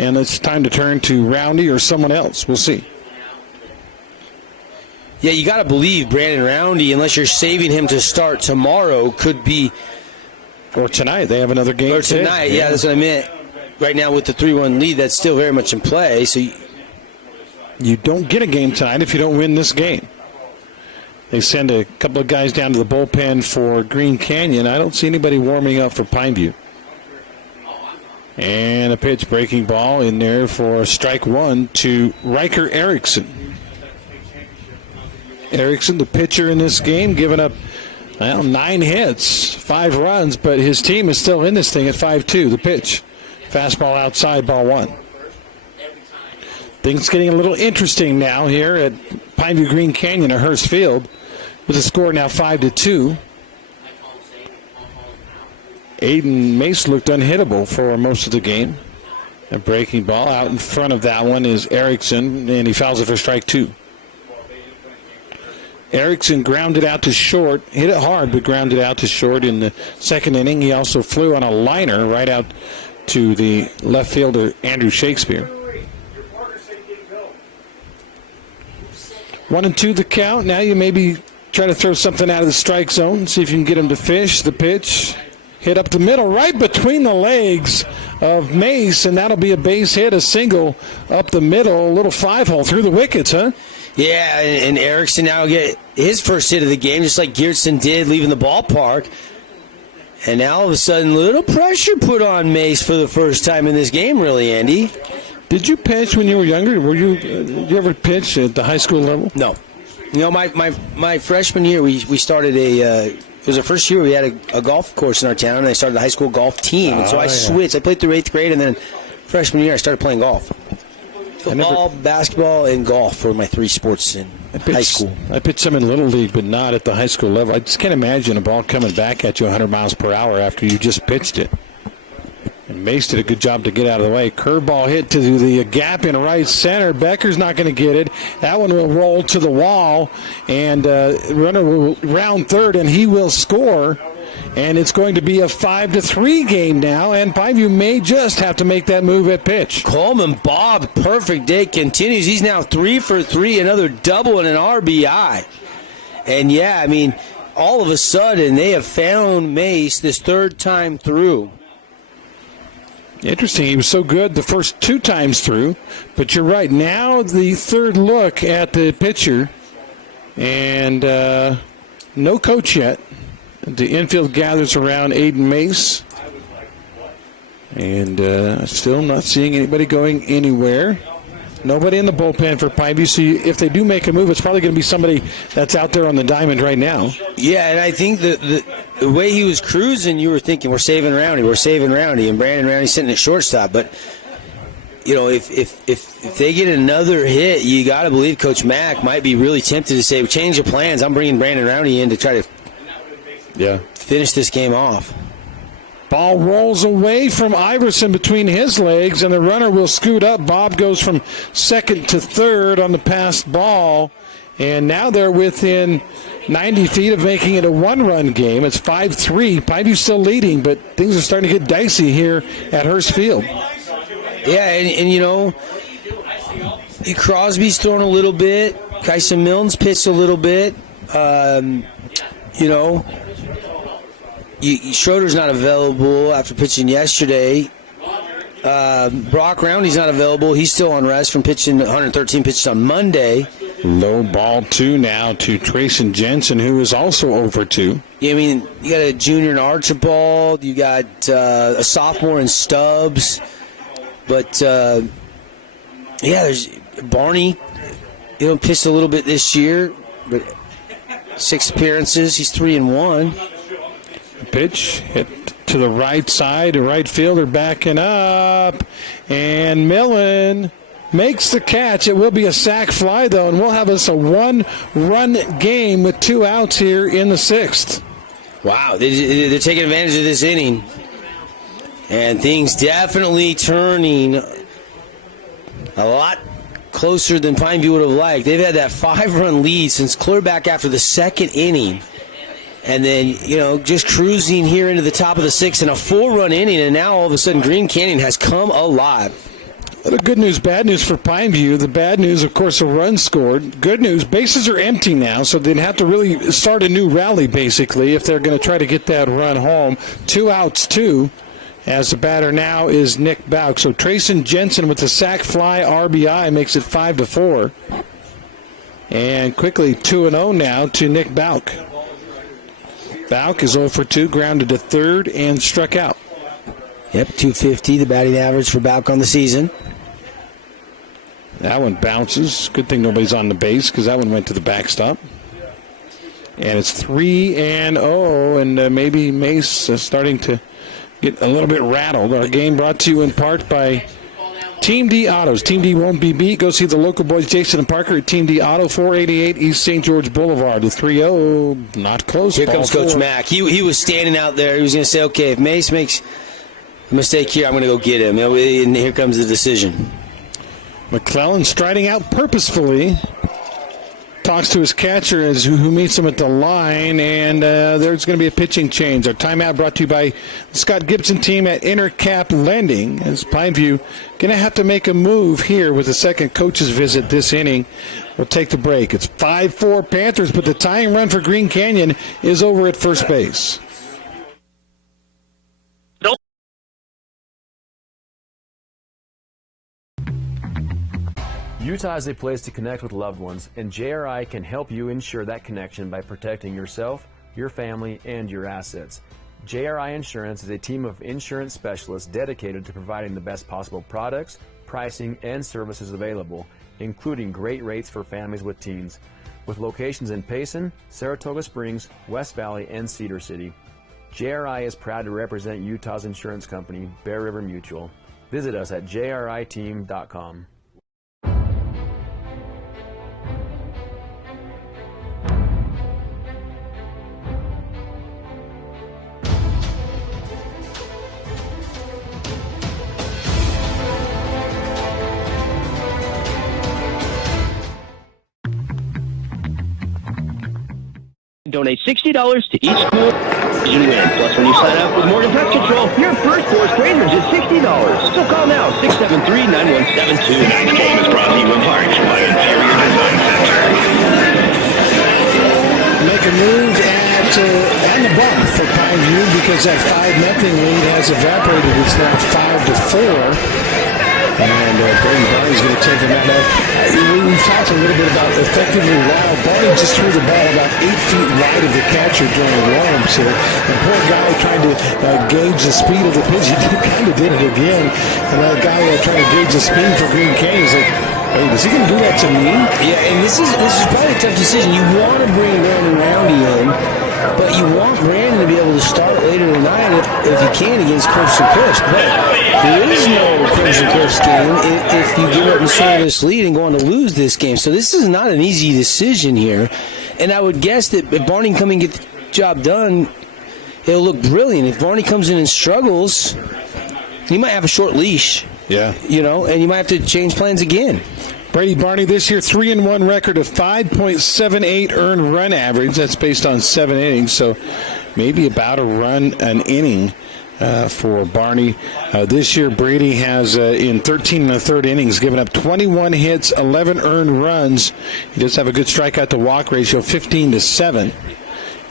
and it's time to turn to Roundy or someone else. We'll see. Yeah, you got to believe Brandon Roundy, unless you're saving him to start tomorrow, could be. Or tonight. They have another game. Or tonight, yeah, that's what I meant. Right now with the 3-1 lead, that's still very much in play. So you don't get a game tonight if you don't win this game. They send a couple of guys down to the bullpen for Green Canyon. I don't see anybody warming up for Pineview. And a pitch, breaking ball in there for strike 1 to Riker Erickson. Erickson, the pitcher in this game, giving up 9 hits, 5 runs, but his team is still in this thing at 5-2. The pitch, fastball outside, ball 1. Things getting a little interesting now here at Pineview Green Canyon or Hearst Field with the score now 5-2. Aiden Mace looked unhittable for most of the game. A breaking ball out in front of that one is Erickson, and he fouls it for strike 2. Erickson grounded out to short, hit it hard, but grounded out to short in the 2nd inning. He also flew on a liner right out to the left fielder, Andrew Shakespeare. 1-2 the count. Now you maybe try to throw something out of the strike zone, see if you can get him to fish. The pitch hit up the middle, right between the legs of Mace, and that'll be a base hit, a single up the middle, a little 5-hole through the wickets, huh? Yeah, and Erickson now get his first hit of the game, just like Geertsen did leaving the ballpark. And now all of a sudden, little pressure put on Mace for the first time in this game, really, Andy. Did you pitch when you were younger? Did you ever pitch at the high school level? No. You know, my freshman year, we started it was our first year we had a golf course in our town, and I started a high school golf team. And so I switched. I played through 8th grade, and then freshman year I started playing golf. Football, basketball, and golf were my 3 sports in high school. I pitched some in Little League, but not at the high school level. I just can't imagine a ball coming back at you 100 miles per hour after you just pitched it. And Mace did a good job to get out of the way. Curveball hit to the gap in right center. Becker's not going to get it. That one will roll to the wall, and runner will round third, and he will score. And it's going to be a 5-3 game now, and Pineview may just have to make that move at pitch. Coleman Bob, perfect day continues. He's now 3 for 3, another double and an RBI. And yeah, I mean, all of a sudden they have found Mace this 3rd time through. Interesting. He was so good the first 2 times through, but you're right. Now the 3rd look at the pitcher, and no coach yet. The infield gathers around Aiden Mace, and still not seeing anybody going anywhere. Nobody in the bullpen for Pineview, so if they do make a move, it's probably going to be somebody that's out there on the diamond right now. Yeah, and I think the way he was cruising, you were thinking, we're saving Roundy, and Brandon Roundy's sitting at shortstop. But, you know, if they get another hit, you got to believe Coach Mack might be really tempted to say, change of plans, I'm bringing Brandon Roundy in to try to finish this game off. Ball rolls away from Iverson between his legs, and the runner will scoot up. Bob goes from 2nd to 3rd on the passed ball, and now they're within 90 feet of making it a 1-run game. It's 5-3. Pineview still leading, but things are starting to get dicey here at Hurst Field. Yeah, and you know, Crosby's thrown a little bit. Kyson Milne's pitched a little bit. You know, Schroeder's not available after pitching yesterday. Brock Roundy's not available. He's still on rest from pitching 113 pitches on Monday. Low ball 2 now to Trayson Jensen, who is also over 2. Yeah, I mean, you got a junior in Archibald. You got a sophomore in Stubbs. But, yeah, there's Barney. You know, pitched a little bit this year, but 6 appearances. He's 3-1. Pitch hit to the right side. The right fielder backing up. And Millen makes the catch. It will be a sac fly, though, and we'll have us a 1-run game with 2 outs here in the 6th. Wow, they're taking advantage of this inning. And things definitely turning a lot closer than Pineview would have liked. They've had that 5-run lead since clear back after the 2nd inning. And then, you know, just cruising here into the top of the 6th in a 4-run inning, and now all of a sudden Green Canyon has come alive. The good news, bad news for Pineview. The bad news, of course, a run scored. Good news, bases are empty now, so they'd have to really start a new rally, basically, if they're going to try to get that run home. 2 outs, 2, as the batter now is Nick Bauk. So Trayson Jensen with the sac fly RBI makes it 5-4. And quickly 2-0 now to Nick Bauk. Bauk is 0 for 2, grounded to 3rd and struck out. Yep, 250, the batting average for Bauk on the season. That one bounces. Good thing nobody's on the base because that one went to the backstop. And it's 3-0, and maybe Mace starting to get a little bit rattled. Our game brought to you in part by Team D Autos. Team D won't be beat. Go see the local boys, Jason and Parker, at Team D Auto, 488 East St. George Boulevard. The 3-0, not close. Here comes Coach Mack. He was standing out there. He was going to say, okay, if Mace makes a mistake here, I'm going to go get him. And here comes the decision. McClellan striding out purposefully. Talks to his catcher as who meets him at the line, and there's going to be a pitching change. Our timeout brought to you by the Scott Gibson team at Intercap Lending. As Pineview going to have to make a move here with the second coach's visit this inning. We'll take the break. It's 5-4 Panthers, but the tying run for Green Canyon is over at first base. Utah is a place to connect with loved ones, and JRI can help you ensure that connection by protecting yourself, your family, and your assets. JRI Insurance is a team of insurance specialists dedicated to providing the best possible products, pricing, and services available, including great rates for families with teens. With locations in Payson, Saratoga Springs, West Valley, and Cedar City, JRI is proud to represent Utah's insurance company, Bear River Mutual. Visit us at jriteam.com. Donate $60 to each school you win. Plus, when you sign up with Morgan Pest Control, your first fourth graders is $60. So call now, 673-9172. Tonight's game is brought to you in part by Interior Design Center. Make a move at on the bump for Pineview because that 5-0 lead has evaporated. It's now 5-4. And Brady Barney's going to take him out. We've talked a little bit about effectively wild. Barney just threw the ball about 8 feet wide of the catcher during warm-ups here. The poor guy trying to gauge the speed of the pitch. He kind of did it again. And that guy trying to gauge the speed for Green Canyon is like, hey, is he going to do that to me? Yeah, and this is probably a tough decision. You want to bring Brandon Roundy in, but you want Brandon to be able to start later tonight if you can against Crimson Cliffs. But there is no Crimson Cliffs game if you give up and serve this lead and go on to lose this game. So this is not an easy decision here. And I would guess that if Barney can come and get the job done, it'll look brilliant. If Barney comes in and struggles, he might have a short leash. Yeah. And you might have to change plans again. Brady Barney this year, 3-1 record of 5.78 earned run average. That's based on 7 innings, so maybe about a run an inning for Barney. This year, Brady has, in 13 1/3 innings, given up 21 hits, 11 earned runs. He does have a good strikeout to walk ratio, 15-7.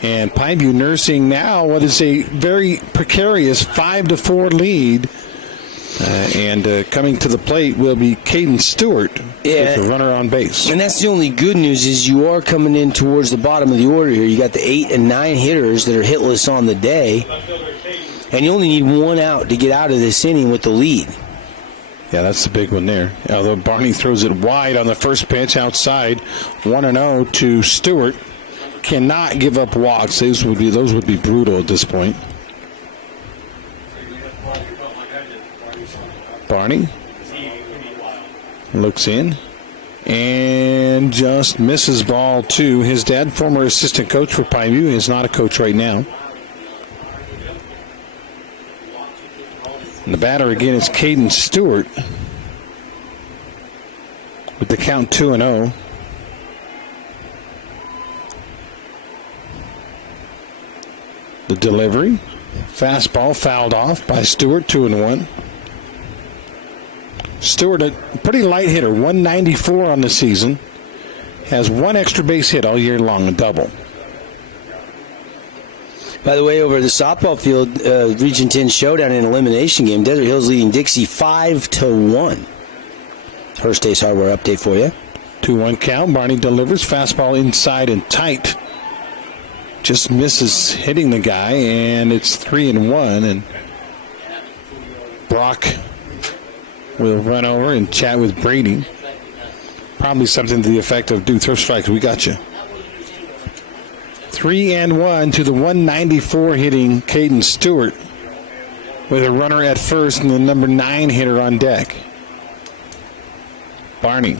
And Pineview nursing now what is a very precarious 5-4 lead. And coming to the plate will be Caden Stewart with the runner on base. And that's the only good news is you are coming in towards the bottom of the order here. You got the 8 and 9 hitters that are hitless on the day. And you only need one out to get out of this inning with the lead. Yeah, that's the big one there. Although Barney throws it wide on the first pitch outside, 1-0 to Stewart. Cannot give up walks. Those would be brutal at this point. Barney looks in and just misses ball 2. His dad, former assistant coach for Pineview, is not a coach right now. And the batter again is Caden Stewart with the count 2-0. The delivery, fastball fouled off by Stewart, 2-1. Stewart, a pretty light hitter, 194 on the season. Has one extra base hit all year long, a double. By the way, over the softball field, Region 10 showdown and elimination game, Desert Hills leading Dixie 5-1. Hearst Ace Hardware update for you. 2-1 count. Barney delivers. Fastball inside and tight. Just misses hitting the guy, and it's 3-1. And Brock will run over and chat with Brady. Probably something to the effect of, dude, throw strikes. We got you. 3-1 to the 194 hitting Caden Stewart with a runner at first and the number 9 hitter on deck. Barney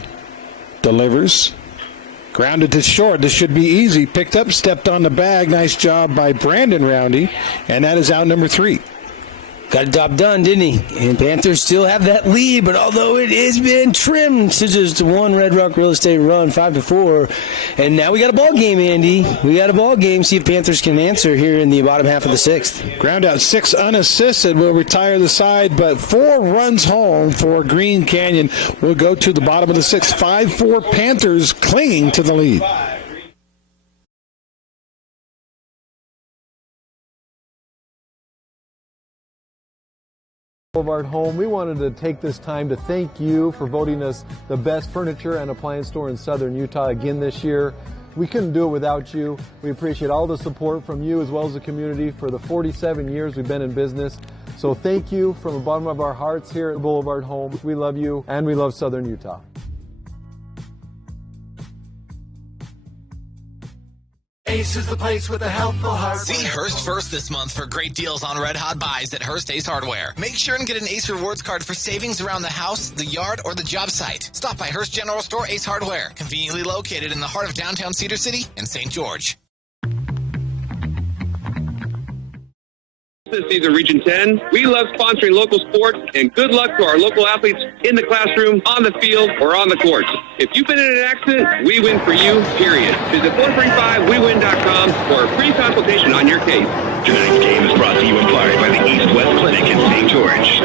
delivers. Grounded to short. This should be easy. Picked up, stepped on the bag. Nice job by Brandon Roundy. And that is out number 3. Got the job done, didn't he? And Panthers still have that lead, but although it has been trimmed to just one Red Rock Real Estate run, 5-4, and now we got a ball game, Andy. We got a ball game. See if Panthers can answer here in the bottom half of the 6th. Ground out 6 unassisted will retire the side, but 4 runs home for Green Canyon. Will go to the bottom of the 6th. 5-4 Panthers clinging to the lead. Boulevard Home, we wanted to take this time to thank you for voting us the best furniture and appliance store in Southern Utah again this year. We couldn't do it without you. We appreciate all the support from you as well as the community for the 47 years we've been in business. So thank you from the bottom of our hearts here at Boulevard Home. We love you and we love Southern Utah. Ace is the place with a helpful heart. See Hearst first this month for great deals on red hot buys at Hearst Ace Hardware. Make sure and get an Ace Rewards card for savings around the house, the yard, or the job site. Stop by Hearst General Store Ace Hardware, conveniently located in the heart of downtown Cedar City and St. George. This season, Region 10. We love sponsoring local sports, and good luck to our local athletes in the classroom, on the field, or on the courts. If you've been in an accident, we win for you, period. Visit 435wewin.com for a free consultation on your case. Tonight's game is brought to you in part by the East West Clinic in St. George.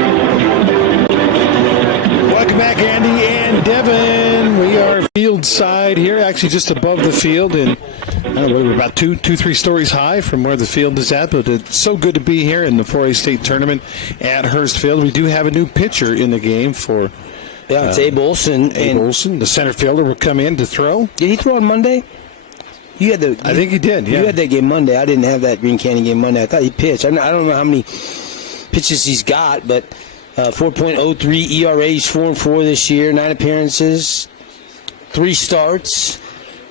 Welcome back, Andy and Devin. We are field side here, actually just above the field, and I don't know, we're about two, 3 stories high from where the field is at, but it's so good to be here in the 4A state tournament at Hearst Field. We do have a new pitcher in the game for... Yeah, it's Abe Olson. Abe Olson, the center fielder, will come in to throw. Did he throw on Monday? I think he did, yeah. You had that game Monday. I didn't have that Green Canyon game Monday. I thought he pitched. I don't know how many pitches he's got, but 4.03 ERA. He's 4-4 this year, 9 appearances, 3 starts.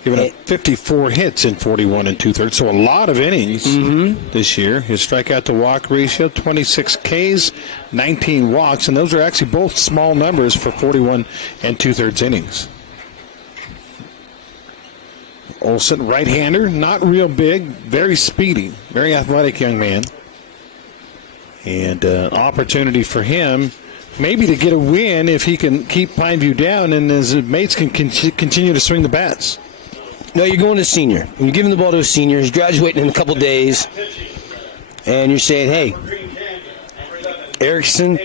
Giving up 54 hits in 41 2/3, so a lot of innings this year. His strikeout to walk ratio, 26 Ks, 19 walks, and those are actually both small numbers for 41 2/3 innings. Olson, right-hander, not real big, very speedy, very athletic young man. And opportunity for him maybe to get a win if he can keep Pineview down and his mates can continue to swing the bats. No, you're going to senior. You're giving the ball to a senior. He's graduating in a couple days. And you're saying, hey, Erickson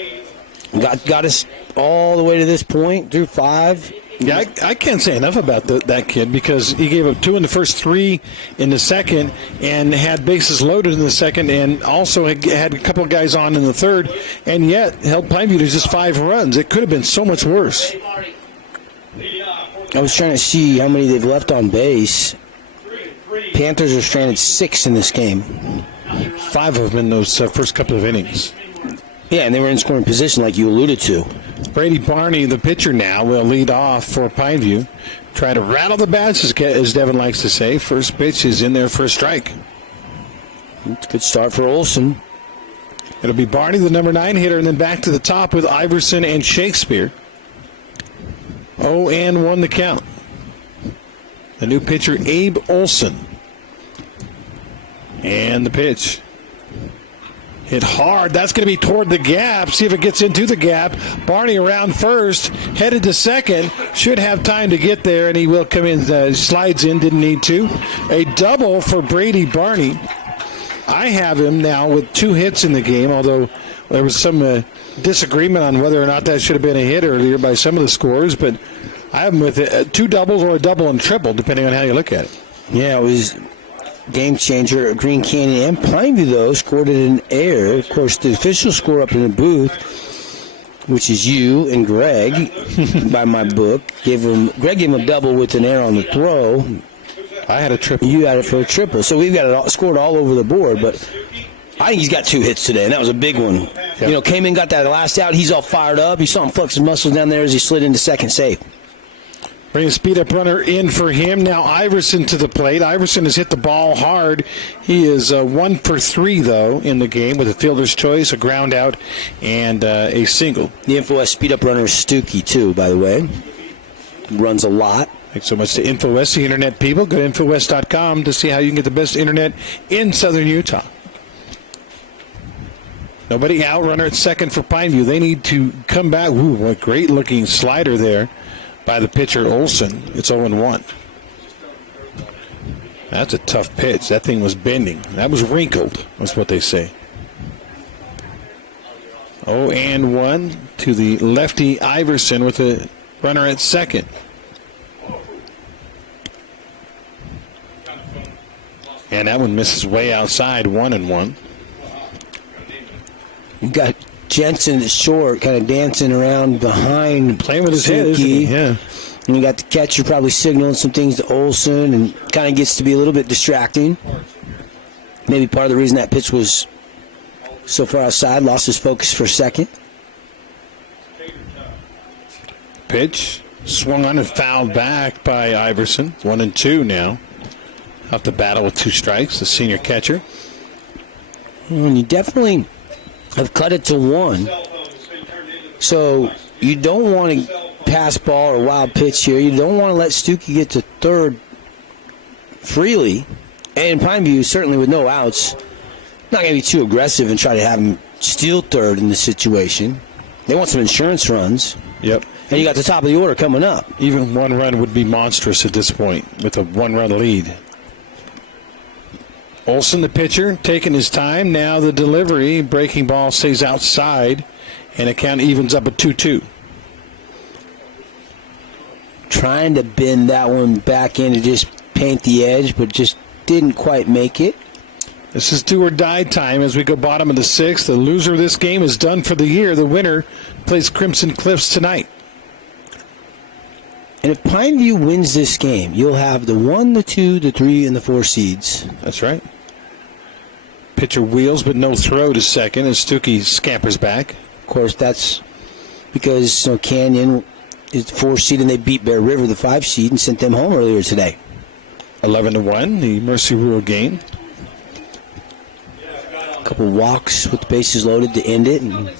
got us all the way to this point, through 5. Yeah, I can't say enough about that kid because he gave up 2 in the first, 3 in the second, and had bases loaded in the second, and also had a couple of guys on in the third, and yet held Pineview to just 5 runs. It could have been so much worse. I was trying to see how many they've left on base. Panthers are stranded 6 in this game. 5 of them in those first couple of innings. Yeah, and they were in scoring position like you alluded to. Brady Barney, the pitcher now, will lead off for Pineview. Try to rattle the bats, as Devin likes to say. First pitch is in there for a strike. Good start for Olson. It'll be Barney, the number 9 hitter, and then back to the top with Iverson and Shakespeare. 0-1 the count. The new pitcher, Abe Olson. And the pitch. Hit hard. That's going to be toward the gap. See if it gets into the gap. Barney around first, headed to second. Should have time to get there, and he will come in. Slides in, didn't need to. A double for Brady Barney. I have him now with 2 hits in the game, although there was some disagreement on whether or not that should have been a hit earlier by some of the scorers, but I have him with 2 doubles or a double and triple, depending on how you look at it. Yeah, it was game changer. Green Canyon and Pineview, though, scored it in air. Of course, the official score up in the booth, which is you and Greg, by my book. Greg gave him a double with an air on the throw. I had a triple. You had it for a triple. So we've got it scored all over the board, but I think he's got 2 hits today, and that was a big one. Yep. You know, came in, got that last out. He's all fired up. You saw him flex his muscles down there as he slid into second safe. Bring a speed-up runner in for him. Now Iverson to the plate. Iverson has hit the ball hard. He is 1 for 3, though, in the game with a fielder's choice, a ground out, and a single. The InfoWest speed-up runner is Stookie, too, by the way. Runs a lot. Thanks so much to InfoWest, the internet people. Go to InfoWest.com to see how you can get the best internet in southern Utah. Nobody out. Runner at second for Pineview. They need to come back. Ooh, what a great-looking slider there by the pitcher, Olson. It's 0-1. That's a tough pitch. That thing was bending. That was wrinkled, that's what they say. 0-1 to the lefty Iverson with a runner at second. And that one misses way outside, 1-1. You got Jensen at short, kind of dancing around behind, playing with his head, isn't he? Yeah. And you got the catcher probably signaling some things to Olson, and kind of gets to be a little bit distracting. Maybe part of the reason that pitch was so far outside, lost his focus for a second. Pitch swung on and fouled back by Iverson. 1-2 now. off the battle with 2 strikes, the senior catcher. And you definitely have cut it to 1. So you don't want to pass ball or wild pitch here. You don't want to let Stuckey get to third freely. And Pineview, certainly with no outs, not going to be too aggressive and try to have him steal third in this situation. They want some insurance runs. Yep. And you got the top of the order coming up. Even 1 run would be monstrous at this point with a 1-run lead. Olson, the pitcher, taking his time. Now the delivery. Breaking ball stays outside, and the count evens up at 2-2. Trying to bend that one back in to just paint the edge, but just didn't quite make it. This is do or die time as we go bottom of the 6th. The loser of this game is done for the year. The winner plays Crimson Cliffs tonight. And if Pineview wins this game, you'll have the 1, the 2, the 3, and the 4 seeds. That's right. Pitcher wheels, but no throw to second as Stuckey scampers back. Of course, that's because Canyon is the 4 seed, and they beat Bear River, the 5 seed, and sent them home earlier today. 11-1, the Mercy Rule game. A couple walks with the bases loaded to end it. And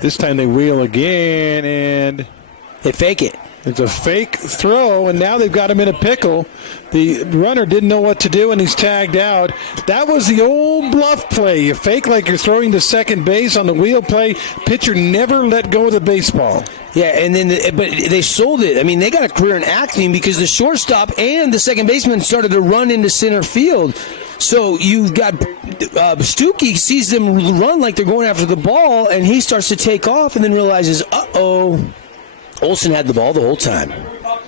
this time they wheel again, and they fake it. It's a fake throw, and now they've got him in a pickle. The runner didn't know what to do, and he's tagged out. That was the old bluff play. You fake like you're throwing to second base on the wheel play. Pitcher never let go of the baseball. Yeah, and then but they sold it. I mean, they got a career in acting because the shortstop and the second baseman started to run into center field. So you've got Stuckey sees them run like they're going after the ball, and he starts to take off and then realizes, uh-oh, Olson had the ball the whole time.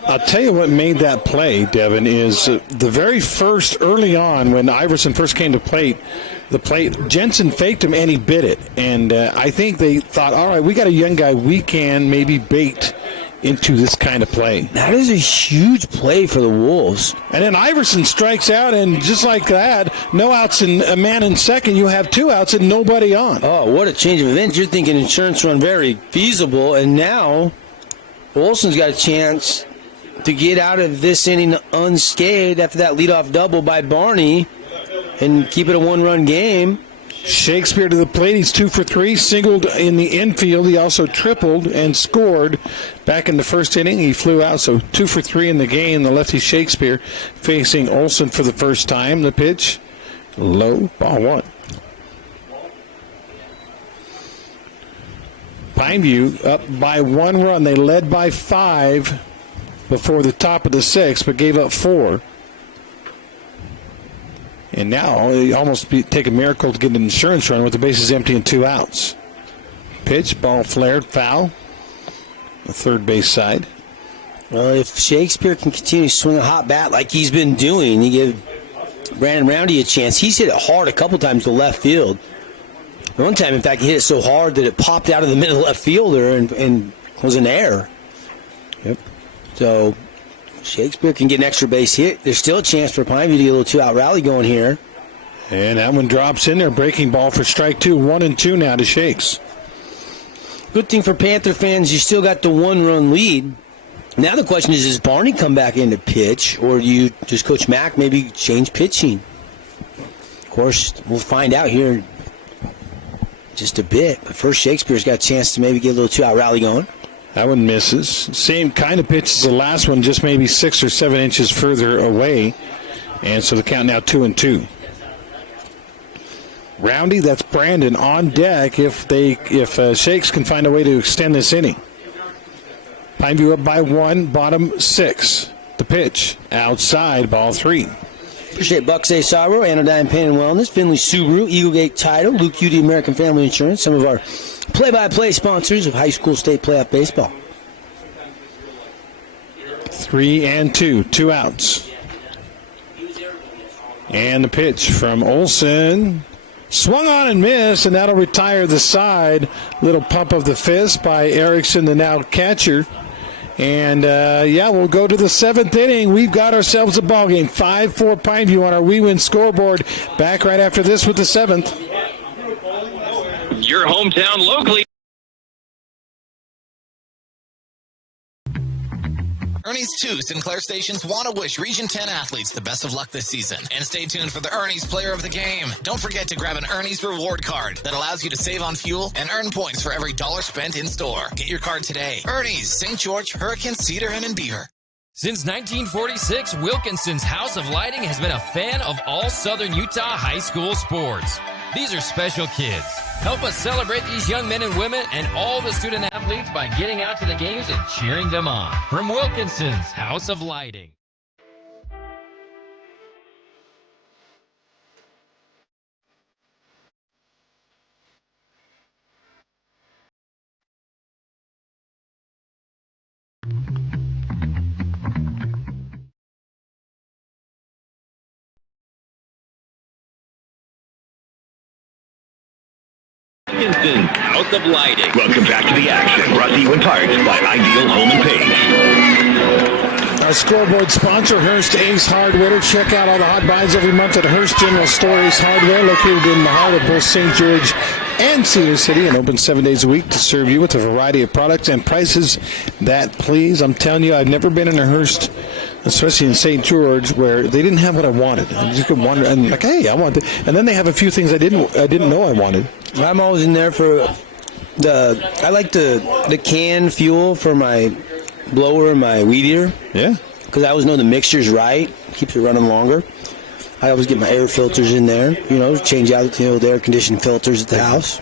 I'll tell you what made that play, Devin, is the very first, early on, when Iverson first came to the plate, Jensen faked him and he bit it. And I think they thought, all right, we got a young guy, we can maybe bait into this kind of play. That is a huge play for the Wolves. And then Iverson strikes out, and just like that, no outs and a man in second, you have 2 outs and nobody on. Oh, what a change of events. You're thinking insurance run very feasible, and now Olson's got a chance to get out of this inning unscathed after that leadoff double by Barney and keep it a 1-run game. Shakespeare to the plate. He's 2 for 3, singled in the infield. He also tripled and scored back in the first inning. He flew out, so 2 for 3 in the game. The lefty Shakespeare facing Olson for the first time. The pitch, low, ball 1. Pineview up by 1 run. They led by 5 before the top of the 6th, but gave up 4. And now they almost take a miracle to get an insurance run with the bases empty and 2 outs. Pitch, ball flared, foul. The third base side. Well, if Shakespeare can continue to swing a hot bat like he's been doing, you give Brandon Roundy a chance. He's hit it hard a couple times to left field. One time, in fact, he hit it so hard that it popped out of the middle left fielder and was an error. Yep. So Shakespeare can get an extra base hit. There's still a chance for Pineview to get a little 2-out rally going here. And that one drops in there. Breaking ball for strike 2. 1-2 now to Shakes. Good thing for Panther fans, you still got the 1-run lead. Now the question is, does Barney come back in to pitch, or do you just Coach Mack maybe change pitching? Of course, we'll find out here in just a bit. But first, Shakespeare's got a chance to maybe get a little 2-out rally going. That one misses. Same kind of pitch as the last one, just maybe 6 or 7 inches further away. And so the count now 2-2. Roundy, that's Brandon on deck if Shakes can find a way to extend this inning. Pineview up by 1, bottom 6. The pitch, outside, ball 3. Appreciate Bucks A. Sorrow, Anodyne Pain and Wellness, Finley Subaru, Eaglegate Title, Luke Udy American Family Insurance, some of our play-by-play sponsors of high school state playoff baseball. 3-2, 2 outs. And the pitch from Olson. Swung on and missed, and that'll retire the side. Little pump of the fist by Erickson, the now catcher. And, we'll go to the 7th inning. We've got ourselves a ball game. 5-4 Pineview on our We Win scoreboard. Back right after this with the 7th. Your hometown locally. Ernie's 2 Sinclair stations want to wish Region 10 athletes the best of luck this season. And stay tuned for the Ernie's Player of the Game. Don't forget to grab an Ernie's reward card that allows you to save on fuel and earn points for every dollar spent in store. Get your card today. Ernie's, St. George, Hurricane, Cedarham, and Beaver. Since 1946, Wilkinson's House of Lighting has been a fan of all Southern Utah high school sports. These are special kids. Help us celebrate these young men and women and all the student athletes by getting out to the games and cheering them on. From Wilkinson's House of Lighting. Wilkinson's House of Lighting. Welcome back to the action. Brought to you in part by Ideal Home and Paint. Our scoreboard sponsor, Hearst Ace Hardware. Check out all the hot buys every month at Hearst General Store Ace Hardware, located in the heart of both St. George and Cedar City, and open 7 days a week to serve you with a variety of products and prices that please. I'm telling you, I've never been in a Hearst, especially in St. George, where they didn't have what I wanted. I just could wonder, and like, hey, I want it. And then they have a few things I didn't know I wanted. I'm always in there for I like the canned fuel for my blower and my weed eater. Yeah. Because I always know the mixture's right, keeps it running longer. I always get my air filters in there, change out the air conditioning filters at the house.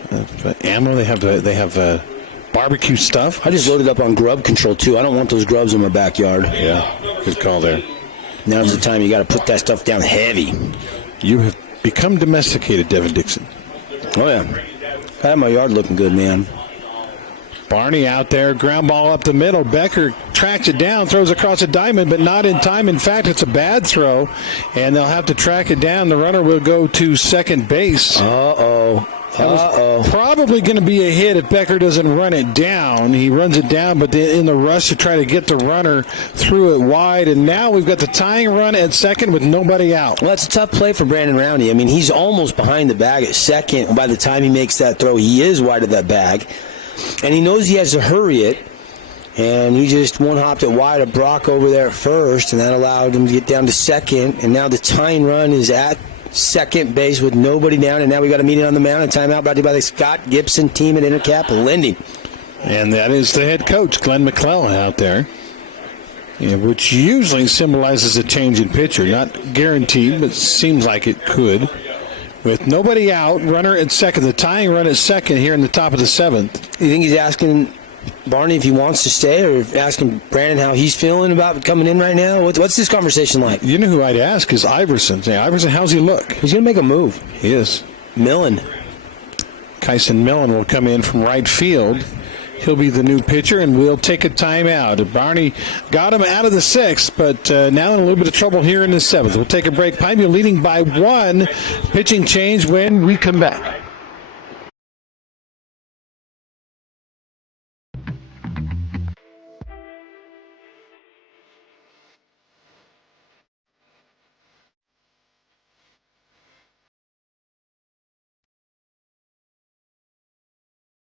Ammo, they have barbecue stuff. I just loaded up on grub control too. I don't want those grubs in my backyard. Yeah, good call there. Now's the time you got to put that stuff down heavy. You have become domesticated, Devin Dixon. Oh yeah, I have my yard looking good, man. Barney out there, ground ball up the middle. Becker tracks it down, throws across a diamond, but not in time. In fact, it's a bad throw, and they'll have to track it down. The runner will go to second base. That was probably going to be a hit if Becker doesn't run it down. He runs it down, but in the rush to try to get the runner, threw it wide, and now we've got the tying run at second with nobody out. Well, that's a tough play for Brandon Roundy. I mean, he's almost behind the bag at second. By the time he makes that throw, he is wide of that bag. And he knows he has to hurry it, and he just one-hopped it wide of Brock over there at first, and that allowed him to get down to second. And now the tying run is at second base with nobody down, and now we got a meeting on the mound. A timeout brought to you by the Scott Gibson team at Intercap Lending. And that is the head coach, Glenn McClellan, out there, which usually symbolizes a change in pitcher. Not guaranteed, but seems like it could. With nobody out, runner at second, the tying run at second here in the top of the seventh. You think he's asking Barney if he wants to stay, or asking Brandon how he's feeling about coming in right now? What's this conversation like? You know who I'd ask is Iverson. Say, Iverson, how's he look? He's going to make a move. He is. Millen. Kyson Millen will come in from right field. He'll be the new pitcher, and we'll take a timeout. Barney got him out of the sixth, but now in a little bit of trouble here in the seventh. We'll take a break. Pineview leading by 1. Pitching change when we come back.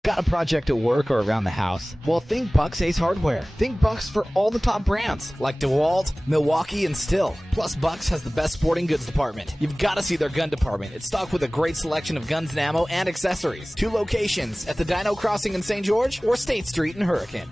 Got a project at work or around the house? Well, think Bucks Ace Hardware. Think Bucks for all the top brands like DeWalt, Milwaukee, and Stihl. Plus, Bucks has the best sporting goods department. You've got to see their gun department. It's stocked with a great selection of guns and ammo and accessories. 2 locations at the Dino Crossing in St. George or State Street in Hurricane.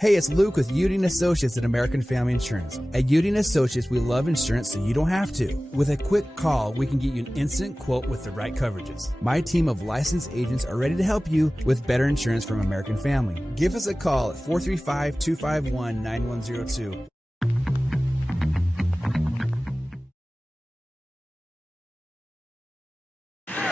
Hey, it's Luke with Udine Associates at American Family Insurance. At Udine Associates, we love insurance so you don't have to. With a quick call, we can get you an instant quote with the right coverages. My team of licensed agents are ready to help you with better insurance from American Family. Give us a call at 435-251-9102.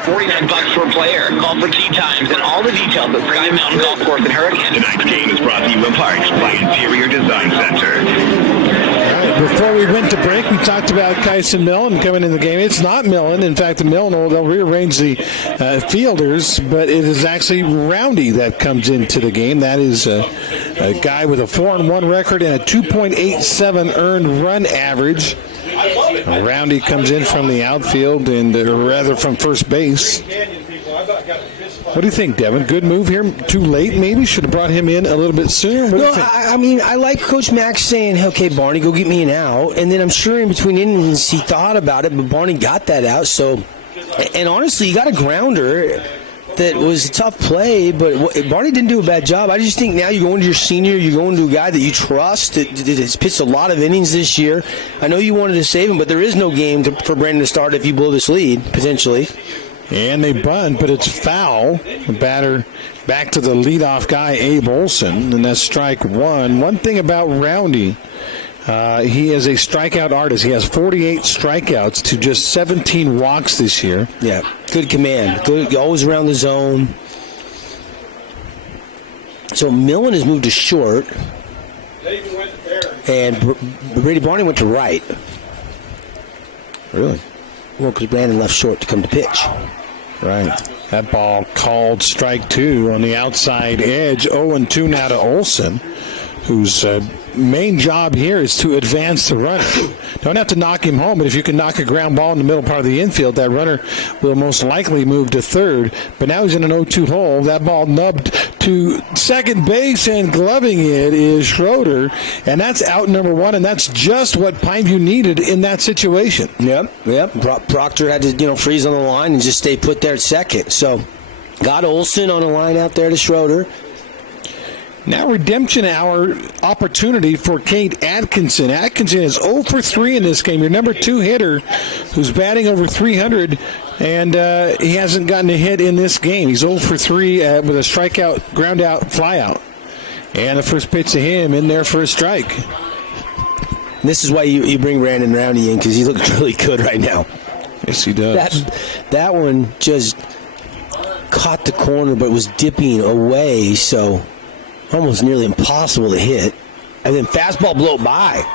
$49 per player. Call for tee times and all the details at Sky Mountain Golf Course in Hurricane. Tonight's game is brought to you in part by Interior Design Center. Before we went to break, we talked about Kyson Millen coming in the game. It's not Millen. In fact, the Millen, they'll rearrange the fielders, but it is actually Roundy that comes into the game. That is a guy with a 4-1 record and a 2.87 earned run average. Roundy comes in from the outfield, and rather from first base. What do you think, Devin? Good move here? Too late, maybe? Should have brought him in a little bit sooner? What do you think? I mean, I like Coach Mack saying, okay, Barney, go get me an out. And then I'm sure in between innings he thought about it, but Barney got that out. So, and honestly, you got a grounder that was a tough play, but Barney didn't do a bad job. I just think now you're going to your senior, you're going to a guy that you trust, that has pitched a lot of innings this year. I know you wanted to save him, but there is no game for Brandon to start if you blow this lead, potentially. And they bunt, but it's foul. The batter back to the leadoff guy, Abe Olson, and that's strike one. One thing about Roundy, he is a strikeout artist. He has 48 strikeouts to just 17 walks this year. Yeah, good command. Good, always around the zone. So Millen has moved to short, and Brady Barney went to right. Really? Well, because Brandon left short to come to pitch. Right. That ball called strike two on the outside edge. 0-2 now to Olson, whose main job here is to advance the runner. Don't have to knock him home, but if you can knock a ground ball in the middle part of the infield, that runner will most likely move to third. But now he's in an 0-2 hole. That ball nubbed to second base, and gloving it is Schroeder, and that's out number one, and that's just what Pineview needed in that situation. Yep. Proctor had to freeze on the line and just stay put there at second. So got Olson on a line out there to Schroeder. Now redemption hour opportunity for Kate Atkinson. Atkinson is 0 for 3 in this game. Your number 2 hitter who's batting over 300, and he hasn't gotten a hit in this game. He's 0 for 3 with a strikeout, ground out, fly out. And the first pitch to him in there for a strike. This is why you bring Brandon Roundy in, because he looks really good right now. Yes, he does. That one just caught the corner but was dipping away, so almost nearly impossible to hit. And then fastball blow by.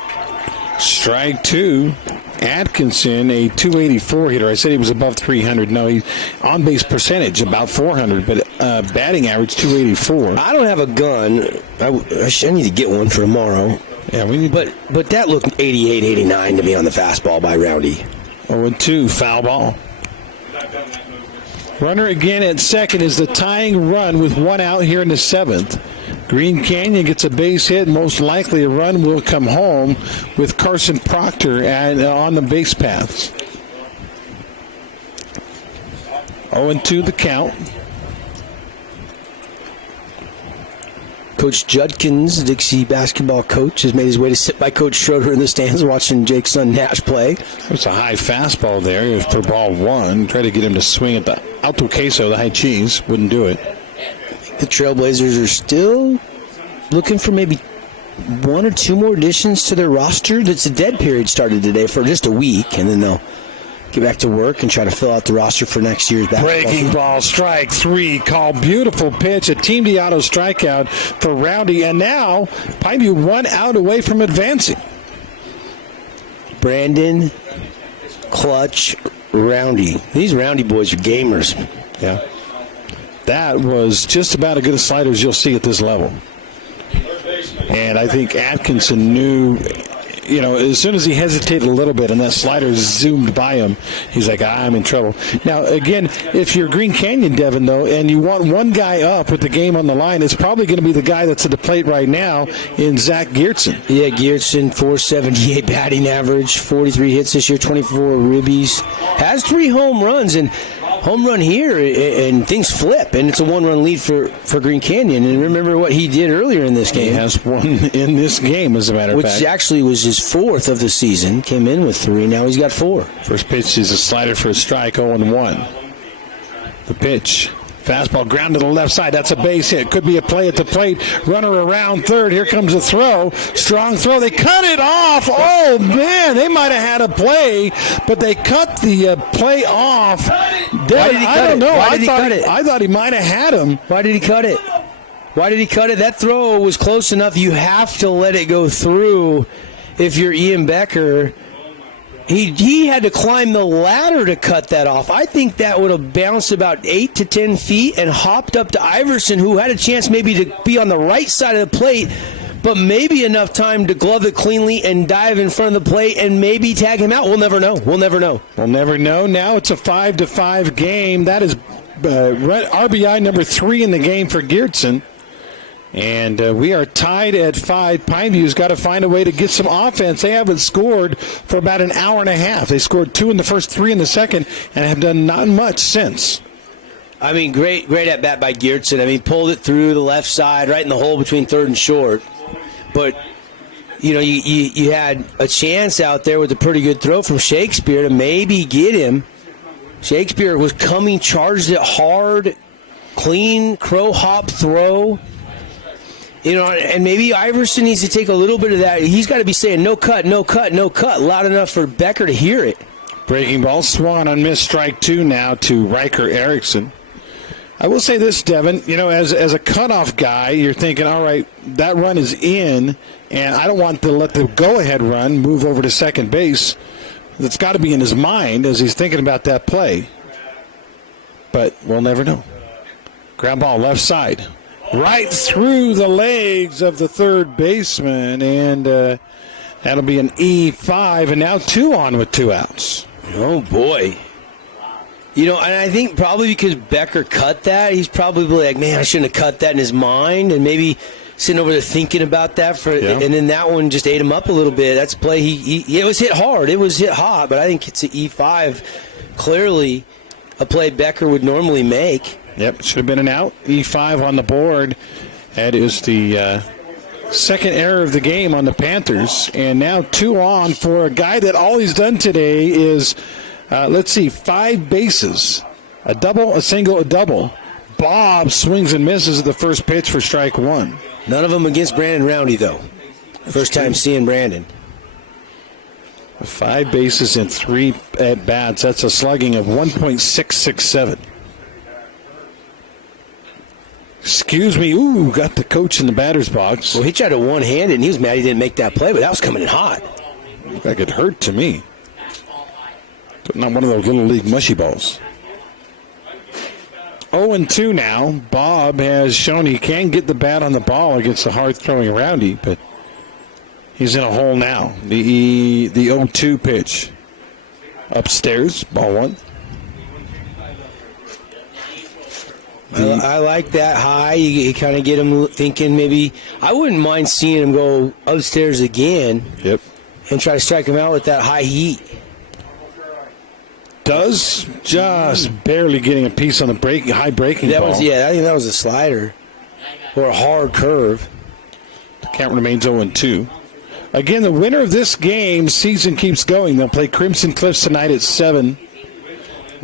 Strike two. Atkinson, a 284 hitter. I said he was above 300. No, he on base percentage about 400, but batting average 284. I don't have a gun. I need to get one for tomorrow. Yeah, we need. But that looked 88, 89 to me on the fastball by Roundy. 0-2, foul ball. Runner again at second is the tying run with one out here in the 7th. Green Canyon gets a base hit. Most likely a run will come home with Carson Proctor on the base paths. 0-2 the count. Coach Judkins, Dixie basketball coach, has made his way to sit by Coach Schroeder in the stands watching Jake's son Nash play. There's a high fastball there. It was for ball one. Try to get him to swing at the alto queso, the high cheese. Wouldn't do it. The Trailblazers are still looking for maybe 1 or 2 more additions to their roster. That's a dead period started today for just a week, and then they'll get back to work and try to fill out the roster for next year's basketball. Breaking ball, strike 3, called beautiful pitch, a Team D'Auto strikeout for Roundy, and now Pineview 1 out away from advancing. Brandon, Clutch, Roundy. These Roundy boys are gamers. Yeah. That was just about as good a slider as you'll see at this level. And I think Atkinson knew, as soon as he hesitated a little bit and that slider zoomed by him, he's like, I'm in trouble. Now, again, if you're Green Canyon, Devin, though, and you want one guy up with the game on the line, it's probably going to be the guy that's at the plate right now in Zach Geertsen. Yeah, Geertsen, 478 batting average, 43 hits this year, 24 ribbies. Has 3 home runs, and home run here, and things flip, and it's a 1-run lead for Green Canyon. And remember what he did earlier in this game. He has 1 in this game, as a matter of fact. Which actually was his 4th of the season. Came in with 3. Now he's got 4. First pitch is a slider for a strike, 0-1. The pitch. Fastball ground to the left side. That's a base hit. Could be a play at the plate. Runner around third. Here comes a throw. Strong throw. They cut it off. Oh, man. They might have had a play, but they cut the play off. Why did he cut I don't know. Why did he cut it? I thought he might have had him. Why did he cut it? Why did he cut it? That throw was close enough. You have to let it go through if you're Ian Becker. He had to climb the ladder to cut that off. I think that would have bounced about 8 to 10 feet and hopped up to Iverson, who had a chance maybe to be on the right side of the plate, but maybe enough time to glove it cleanly and dive in front of the plate and maybe tag him out. We'll never know. We'll never know. We'll never know. Now it's a 5-5 game. That is RBI number 3 in the game for Geertsen. And we are tied at 5. Pineview's got to find a way to get some offense. They haven't scored for about an hour and a half. They scored 2 in the first, 3 in the second, and have done not much since. I mean, great at bat by Geertsen. I mean, pulled it through the left side, right in the hole between third and short. But, you know, you had a chance out there with a pretty good throw from Shakespeare to maybe get him. Shakespeare was coming, charged it hard, clean, crow hop throw. You know, and maybe Iverson needs to take a little bit of that. He's got to be saying no cut, no cut, no cut, loud enough for Becker to hear it. Breaking ball, swung on missed strike 2 now to Riker Erickson. I will say this, Devin, you know, as a cutoff guy, you're thinking, all right, that run is in, and I don't want to let the go-ahead run move over to second base. That's got to be in his mind as he's thinking about that play. But we'll never know. Ground ball left side. Right through the legs of the third baseman, and that'll be an E5, and now 2 on with 2 outs. Oh, boy. You know, and I think probably because Becker cut that, he's probably like, man, I shouldn't have cut that in his mind, and maybe sitting over there thinking about that, and then that one just ate him up a little bit. That's a play. It was hit hard. It was hit hot, but I think it's an E5. Clearly a play Becker would normally make. Yep, should have been an out. E5 on the board. That is the second error of the game on the Panthers. And now 2 on for a guy that all he's done today is, 5 bases. A double, a single, a double. Bob swings and misses at the first pitch for strike 1. None of them against Brandon Roundy, though. First time seeing Brandon. 5 bases and 3 at-bats. That's a slugging of 1.667. Excuse me. Ooh, got the coach in the batter's box. Well, he tried to one-hand it, and he was mad he didn't make that play, but that was coming in hot. Looked like it hurt to me. But not one of those little league mushy balls. 0-2 now. Bob has shown he can get the bat on the ball against the hard-throwing Roundy, but he's in a hole now. The 0-2 pitch. Upstairs, ball 1. I like that high. You kind of get him thinking maybe. I wouldn't mind seeing him go upstairs again. Yep. And try to strike him out with that high heat. Does just barely getting a piece on the high breaking ball. I think that was a slider or a hard curve. The count remains 0-2. Again, the winner of this game, season keeps going. They'll play Crimson Cliffs tonight at 7.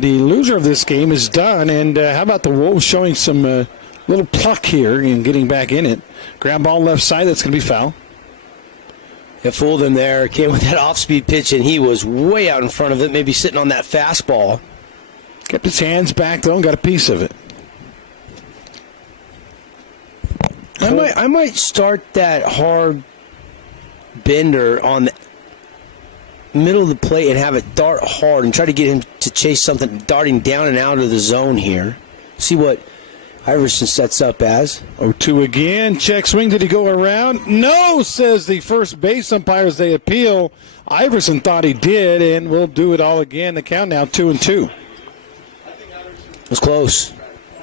The loser of this game is done, and how about the Wolves showing some little pluck here and getting back in it. Ground ball left side, that's going to be foul. It fooled him there. Came with that off-speed pitch, and he was way out in front of it, maybe sitting on that fastball. Kept his hands back, though, and got a piece of it. I might start that hard bender on the middle of the plate and have it dart hard and try to get him to chase something darting down and out of the zone here. See what Iverson sets up as. 0-2 again. Check swing. Did he go around? No, says the first base umpire as they appeal. Iverson thought he did, and we'll do it all again. The count now 2-2. It was close.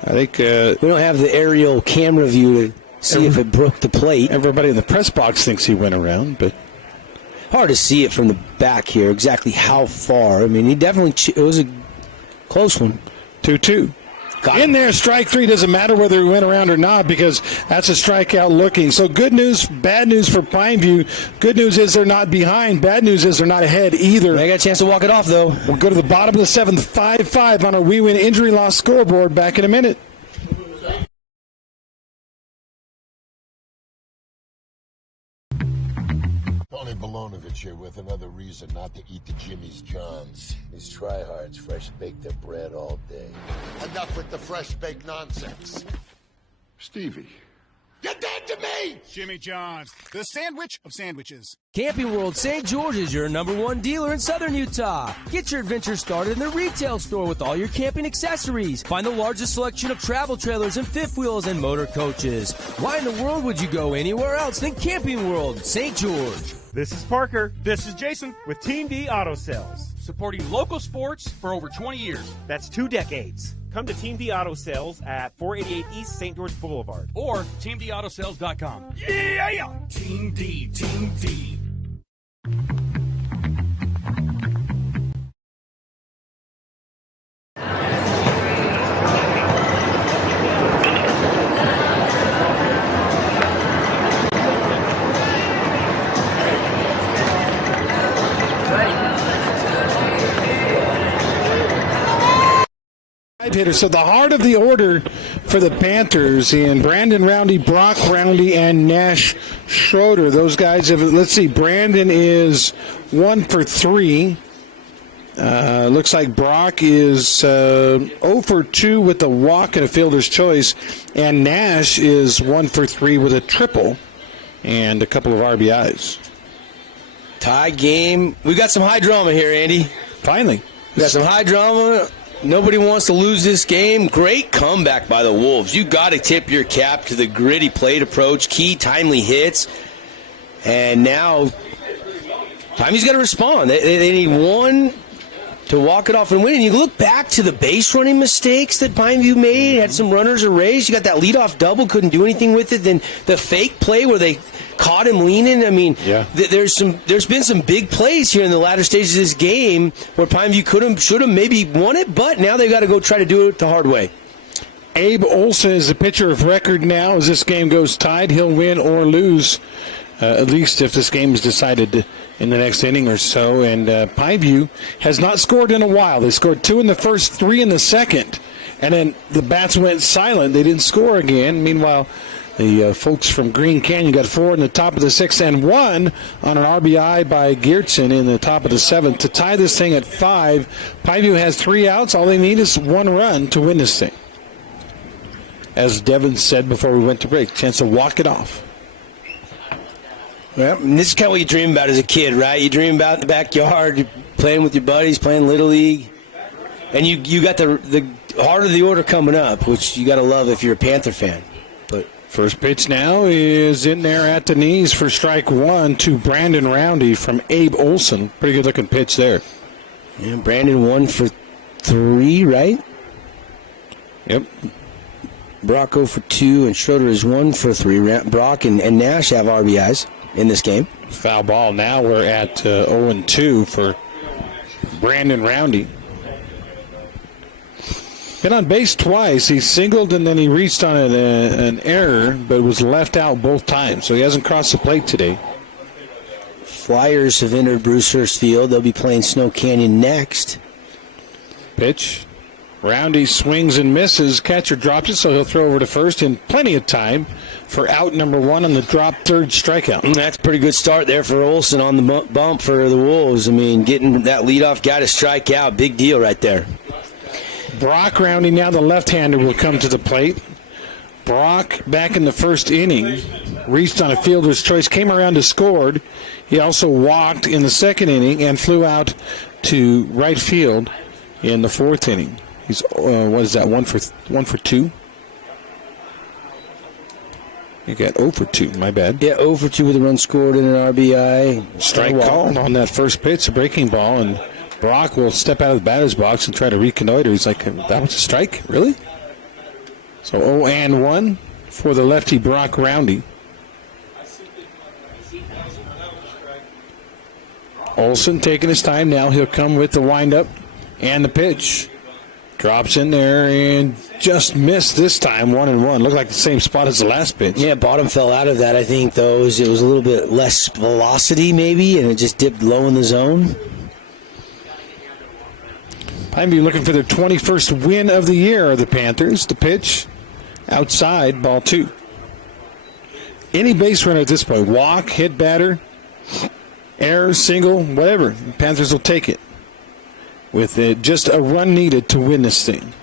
I think we don't have the aerial camera view to see if it broke the plate. Everybody in the press box thinks he went around, but hard to see it from the back here exactly how far. I mean, it was a close one. 2-2. In there, strike 3. Doesn't matter whether he went around or not because that's a strikeout looking. So good news, bad news for Pineview. Good news is they're not behind. Bad news is they're not ahead either. They got a chance to walk it off, though. We'll go to the bottom of the 7th, 5-5 on our We Win injury loss scoreboard. Back in a minute. Tony Balonovich here with another reason not to eat the Jimmy's Johns. These tryhards fresh bake their bread all day. Enough with the fresh baked nonsense. Stevie. Get that to me! Jimmy John's, the sandwich of sandwiches. Camping World St. George is your #1 dealer in southern Utah. Get your adventure started in the retail store with all your camping accessories. Find the largest selection of travel trailers and fifth wheels and motor coaches. Why in the world would you go anywhere else than Camping World St. George? This is Parker. This is Jason with Team D Auto Sales. supporting local sports for over 20 years. That's 2 decades. Come to Team D Auto Sales at 488 East St. George Boulevard or teamdautosales.com. Yeah! Team D, Team D. Hitter. So the heart of the order for the Panthers in Brandon Roundy, Brock Roundy, and Nash Schroeder. Those guys have, let's see, Brandon is 1 for 3. Looks like Brock is 0 for 2 with a walk and a fielder's choice. And Nash is 1 for 3 with a triple and a couple of RBIs. Tie game. We got some high drama here, Andy. Finally. We got some high drama. Nobody wants to lose this game. Great comeback by the Wolves. You got to tip your cap to the gritty plate approach, key timely hits. And now, Pineviews got to respond. They need one to walk it off and win. And you look back to the base running mistakes that Pineview made, had some runners erased. You got that leadoff double, couldn't do anything with it. Then the fake play where they caught him leaning. I mean, there's been some big plays here in the latter stages of this game where Pineview should have maybe won it, but now they've got to go try to do it the hard way. Abe Olson is the pitcher of record now. As this game goes tied, he'll win or lose, at least if this game is decided in the next inning or so. And Pineview has not scored in a while. They scored 2 in the first, 3 in the second, and then the bats went silent. They didn't score again. Meanwhile, the folks from Green Canyon got 4 in the top of the 6th and 1 on an RBI by Geertsen in the top of the 7th to tie this thing at 5. Pineview has 3 outs. All they need is 1 run to win this thing. As Devin said before we went to break, chance to walk it off. Well, this is kind of what you dream about as a kid, right? You dream about in the backyard, you're playing with your buddies, playing Little League, and you got the heart of the order coming up, which you got to love if you're a Panther fan. But first pitch now is in there at the knees for strike 1 to Brandon Roundy from Abe Olson. Pretty good-looking pitch there. Yeah, Brandon 1 for 3, right? Yep. Brock 0 for 2, and Schroeder is 1 for 3. Brock and Nash have RBIs in this game. Foul ball. Now we're at 0-2 for Brandon Roundy. Been on base twice. He singled and then he reached on an error, but was left out both times, so he hasn't crossed the plate today. Flyers have entered Brewster's Field. They'll be playing Snow Canyon next. Pitch. Roundy swings and misses. Catcher drops it, so he'll throw over to first in plenty of time for out number 1 on the drop third strikeout. And that's a pretty good start there for Olson on the bump for the Wolves. I mean, getting that leadoff guy to strike out, big deal right there. Brock Roundy now, the left-hander, will come to the plate. Brock, back in the first inning, reached on a fielder's choice, came around and scored. He also walked in the second inning and flew out to right field in the 4th inning. He's, what is that, 1 for 2? You got 0 for 2, my bad. Yeah, 0 for 2 with a run scored and an RBI. Strike called on that first pitch, a breaking ball, and Brock will step out of the batter's box and try to reconnoiter. He's like, that was a strike? Really? So 0-1 for the lefty Brock Roundy. Olson taking his time now. He'll come with the windup and the pitch. Drops in there and just missed this time, 1-1. Looked like the same spot as the last pitch. Yeah, bottom fell out of that, I think, though. It was a little bit less velocity, maybe, and it just dipped low in the zone. Pineview looking for their 21st win of the year are the Panthers. The pitch, outside, ball 2. Any base runner at this point, walk, hit batter, error, single, whatever, the Panthers will take it. With just a run needed to win this thing.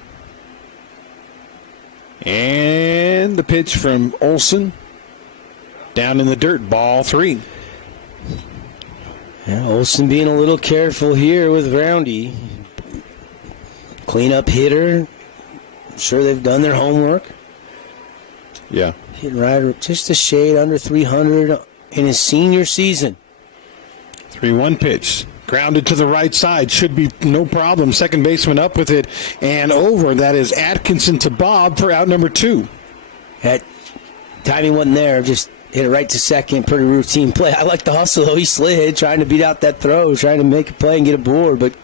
And the pitch from Olson, down in the dirt, ball 3. Yeah, Olson being a little careful here with Roundy. Cleanup hitter. I'm sure they've done their homework. Yeah. Hitting right just a shade under 300 in his senior season. 3-1 pitch. Grounded to the right side. Should be no problem. Second baseman up with it and over. That is Atkinson to Bob for out number 2. That timing wasn't there. Just hit it right to second. Pretty routine play. I like the hustle, though. He slid, trying to beat out that throw, trying to make a play and get a board, but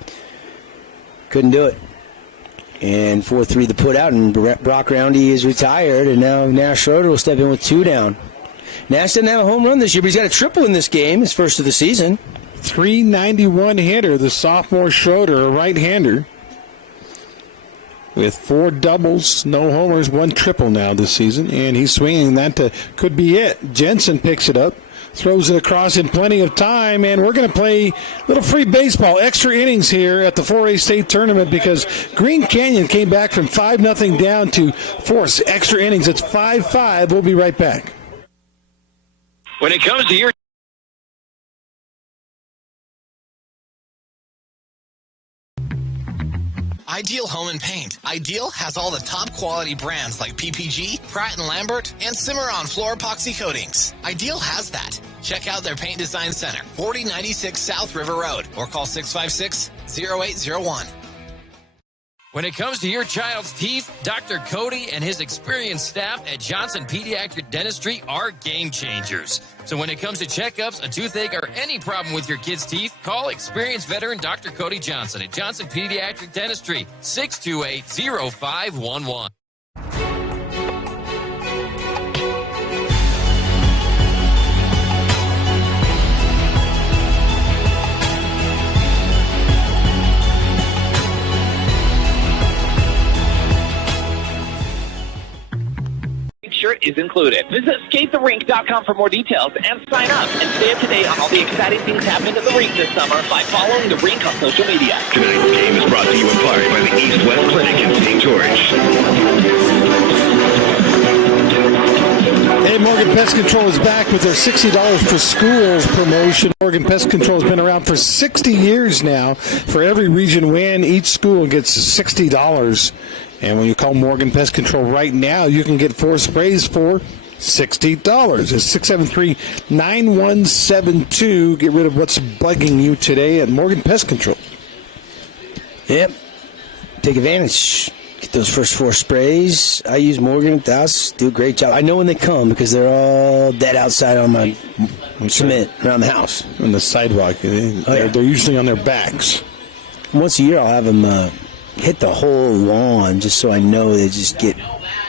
couldn't do it. And 4-3 the put out, and Brock Roundy is retired, and now Nash Schroeder will step in with 2 down. Nash didn't have a home run this year, but he's got a triple in this game, his first of the season. 391 hitter, the sophomore Schroeder, a right-hander, with 4 doubles, no homers, 1 triple now this season, and he's swinging that to could be it. Jensen picks it up, throws it across in plenty of time, and we're going to play a little free baseball, extra innings here at the 4A state tournament because Green Canyon came back from 5-0 down to force extra innings. It's 5-5. We'll be right back. When it comes to your Ideal Home and Paint. Ideal has all the top quality brands like PPG, Pratt & Lambert, and Cimarron floor epoxy coatings. Ideal has that. Check out their paint design center, 4096 South River Road, or call 656-0801. When it comes to your child's teeth, Dr. Cody and his experienced staff at Johnson Pediatric Dentistry are game changers. So when it comes to checkups, a toothache, or any problem with your kid's teeth, call experienced veteran Dr. Cody Johnson at Johnson Pediatric Dentistry, 628-0511. Shirt is included. Visit skatetherink.com for more details and sign up and stay up to date on all the exciting things happening at the rink this summer by following the rink on social media. Tonight's game is brought to you in part by the East West Clinic in St. George. Hey, Morgan Pest Control is back with their $60 for schools promotion. Morgan Pest Control has been around for 60 years now. For every region win, each school gets $60. And when you call Morgan Pest Control right now, you can get 4 sprays for $60. It's 673-9172. Get rid of what's bugging you today at Morgan Pest Control. Yep. Take advantage. Get those first 4 sprays. I use Morgan at the house. Do a great job. I know when they come because they're all dead outside on my cement around the house. On the sidewalk. They're usually on their backs. Once a year I'll have them hit the whole lawn just so I know they just get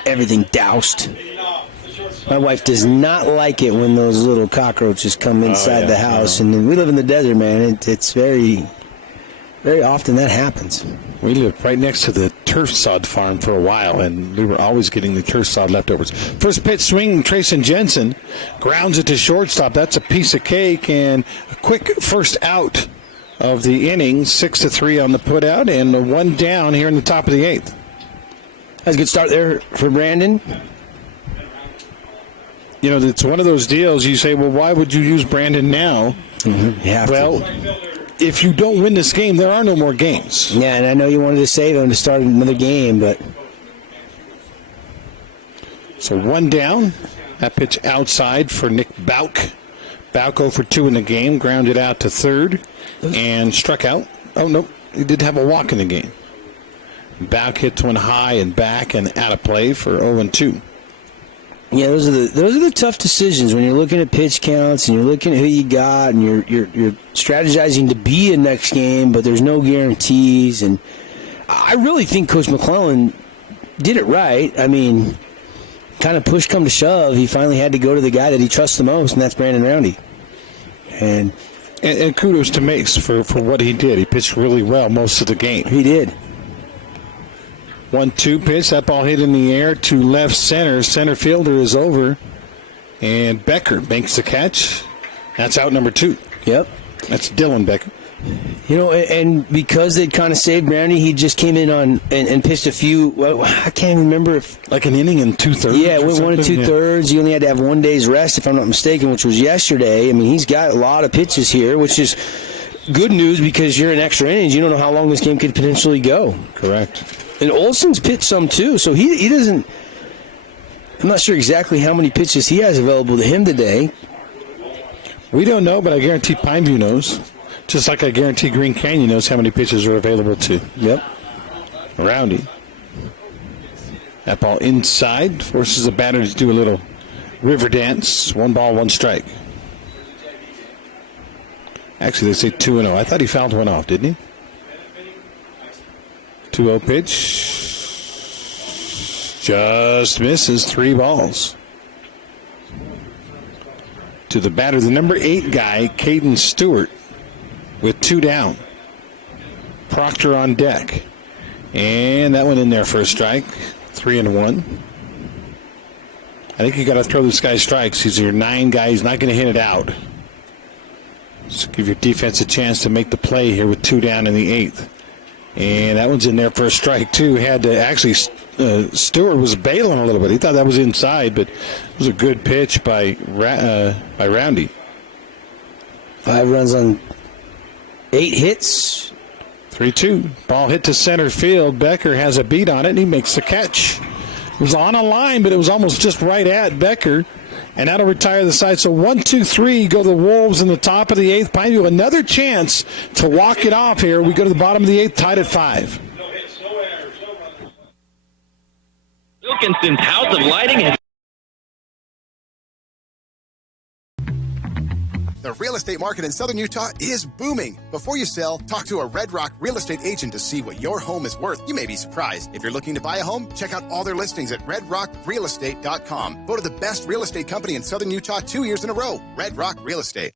everything doused. My wife does not like it when those little cockroaches come inside the house. And we live in the desert, man. It's very, very often that happens. We lived right next to the turf sod farm for a while, and we were always getting the turf sod leftovers. First pitch swing, Trayson Jensen grounds it to shortstop. That's a piece of cake, and a quick first out of the inning, 6-3 on the putout, and 1 down here in the top of the 8th. That's a good start there for Brandon. You know, it's one of those deals you say, well, why would you use Brandon now? Mm-hmm. If you don't win this game, there are no more games. Yeah, and I know you wanted to save him to start another game, but... So 1 down. That pitch outside for Nick Bauk. Bauk 0 for 2 in the game, grounded out to third, and struck out. Oh, no, he did have a walk in the game. Bauk hits one high and back and out of play for 0-2. Yeah, those are the tough decisions when you're looking at pitch counts and you're looking at who you got and you're strategizing to be in next game, but there's no guarantees. And I really think Coach McClellan did it right. I mean, kind of push come to shove, he finally had to go to the guy that he trusts the most, and that's Brandon Roundy. And kudos to Mace for what he did. He pitched really well most of the game. He did. 1-2 pitch. That ball hit in the air to left center. Center fielder is over. And Becker makes the catch. That's out number 2. Yep. That's Dylan Becker. You know, and because they'd kind of saved Brandy, he just came in on and pitched a few. Well, I can't even remember if like an inning and 2/3. Yeah, it went 1 2/3. You only had to have 1 day's rest, if I'm not mistaken, which was yesterday. I mean, he's got a lot of pitches here, which is good news because you're in extra innings. You don't know how long this game could potentially go. Correct. And Olson's pitched some too, so he doesn't. I'm not sure exactly how many pitches he has available to him today. We don't know, but I guarantee Pineview knows. Just like I guarantee Green Canyon knows how many pitches are available to. Yep. Roundy. That ball inside forces the batter to do a little river dance. 1 ball, 1 strike. Actually, they say 2-0. I thought he fouled one off, didn't he? 2-0 pitch. Just misses. 3 balls. To the batter, the number 8 guy, Caden Stewart, with 2 down. Proctor on deck. And that one in there for a strike. 3-1. I think you got to throw this guy strikes. He's your 9 guy. He's not going to hit it out. So give your defense a chance to make the play here with 2 down in the 8th. And that one's in there for a strike, too. Had to actually, Stewart was bailing a little bit. He thought that was inside, but it was a good pitch by Roundy. 5 runs on 8 hits. 3-2. Ball hit to center field. Becker has a beat on it, and he makes the catch. It was on a line, but it was almost just right at Becker. And that'll retire the side. So 1-2-3 go the Wolves in the top of the 8th. Pineview, another chance to walk it off here. We go to the bottom of the 8th, tied at 5. Wilkinson's House of Lighting has... The real estate market in Southern Utah is booming. Before you sell, talk to a Red Rock real estate agent to see what your home is worth. You may be surprised. If you're looking to buy a home, check out all their listings at redrockrealestate.com. Voted the best real estate company in Southern Utah 2 years in a row. Red Rock Real Estate.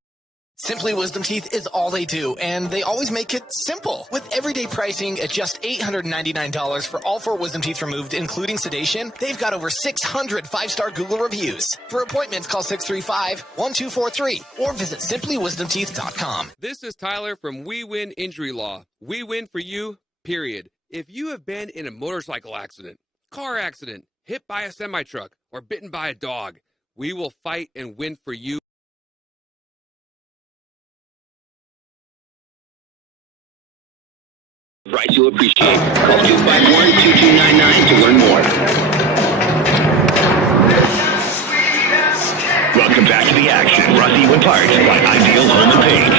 Simply Wisdom Teeth is all they do, and they always make it simple. With everyday pricing at just $899 for all 4 wisdom teeth removed, including sedation, they've got over 600 5-star Google reviews. For appointments, call 635-1243 or visit simplywisdomteeth.com. This is Tyler from We Win Injury Law. We win for you, period. If you have been in a motorcycle accident, car accident, hit by a semi-truck, or bitten by a dog, we will fight and win for you. Price you'll appreciate. Call 251-2299 to learn more. Welcome back to the action. Brought to you in part by Ideal Home and Paint.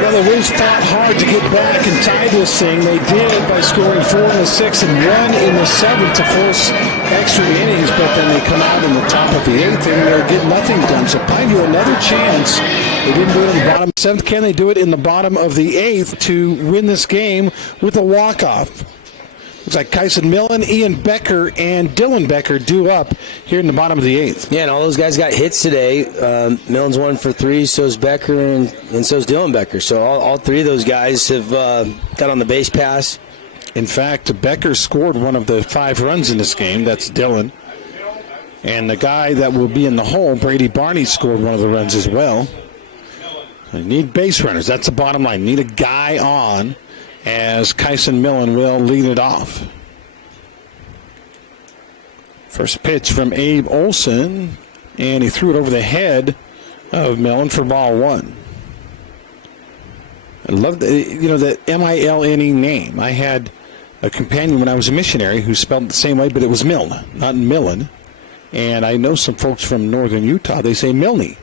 Well, the Wiz fought hard to get back and tie this thing. They did by scoring 4 in the 6th and 1 in the 7th to force extra innings, but then they come out in the top of the 8th and they're getting nothing done. So Pineview another chance. They didn't do it in the bottom of the 7th. Can they do it in the bottom of the 8th to win this game with a walk-off? Looks like Kyson Millen, Ian Becker, and Dylan Becker due up here in the bottom of the 8th. Yeah, and all those guys got hits today. Millen's 1 for 3, so's Becker, and so's Dylan Becker. So all 3 of those guys have got on the base pass. In fact, Becker scored one of the 5 runs in this game. That's Dylan. And the guy that will be in the hole, Brady Barney, scored one of the runs as well. They need base runners. That's the bottom line. Need a guy on, as Kyson Millen will lead it off. First pitch from Abe Olson, and he threw it over the head of Millen for ball 1. I love the M-I-L-N-E name. I had a companion when I was a missionary who spelled it the same way, but it was Milne, not Millen. And I know some folks from northern Utah, they say Milne.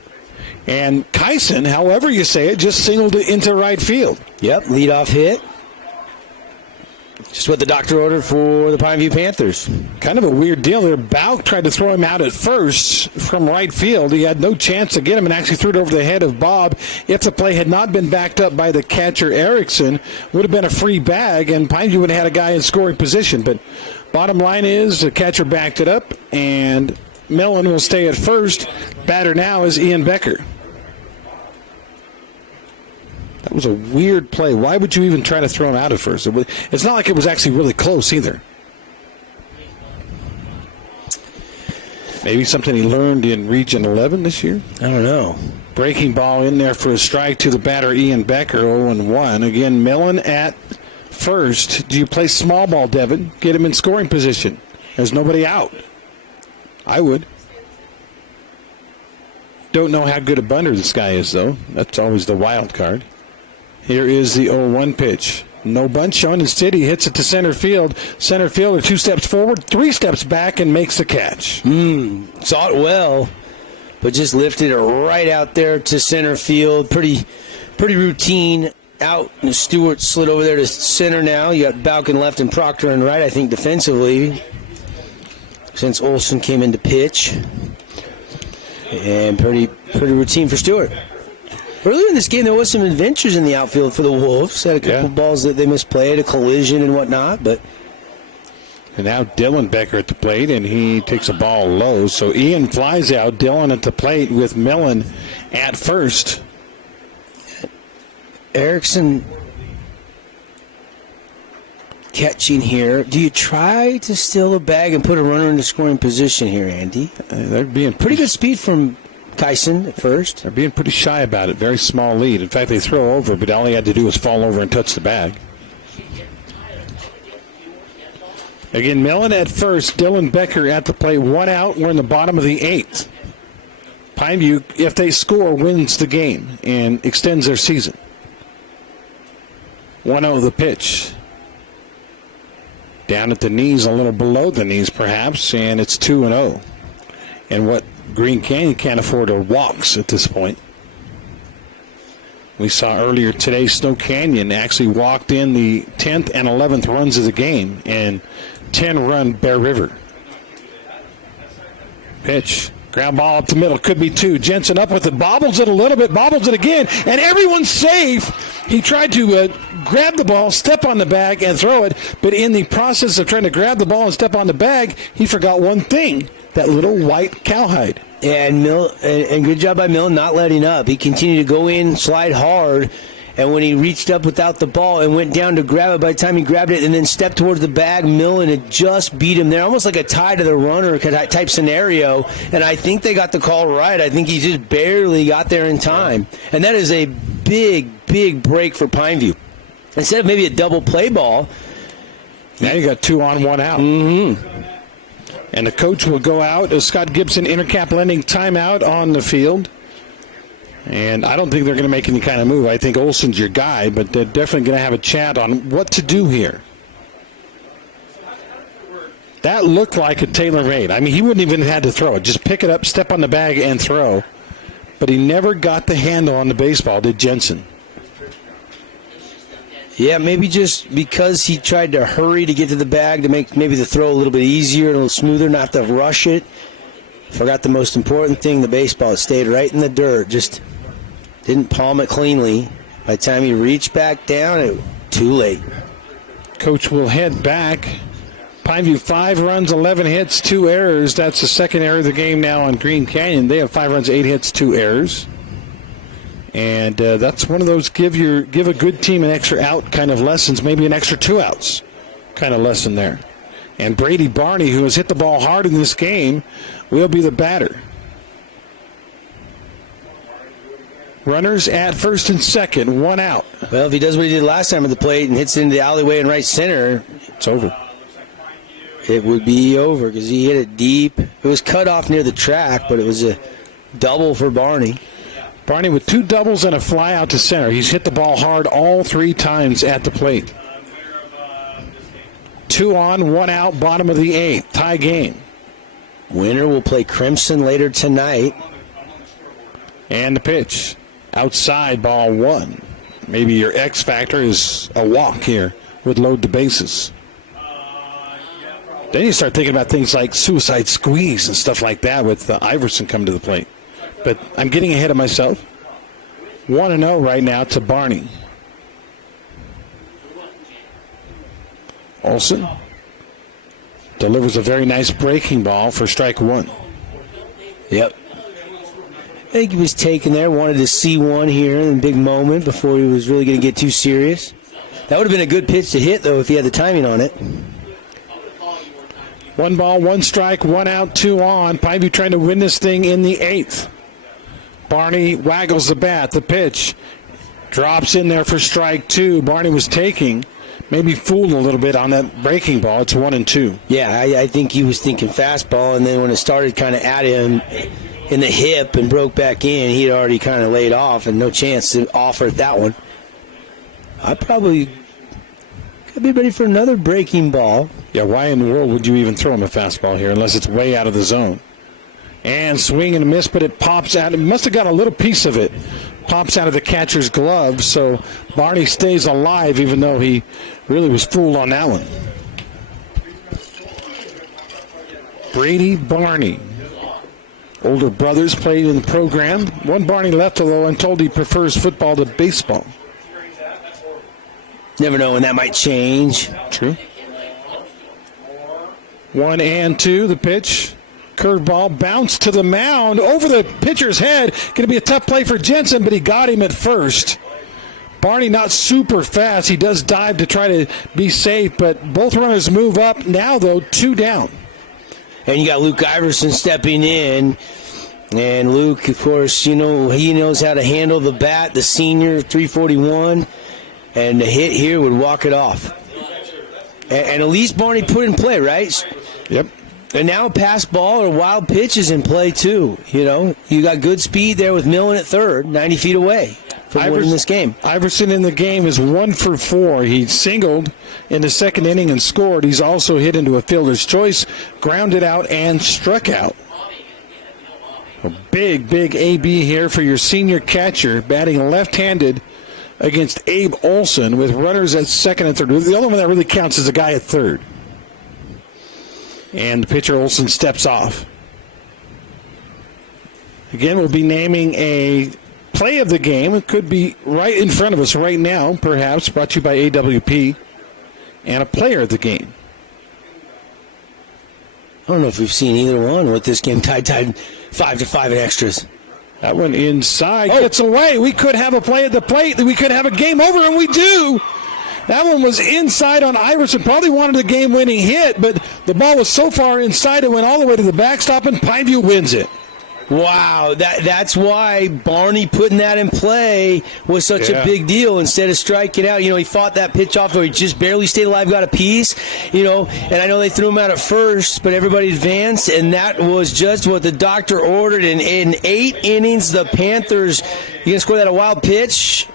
And Kyson, however you say it, just singled it into right field. Yep, leadoff hit. Just what the doctor ordered for the Pineview Panthers. Kind of a weird deal there. Bauk tried to throw him out at first from right field. He had no chance to get him and actually threw it over the head of Bob. If the play had not been backed up by the catcher Erickson, would have been a free bag, and Pineview would have had a guy in scoring position. But bottom line is the catcher backed it up, and Millen will stay at first. Batter now is Ian Becker. That was a weird play. Why would you even try to throw him out at first? It's not like it was actually really close either. Maybe something he learned in Region 11 this year? I don't know. Breaking ball in there for a strike to the batter, Ian Becker, 0-1. Again, Millen at first. Do you play small ball, Devin? Get him in scoring position. There's nobody out. I would. Don't know how good a bunter this guy is, though. That's always the wild card. Here is the 0-1 pitch. No bunt shown. Instead, he hits it to center field. Center fielder 2 steps forward, 3 steps back, and makes the catch. Saw it well. but just lifted it right out there to center field. Pretty routine out. And Stewart slid over there to center now. You got Balkin left and Proctor and right, I think, defensively, since Olsen came into pitch. And pretty routine for Stewart. Earlier in this game, there was some adventures in the outfield for the Wolves. Had a couple balls that they misplayed, a collision and whatnot. But and now Dylan Becker at the plate, and he takes a ball low. So Ian flies out, Dylan at the plate with Millen at first. Erickson catching here. Do you try to steal a bag and put a runner into scoring position here, Andy? They're being pretty good speed from Kyson at first. They're being pretty shy about it. Very small lead. In fact, they throw over, but all he had to do was fall over and touch the bag. Again, Millen at first, Dylan Becker at the plate. 1 out. We're in the bottom of the 8th. Pineview, if they score, wins the game and extends their season. 1-0 the pitch. Down at the knees, a little below the knees perhaps, and it's 2-0. And what Green Canyon can't afford are walks at this point. We saw earlier today Snow Canyon actually walked in the 10th and 11th runs of the game, and 10-run Bear River. Pitch. Ground ball up the middle. Could be 2. Jensen up with it. Bobbles it a little bit. Bobbles it again. And everyone's safe. He tried to grab the ball, step on the bag, and throw it. But in the process of trying to grab the ball and step on the bag, he forgot one thing. That little white cowhide. And good job by Millen not letting up. He continued to go in, slide hard. And when he reached up without the ball and went down to grab it, by the time he grabbed it and then stepped towards the bag, Millen had just beat him there, almost like a tie to the runner type scenario. And I think they got the call right. I think he just barely got there in time. And that is a big, big break for Pineview. Instead of maybe a double play ball. Now you got 2 on, 1 out. Mm-hmm. And the coach will go out as Scott Gibson, Intercap Lending timeout on the field. And I don't think they're going to make any kind of move. I think Olsen's your guy, but they're definitely going to have a chat on what to do here. That looked like a tailor-made. I mean, he wouldn't even have had to throw it. Just pick it up, step on the bag, and throw. But he never got the handle on the baseball, did Jensen. Yeah, maybe just because he tried to hurry to get to the bag to make maybe the throw a little bit easier, a little smoother, not to rush it. Forgot the most important thing, the baseball. It stayed right in the dirt. Just didn't palm it cleanly. By the time he reached back down, it was too late. Coach will head back. Pineview 5 runs, 11 hits, 2 errors. That's the second error of the game now on Green Canyon. They have 5 runs, 8 hits, 2 errors. And that's one of those give a good team an extra out kind of lessons, maybe an extra 2 outs kind of lesson there. And Brady Barney, who has hit the ball hard in this game, will be the batter. Runners at first and second, 1 out. Well, if he does what he did last time at the plate and hits it into the alleyway in right center, it's over. It would be over because he hit it deep. It was cut off near the track, but it was a double for Barney. Barney with 2 doubles and a fly out to center. He's hit the ball hard all 3 times at the plate. 2 on, 1 out, bottom of the 8th. Tie game. Winner will play Crimson later tonight. And the pitch. Outside, ball 1. Maybe your X factor is a walk here with load to bases. Then you start thinking about things like suicide squeeze and stuff like that with Iverson coming to the plate. But I'm getting ahead of myself. 1-0 right now to Barney. Olsen delivers a very nice breaking ball for strike 1. Yep. I think he was taken there, wanted to see one here in a big moment before he was really going to get too serious. That would have been a good pitch to hit, though, if he had the timing on it. 1 ball, 1 strike, 1 out, 2 on. Pineview trying to win this thing in the 8th. Barney waggles the bat. The pitch drops in there for strike 2. Barney was taking, maybe fooled a little bit on that breaking ball. It's 1-2. Yeah, I think he was thinking fastball, and then when it started kind of at him in the hip and broke back in, he'd already kind of laid off and no chance to offer at that one. I probably could be ready for another breaking ball. Yeah, why in the world would you even throw him a fastball here unless it's way out of the zone? And swing and a miss, but it pops out. It must have got a little piece of it. Pops out of the catcher's glove, so Barney stays alive even though he really was fooled on that one. Brady Barney. Older brothers played in the program. One Barney left, although I'm told he prefers football to baseball. Never know when that might change. True. 1-2, the pitch. Curveball bounced to the mound over the pitcher's head. Going to be a tough play for Jensen, but he got him at first. Barney not super fast. He does dive to try to be safe, but both runners move up. Now, though, 2 down. And you got Luke Iverson stepping in. And Luke, of course, he knows how to handle the bat, the senior, 341. And the hit here would walk it off. And at least Barney put in play, right? Yep. And now a pass ball or wild pitch is in play, too. You got good speed there with Millen at third, 90 feet away from winning this game. Iverson in the game is 1 for 4. He singled in the second inning and scored. He's also hit into a fielder's choice, grounded out, and struck out. A big AB here for your senior catcher, batting left-handed against Abe Olson with runners at second and third. The only one that really counts is the guy at third. And the pitcher Olson steps off. Again, we'll be naming a play of the game. It could be right in front of us right now, perhaps, brought to you by AWP, and a player of the game. I don't know if we've seen either one with this game tied 5-5 in extras. That one inside gets away. We could have a play at the plate. We could have a game over, and we do. That one was inside on Iverson. Probably wanted a game-winning hit, but the ball was so far inside it went all the way to the backstop, and Pineview wins it. Wow, that's why Barney putting that in play was such a big deal instead of striking out. He fought that pitch off where he just barely stayed alive, got a piece, and I know they threw him out at first, but everybody advanced, and that was just what the doctor ordered. And in 8 innings, the Panthers, you going to score that a wild pitch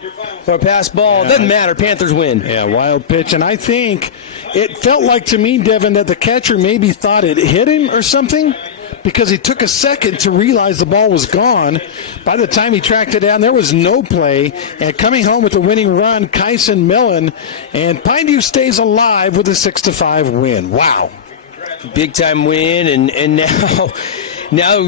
or a pass ball? It doesn't matter. Panthers win. Yeah, wild pitch. And I think it felt like to me, Devin, that the catcher maybe thought it hit him or something, because he took a second to realize the ball was gone. By the time he tracked it down, there was no play. And coming home with the winning run, Kyson Millen. And Pineview stays alive with a 6-5 win. Wow. Big-time win, and now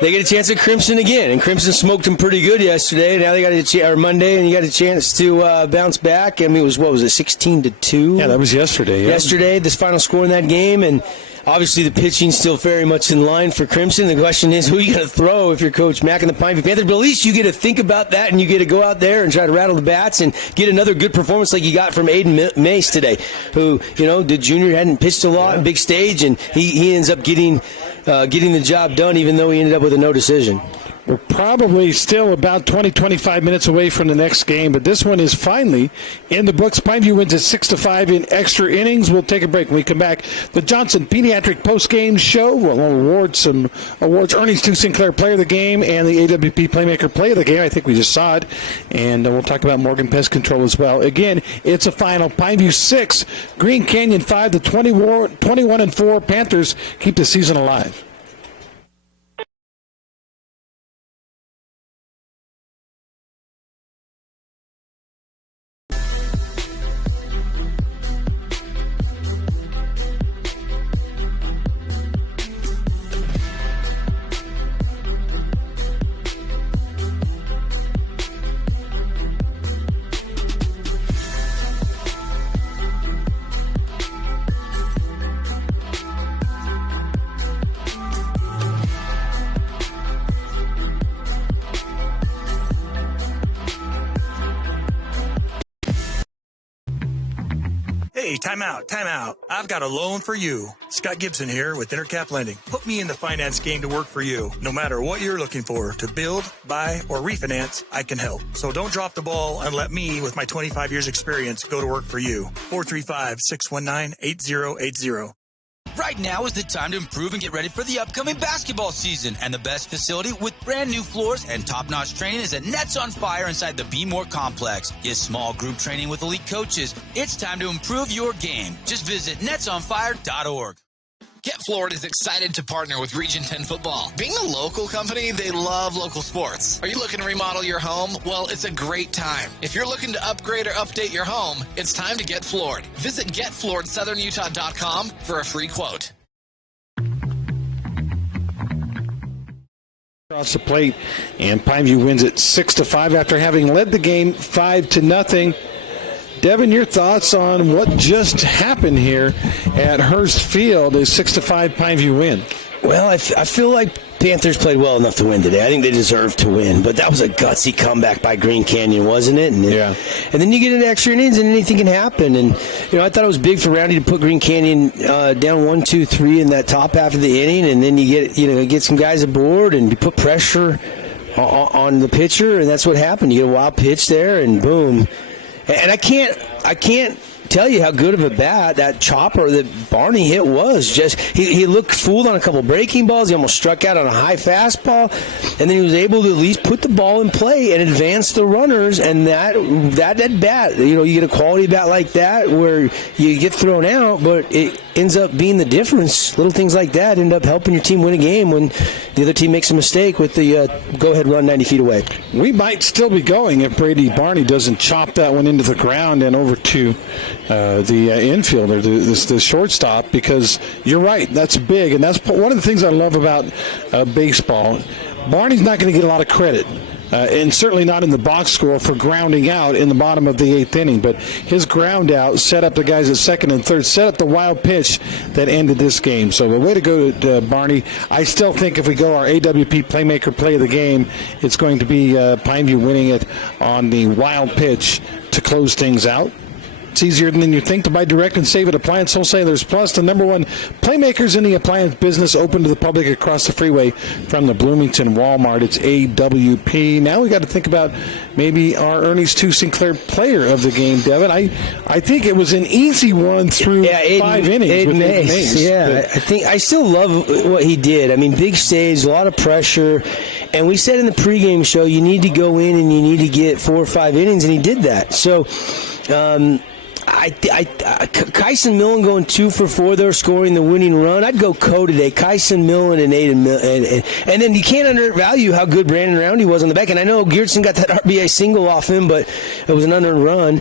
they get a chance at Crimson again. And Crimson smoked them pretty good yesterday. Now they got Monday, and you got a chance to bounce back. I mean, it was, 16-2? Yeah, that was yesterday. Yesterday, this final score in that game, and obviously, the pitching's still very much in line for Crimson. The question is, who are you going to throw if you're Coach Mack and the Pineview Panthers? But at least you get to think about that, and you get to go out there and try to rattle the bats and get another good performance like you got from Aiden Mace today, who, the junior hadn't pitched a lot in big stage, and he ends up getting the job done, even though he ended up with a no decision. We're probably still about 20-25 minutes away from the next game, but this one is finally in the books. Pineview wins at 6-5 in extra innings. We'll take a break. When we come back, the Johnson Pediatric Postgame Show. We'll award some awards. Ernie Stu Sinclair Player of the Game and the AWP Playmaker Play of the Game. I think we just saw it. And we'll talk about Morgan Pest Control as well. Again, it's a final. Pineview 6, Green Canyon 5. The 21-4 Panthers keep the season alive. Hey, time out. I've got a loan for you. Scott Gibson here with Intercap Lending. Put me in the finance game to work for you. No matter what you're looking for, to build, buy, or refinance, I can help. So don't drop the ball and let me, with my 25 years experience, go to work for you. 435-619-8080. Right now is the time to improve and get ready for the upcoming basketball season. And the best facility with brand new floors and top-notch training is at Nets on Fire inside the Be More Complex. Get small group training with elite coaches. It's time to improve your game. Just visit netsonfire.org. Get Floored is excited to partner with Region 10 Football. Being a local company, they love local sports. Are you looking to remodel your home? Well, it's a great time. If you're looking to upgrade or update your home, it's time to get floored. Visit getflooredsouthernutah.com for a free quote. Across the plate, and Pineview wins it 6-5 after having led the game 5-0. Devin, your thoughts on what just happened here at Hearst Field? A 6-5 Pineview win. Well, I feel like Panthers played well enough to win today. I think they deserved to win, but that was a gutsy comeback by Green Canyon, wasn't it? And then you get into extra innings, and anything can happen. And I thought it was big for Roundy to put Green Canyon down 1-2-3 in that top half of the inning, and then you get some guys aboard, and you put pressure on the pitcher, and that's what happened. You get a wild pitch there, and boom. And I can't tell you how good of a bat that chopper that Barney hit was. Just he looked fooled on a couple breaking balls. He almost struck out on a high fastball, and then he was able to at least put the ball in play and advance the runners. And that bat, you get a quality bat like that where you get thrown out, but it ends up being the difference. Little things like that end up helping your team win a game when the other team makes a mistake with the go-ahead run 90 feet away. We might still be going if Brady Barney doesn't chop that one into the ground and over to the infielder, the shortstop, because you're right, that's big, and that's one of the things I love about baseball. Barney's not going to get a lot of credit. And certainly not in the box score for grounding out in the bottom of the 8th inning. But his ground out set up the guys at second and third, set up the wild pitch that ended this game. So a way to go to Barney. I still think if we go our AWP Playmaker Play of the game, it's going to be Pineview winning it on the wild pitch to close things out. It's easier than you think to buy direct and save at Appliance Wholesalers Plus, the number one playmakers in the appliance business, open to the public across the freeway from the Bloomington Walmart. It's AWP. Now we got to think about maybe our Ernest 2 Sinclair player of the game, Devin. I think it was an easy one through 5 innings with Aiden Mace. Yeah, I still love what he did. I mean, big stage, a lot of pressure. And we said in the pregame show, you need to go in and you need to get 4 or 5 innings, and he did that. So, Kyson Millen going 2 for 4 there, scoring the winning run. I'd go today. Kyson Millen and Aiden Millen. And then you can't undervalue how good Brandon Roundy was on the back. And I know Geertsen got that RBI single off him, but it was an unearned run.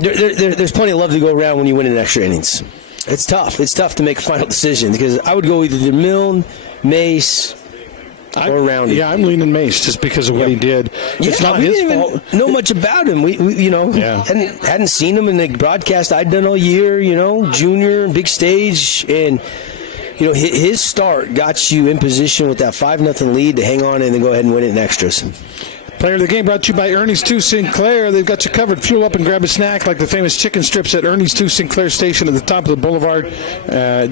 There's plenty of love to go around when you win in extra innings. It's tough. It's tough to make a final decision because I would go either to Millen, Mace, or Roundy. Yeah, I'm leaning Mace just because of what he did. It's not his fault. Didn't even know much about him. We hadn't seen him in the broadcast I'd done all year. Junior, big stage, and his start got you in position with that 5-0 lead to hang on and then go ahead and win it in extras. Player of the game brought to you by Ernest 2 Sinclair. They've got you covered. Fuel up and grab a snack like the famous chicken strips at Ernest 2 Sinclair Station at the top of the boulevard.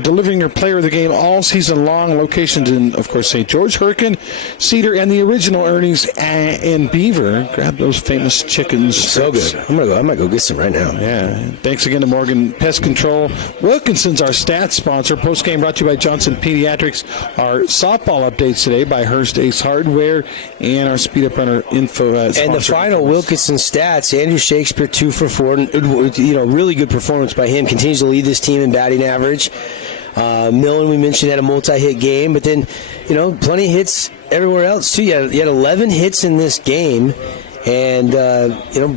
Delivering your player of the game all season long. Locations in, of course, St. George, Hurricane, Cedar, and the original Ernest in Beaver. Grab those famous chicken strips. So good. I might go get some right now. Yeah. Thanks again to Morgan Pest Control. Wilkinson's our stats sponsor. Postgame brought to you by Johnson Pediatrics. Our softball updates today by Hearst Ace Hardware and our Speed Up Runner info. And the final Wilkinson stats: Andrew Shakespeare 2 for 4. Really good performance by him. Continues to lead this team in batting average. Millen, we mentioned, had a multi-hit game, but then plenty of hits everywhere else too. You had 11 hits in this game. And,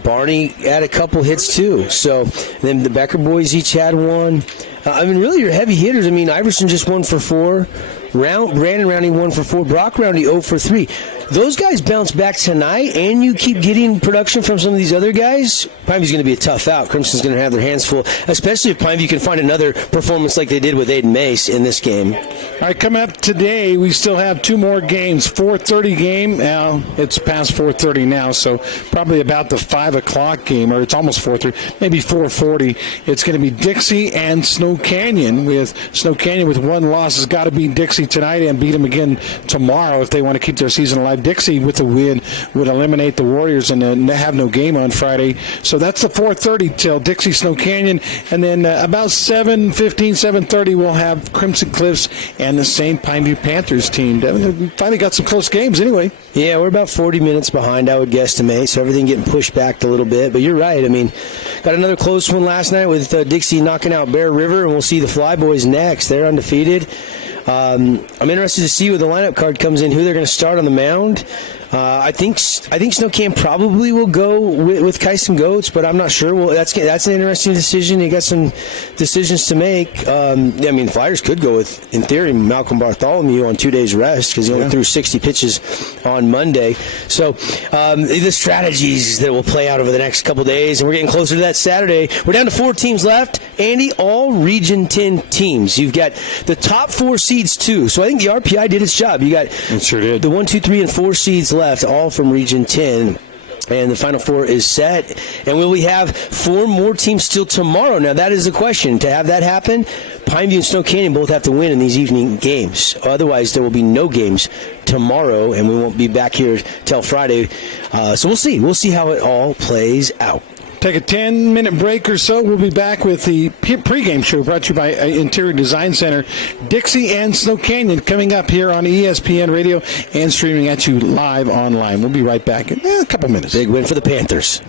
Barney had a couple hits, too. So then the Becker boys each had one. Really your heavy hitters. Iverson just 1 for 4. Brandon Roundy 1 for 4. Brock Roundy 0 for 3. Those guys bounce back tonight, and you keep getting production from some of these other guys. Pineview's going to be a tough out. Crimson's going to have their hands full, especially if Pineview can find another performance like they did with Aiden Mace in this game. All right, coming up today, we still have 2 more games. 4:30 game. Now it's past 4:30 now, so probably about the 5 o'clock game, or it's almost 4:30, maybe 4:40. It's going to be Dixie and Snow Canyon. With Snow Canyon with 1 loss, has got to beat Dixie tonight and beat them again tomorrow if they want to keep their season alive. Dixie with the win would eliminate the Warriors and have no game on Friday. So that's the 4:30 till Dixie Snow Canyon. And then about 7:15, 7:30, we'll have Crimson Cliffs and the St. Pineview Panthers team. We finally got some close games anyway. Yeah, we're about 40 minutes behind, I would guesstimate, so everything getting pushed back a little bit. But you're right. I mean, got another close one last night with Dixie knocking out Bear River, and we'll see the Flyboys next. They're undefeated. I'm interested to see where the lineup card comes in, who they're going to start on the mound. I think Snow Camp probably will go with Kyson Goats, but I'm not sure. Well, that's an interesting decision. They got some decisions to make. Flyers could go with, in theory, Malcolm Bartholomew on 2 days rest because he only threw 60 pitches on Monday. So the strategies that will play out over the next couple days, and we're getting closer to that Saturday. We're down to 4 teams left. Andy, all Region 10 teams. You've got the top 4 seeds too. So I think the RPI did its job. You got the 1, 2, 3, and 4 seeds left, all from Region 10. And the Final Four is set. And will we have 4 more teams still tomorrow? Now, that is the question. To have that happen, Pineview and Snow Canyon both have to win in these evening games. Otherwise, there will be no games tomorrow, and we won't be back here till Friday. So we'll see. We'll see how it all plays out. Take a 10-minute break or so. We'll be back with the pregame show brought to you by Interior Design Center. Dixie and Snow Canyon coming up here on ESPN Radio and streaming at you live online. We'll be right back in a couple minutes. Big win for the Panthers.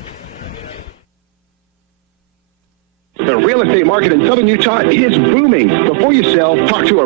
The real estate market in southern Utah is booming. Before you sell, talk to a